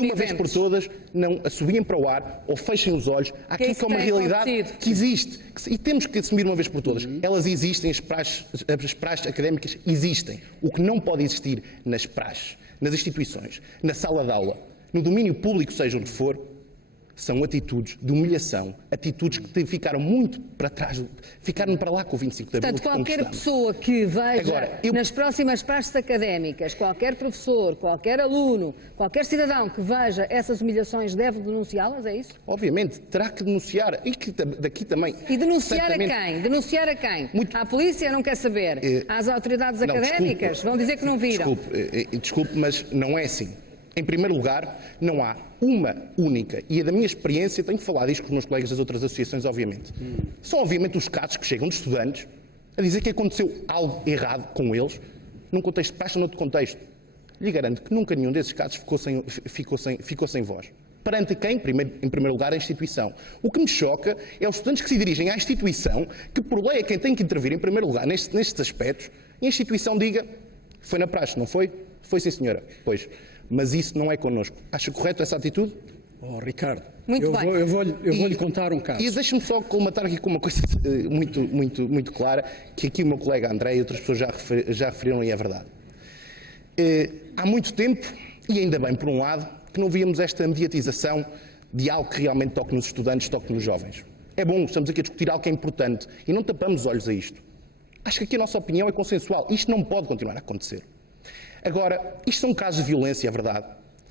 de uma vez por todas não assobiem para o ar ou fechem os olhos àquilo que é uma realidade que existe. E temos que assumir uma vez por todas. Elas existem, as praxes académicas existem. O que não pode existir nas praxes, nas instituições, na sala de aula, no domínio público, seja onde for, são atitudes de humilhação, atitudes que ficaram muito para trás, ficaram para lá com o 25 de Abril. Portanto, qualquer pessoa que veja nas próximas praxes académicas, qualquer professor, qualquer aluno, qualquer cidadão que veja essas humilhações deve denunciá-las, é isso? Obviamente, terá que denunciar. E que daqui também... E denunciar a quem? Denunciar a quem? À polícia não quer saber? Às autoridades académicas? Vão dizer que não viram? Desculpe, mas não é assim. Em primeiro lugar, não há uma única, e da minha experiência, tenho falado isto com os meus colegas das outras associações, obviamente. São, obviamente, os casos que chegam de estudantes a dizer que aconteceu algo errado com eles, num contexto de praxe ou noutro contexto. Lhe garanto que nunca nenhum desses casos ficou sem voz. Perante quem? Em primeiro lugar, a instituição. O que me choca é os estudantes que se dirigem à instituição, que por lei é quem tem que intervir em primeiro lugar nestes aspectos, e a instituição diga, foi na praxe, não foi? Foi sim, senhora. Pois. Mas isso não é connosco. Acha correto essa atitude? Oh, Ricardo, Muito bem. eu vou-lhe contar um caso. E deixe-me só colmatar aqui com uma coisa muito clara, que aqui o meu colega André e outras pessoas já referiram e é verdade. Há muito tempo, e ainda bem por um lado, que não víamos esta mediatização de algo que realmente toque nos estudantes, toque nos jovens. É bom, estamos aqui a discutir algo que é importante e não tapamos os olhos a isto. Acho que aqui a nossa opinião é consensual. Isto não pode continuar a acontecer. Agora, isto são casos de violência, é verdade.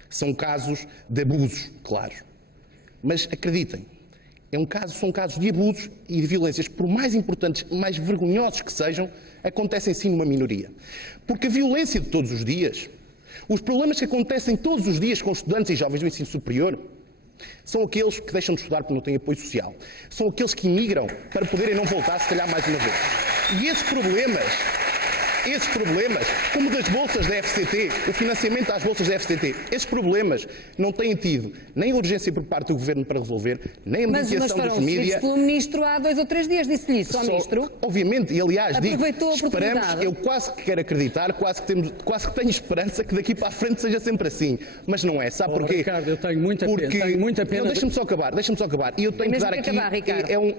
São casos de abusos, claro. Mas acreditem, são casos de abusos e de violências, por mais importantes, mais vergonhosos que sejam, acontecem sim numa minoria. Porque a violência de todos os dias, os problemas que acontecem todos os dias com estudantes e jovens do ensino superior, são aqueles que deixam de estudar porque não têm apoio social. São aqueles que imigram para poderem não voltar, se calhar, mais uma vez. E esses problemas, como das bolsas da FCT, o financiamento às bolsas da FCT, esses problemas não têm tido nem a urgência por parte do Governo para resolver, nem a mediação dos mídias. Mas pelo Ministro há 2 ou 3 dias, disse-lhe isso ao Ministro. Obviamente, e aliás, aproveitou a oportunidade. Eu quase que quero acreditar, quase que tenho esperança que daqui para a frente seja sempre assim. Mas não é, sabe porquê? Ricardo, eu tenho muita pena. Deixa-me só acabar. E eu tenho que dar aqui,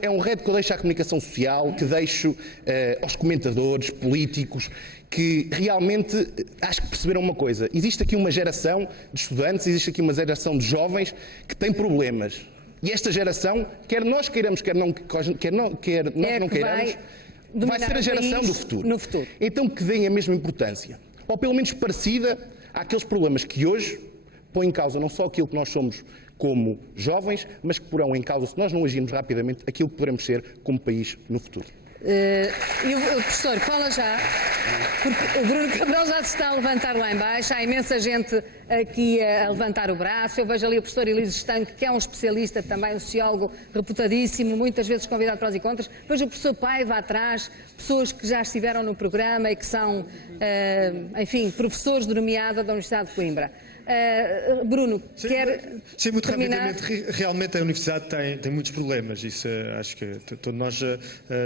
é um reto que eu deixo à comunicação social, que deixo aos comentadores políticos, que realmente acho que perceberam uma coisa. Existe aqui uma geração de estudantes, existe aqui uma geração de jovens que tem problemas. E esta geração, quer nós queiramos, quer nós não queiramos, vai ser a geração do futuro. No futuro. Então que deem a mesma importância, ou pelo menos parecida, àqueles problemas que hoje põem em causa não só aquilo que nós somos como jovens, mas que porão em causa, se nós não agirmos rapidamente, aquilo que poderemos ser como país no futuro. E o professor fala já, porque o Bruno Cabral já se está a levantar lá em baixo, há imensa gente aqui a levantar o braço. Eu vejo ali o professor Elísio Estanque, que é um especialista também, um sociólogo reputadíssimo, muitas vezes convidado para os encontros. Vejo o professor Paiva atrás, pessoas que já estiveram no programa e que são, enfim, professores de nomeada da Universidade de Coimbra. Bruno, quer Sim, muito terminar? rapidamente. Realmente a Universidade tem muitos problemas, isso acho que todos nós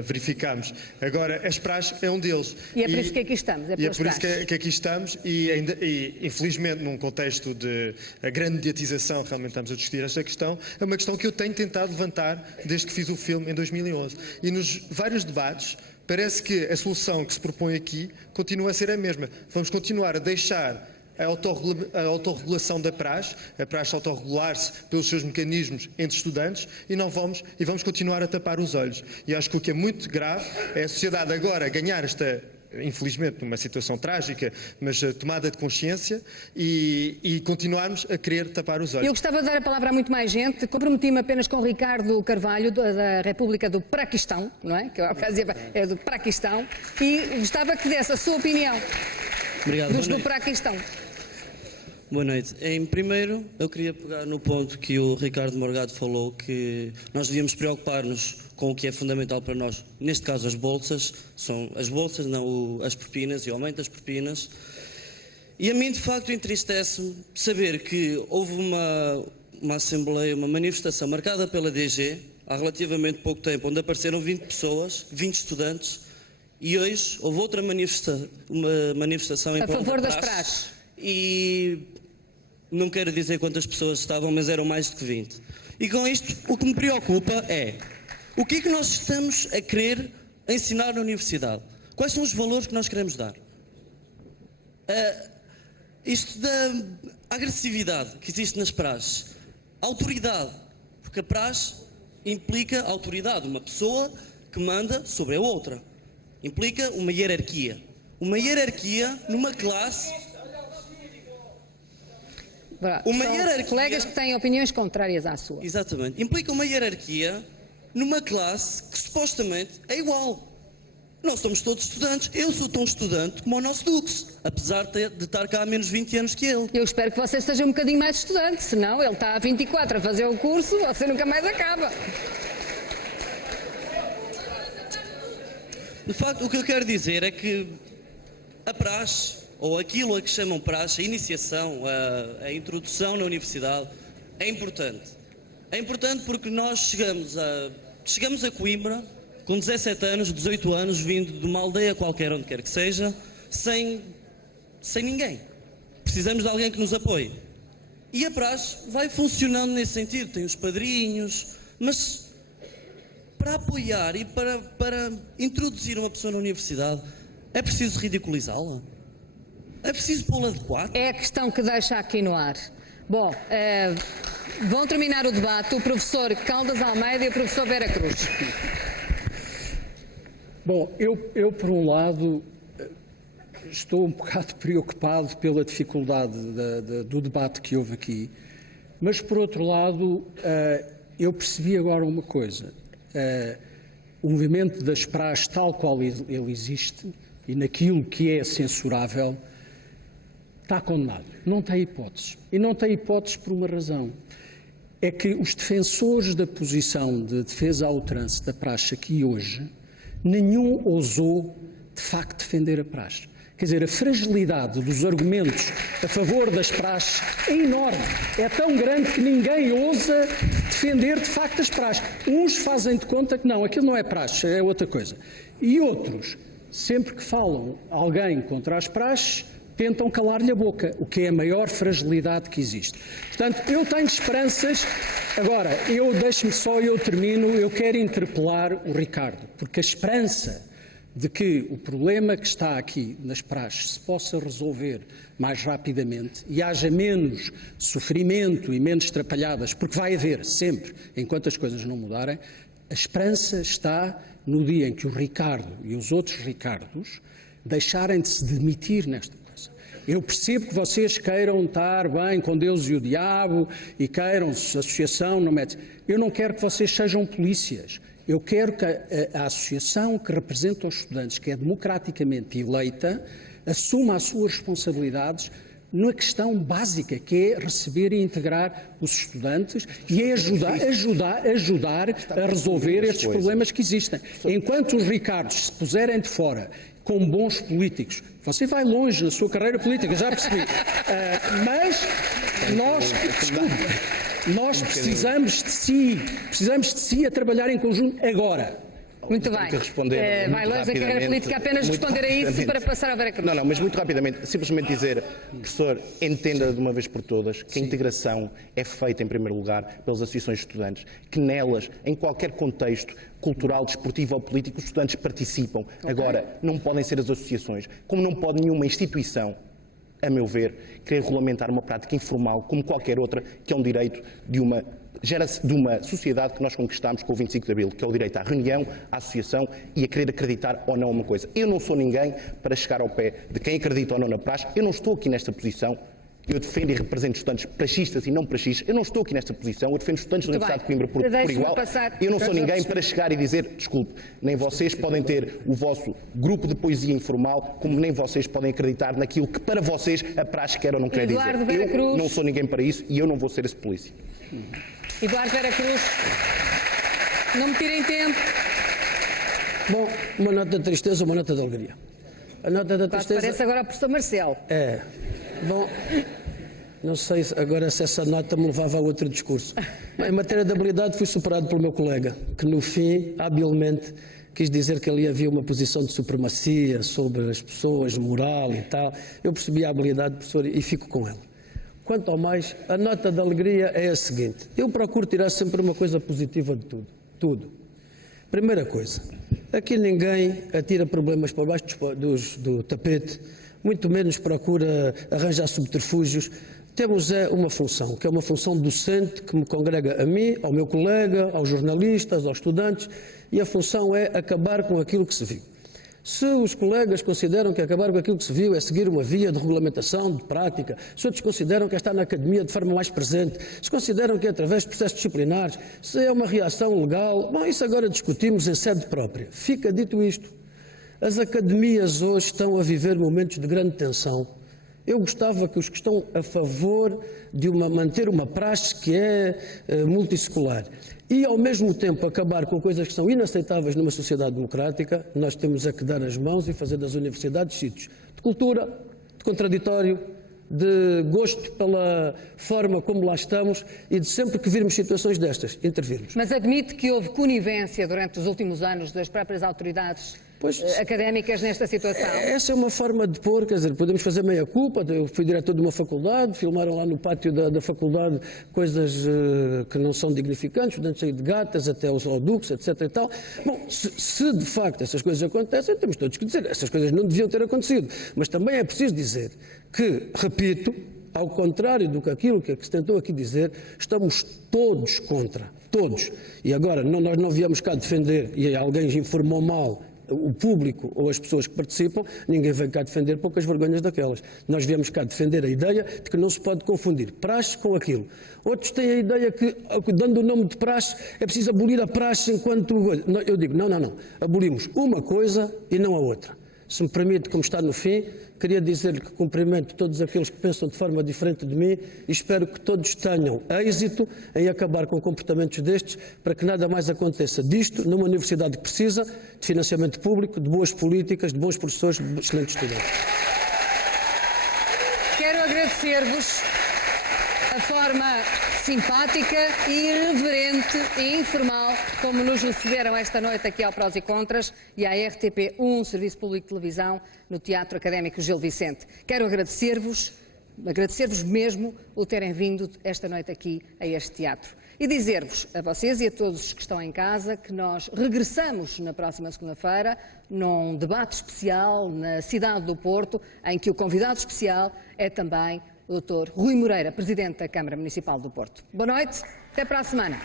verificamos. Agora, as praxes é um deles. E é por isso que aqui estamos. E é por isso que aqui estamos e infelizmente num contexto de a grande mediatização, realmente estamos a discutir esta questão, é uma questão que eu tenho tentado levantar desde que fiz o filme em 2011. E nos vários debates parece que a solução que se propõe aqui continua a ser a mesma. Vamos continuar a deixar a autorregulação da praxe, a praxe autorregular-se pelos seus mecanismos entre estudantes e vamos continuar a tapar os olhos. E acho que o que é muito grave é a sociedade agora ganhar esta, infelizmente numa situação trágica, mas tomada de consciência e continuarmos a querer tapar os olhos. Eu gostava de dar a palavra a muito mais gente. Comprometi-me apenas com o Ricardo Carvalho, da República do Paquistão, não é? Que eu é do Paquistão, e gostava que desse a sua opinião. Obrigado. Do Paquistão. Boa noite. Em primeiro, eu queria pegar no ponto que o Ricardo Morgado falou, que nós devíamos preocupar-nos com o que é fundamental para nós. Neste caso, as bolsas, não as propinas e o aumento das propinas. E a mim, de facto, entristece-me saber que houve uma assembleia, uma manifestação marcada pela DG, há relativamente pouco tempo, onde apareceram 20 pessoas, 20 estudantes, e hoje houve outra manifestação em a favor das praxes. E não quero dizer quantas pessoas estavam, mas eram mais do que 20. E com isto, o que me preocupa é o que é que nós estamos a querer ensinar na universidade? Quais são os valores que nós queremos dar? Isto da agressividade que existe nas praxes, autoridade, porque a praxe implica autoridade, uma pessoa que manda sobre a outra, implica uma hierarquia numa classe. São colegas que têm opiniões contrárias à sua. Exatamente. Implica uma hierarquia numa classe que supostamente é igual. Nós somos todos estudantes. Eu sou tão estudante como o nosso Dux, apesar de estar cá há menos 20 anos que ele. Eu espero que você seja um bocadinho mais estudante, senão ele está há 24 a fazer o curso, você nunca mais acaba. De facto, o que eu quero dizer é que a praxe, ou aquilo a que chamam praxe, a iniciação, a introdução na universidade, é importante. É importante porque nós chegamos a Coimbra com 17 anos, 18 anos, vindo de uma aldeia qualquer, onde quer que seja, sem ninguém. Precisamos de alguém que nos apoie. E a praxe vai funcionando nesse sentido, tem os padrinhos, mas para apoiar e para introduzir uma pessoa na universidade, é preciso ridiculizá-la? É preciso pô-la de quatro? É a questão que deixa aqui no ar. Bom, vão terminar o debate o professor Caldas Almeida e o professor Vera Cruz. Bom, eu por um lado estou um bocado preocupado pela dificuldade do debate que houve aqui, mas por outro lado eu percebi agora uma coisa. O movimento das praxes tal qual ele existe e naquilo que é censurável está condenado. Não tem hipóteses. E não tem hipóteses por uma razão. É que os defensores da posição de defesa à ultrança da praxe aqui hoje, nenhum ousou de facto defender a praxe. Quer dizer, a fragilidade dos argumentos a favor das praxes é enorme. É tão grande que ninguém ousa defender de facto as praxes. Uns fazem de conta que não, aquilo não é praxe, é outra coisa. E outros, sempre que falam alguém contra as praxes, tentam calar-lhe a boca, o que é a maior fragilidade que existe. Portanto, eu tenho esperanças. Agora, eu termino, eu quero interpelar o Ricardo, porque a esperança de que o problema que está aqui nas praxes se possa resolver mais rapidamente e haja menos sofrimento e menos trapalhadas, porque vai haver sempre, enquanto as coisas não mudarem, a esperança está no dia em que o Ricardo e os outros Ricardos deixarem de se demitir nesta coisa. Eu percebo que vocês queiram estar bem com Deus e o diabo e queiram associação, eu não quero que vocês sejam polícias. Eu quero que a associação que representa os estudantes, que é democraticamente eleita, assuma as suas responsabilidades na questão básica, que é receber e integrar os estudantes e é ajudar a resolver estes problemas que existem. Enquanto os Ricardos se puserem de fora como bons políticos, você vai longe na sua carreira política, já percebi. Mas nós precisamos de si a trabalhar em conjunto agora. Muito bem. Vai longe da carreira política, apenas responder a isso para passar a Vera Cruz. Não, mas muito rapidamente, simplesmente dizer, professor, entenda de uma vez por todas que a integração é feita, em primeiro lugar, pelas associações de estudantes, que nelas, em qualquer contexto cultural, desportivo ou político, os estudantes participam. Okay. Agora, não podem ser as associações, como não pode nenhuma instituição, a meu ver, querer regulamentar uma prática informal como qualquer outra, que é um direito de uma sociedade que nós conquistámos com o 25 de Abril, que é o direito à reunião, à associação e a querer acreditar ou não uma coisa. Eu não sou ninguém para chegar ao pé de quem acredita ou não na praxe. Eu não estou aqui nesta posição. Eu defendo e represento estudantes praxistas e não praxistas. Eu não estou aqui nesta posição. Eu defendo estudantes da Universidade de Coimbra por igual. Eu não sou ninguém para chegar e dizer, desculpe, nem vocês podem ter o vosso grupo de poesia informal, como nem vocês podem acreditar naquilo que para vocês a praxe quer ou não quer dizer. Eu não sou ninguém para isso e eu não vou ser esse polícia. Eduardo Vera Cruz, não me tirem tempo. Bom, uma nota de tristeza, uma nota de alegria. A nota da tristeza... Parece agora o professor Marcelo. É. Bom, não sei agora se essa nota me levava a outro discurso. Em matéria de habilidade fui superado pelo meu colega, que no fim, habilmente, quis dizer que ali havia uma posição de supremacia sobre as pessoas, moral e tal. Eu percebi a habilidade, professor, e fico com ela. Quanto ao mais, a nota de alegria é a seguinte. Eu procuro tirar sempre uma coisa positiva de tudo. Primeira coisa, aqui ninguém atira problemas para baixo do tapete, muito menos procura arranjar subterfúgios. Temos uma função, que é uma função docente que me congrega a mim, ao meu colega, aos jornalistas, aos estudantes, e a função é acabar com aquilo que se viu. Se os colegas consideram que acabar com aquilo que se viu é seguir uma via de regulamentação, de prática, se outros consideram que é estar na academia de forma mais presente, se consideram que é através de processos disciplinares, se é uma reação legal, bom, isso agora discutimos em sede própria. Fica dito isto. As academias hoje estão a viver momentos de grande tensão. Eu gostava que os que estão a favor de manter uma praxe que é multissecular e, ao mesmo tempo, acabar com coisas que são inaceitáveis numa sociedade democrática, nós temos que dar as mãos e fazer das universidades sítios de cultura, de contraditório, de gosto pela forma como lá estamos e de sempre que virmos situações destas, intervirmos. Mas admite que houve conivência durante os últimos anos das próprias autoridades académicas nesta situação? Essa é uma forma de pôr, quer dizer, podemos fazer meia-culpa. Eu fui diretor de uma faculdade, filmaram lá no pátio da faculdade coisas que não são dignificantes, estudantes aí de gatas até aos duques, etc e tal. Bom, se de facto essas coisas acontecem, temos todos que dizer, essas coisas não deviam ter acontecido. Mas também é preciso dizer que, repito, ao contrário do que aquilo que se tentou aqui dizer, estamos todos contra, todos. E agora, nós não viemos cá defender, e alguém informou mal o público ou as pessoas que participam, ninguém vem cá defender poucas vergonhas daquelas. Nós viemos cá defender a ideia de que não se pode confundir praxe com aquilo. Outros têm a ideia que, dando o nome de praxe, é preciso abolir a praxe enquanto... Eu digo, não. Abolimos uma coisa e não a outra. Se me permite, como está no fim, queria dizer-lhe que cumprimento todos aqueles que pensam de forma diferente de mim e espero que todos tenham êxito em acabar com comportamentos destes para que nada mais aconteça disto numa universidade que precisa de financiamento público, de boas políticas, de bons professores, de excelentes estudantes. Quero agradecer-vos a forma simpática, irreverente e informal como nos receberam esta noite aqui ao Prós e Contras e à RTP1, Serviço Público de Televisão, no Teatro Académico Gil Vicente. Quero agradecer-vos mesmo o terem vindo esta noite aqui a este teatro. E dizer-vos, a vocês e a todos os que estão em casa, que nós regressamos na próxima segunda-feira num debate especial na cidade do Porto, em que o convidado especial é também o Dr. Rui Moreira, Presidente da Câmara Municipal do Porto. Boa noite, até para a semana.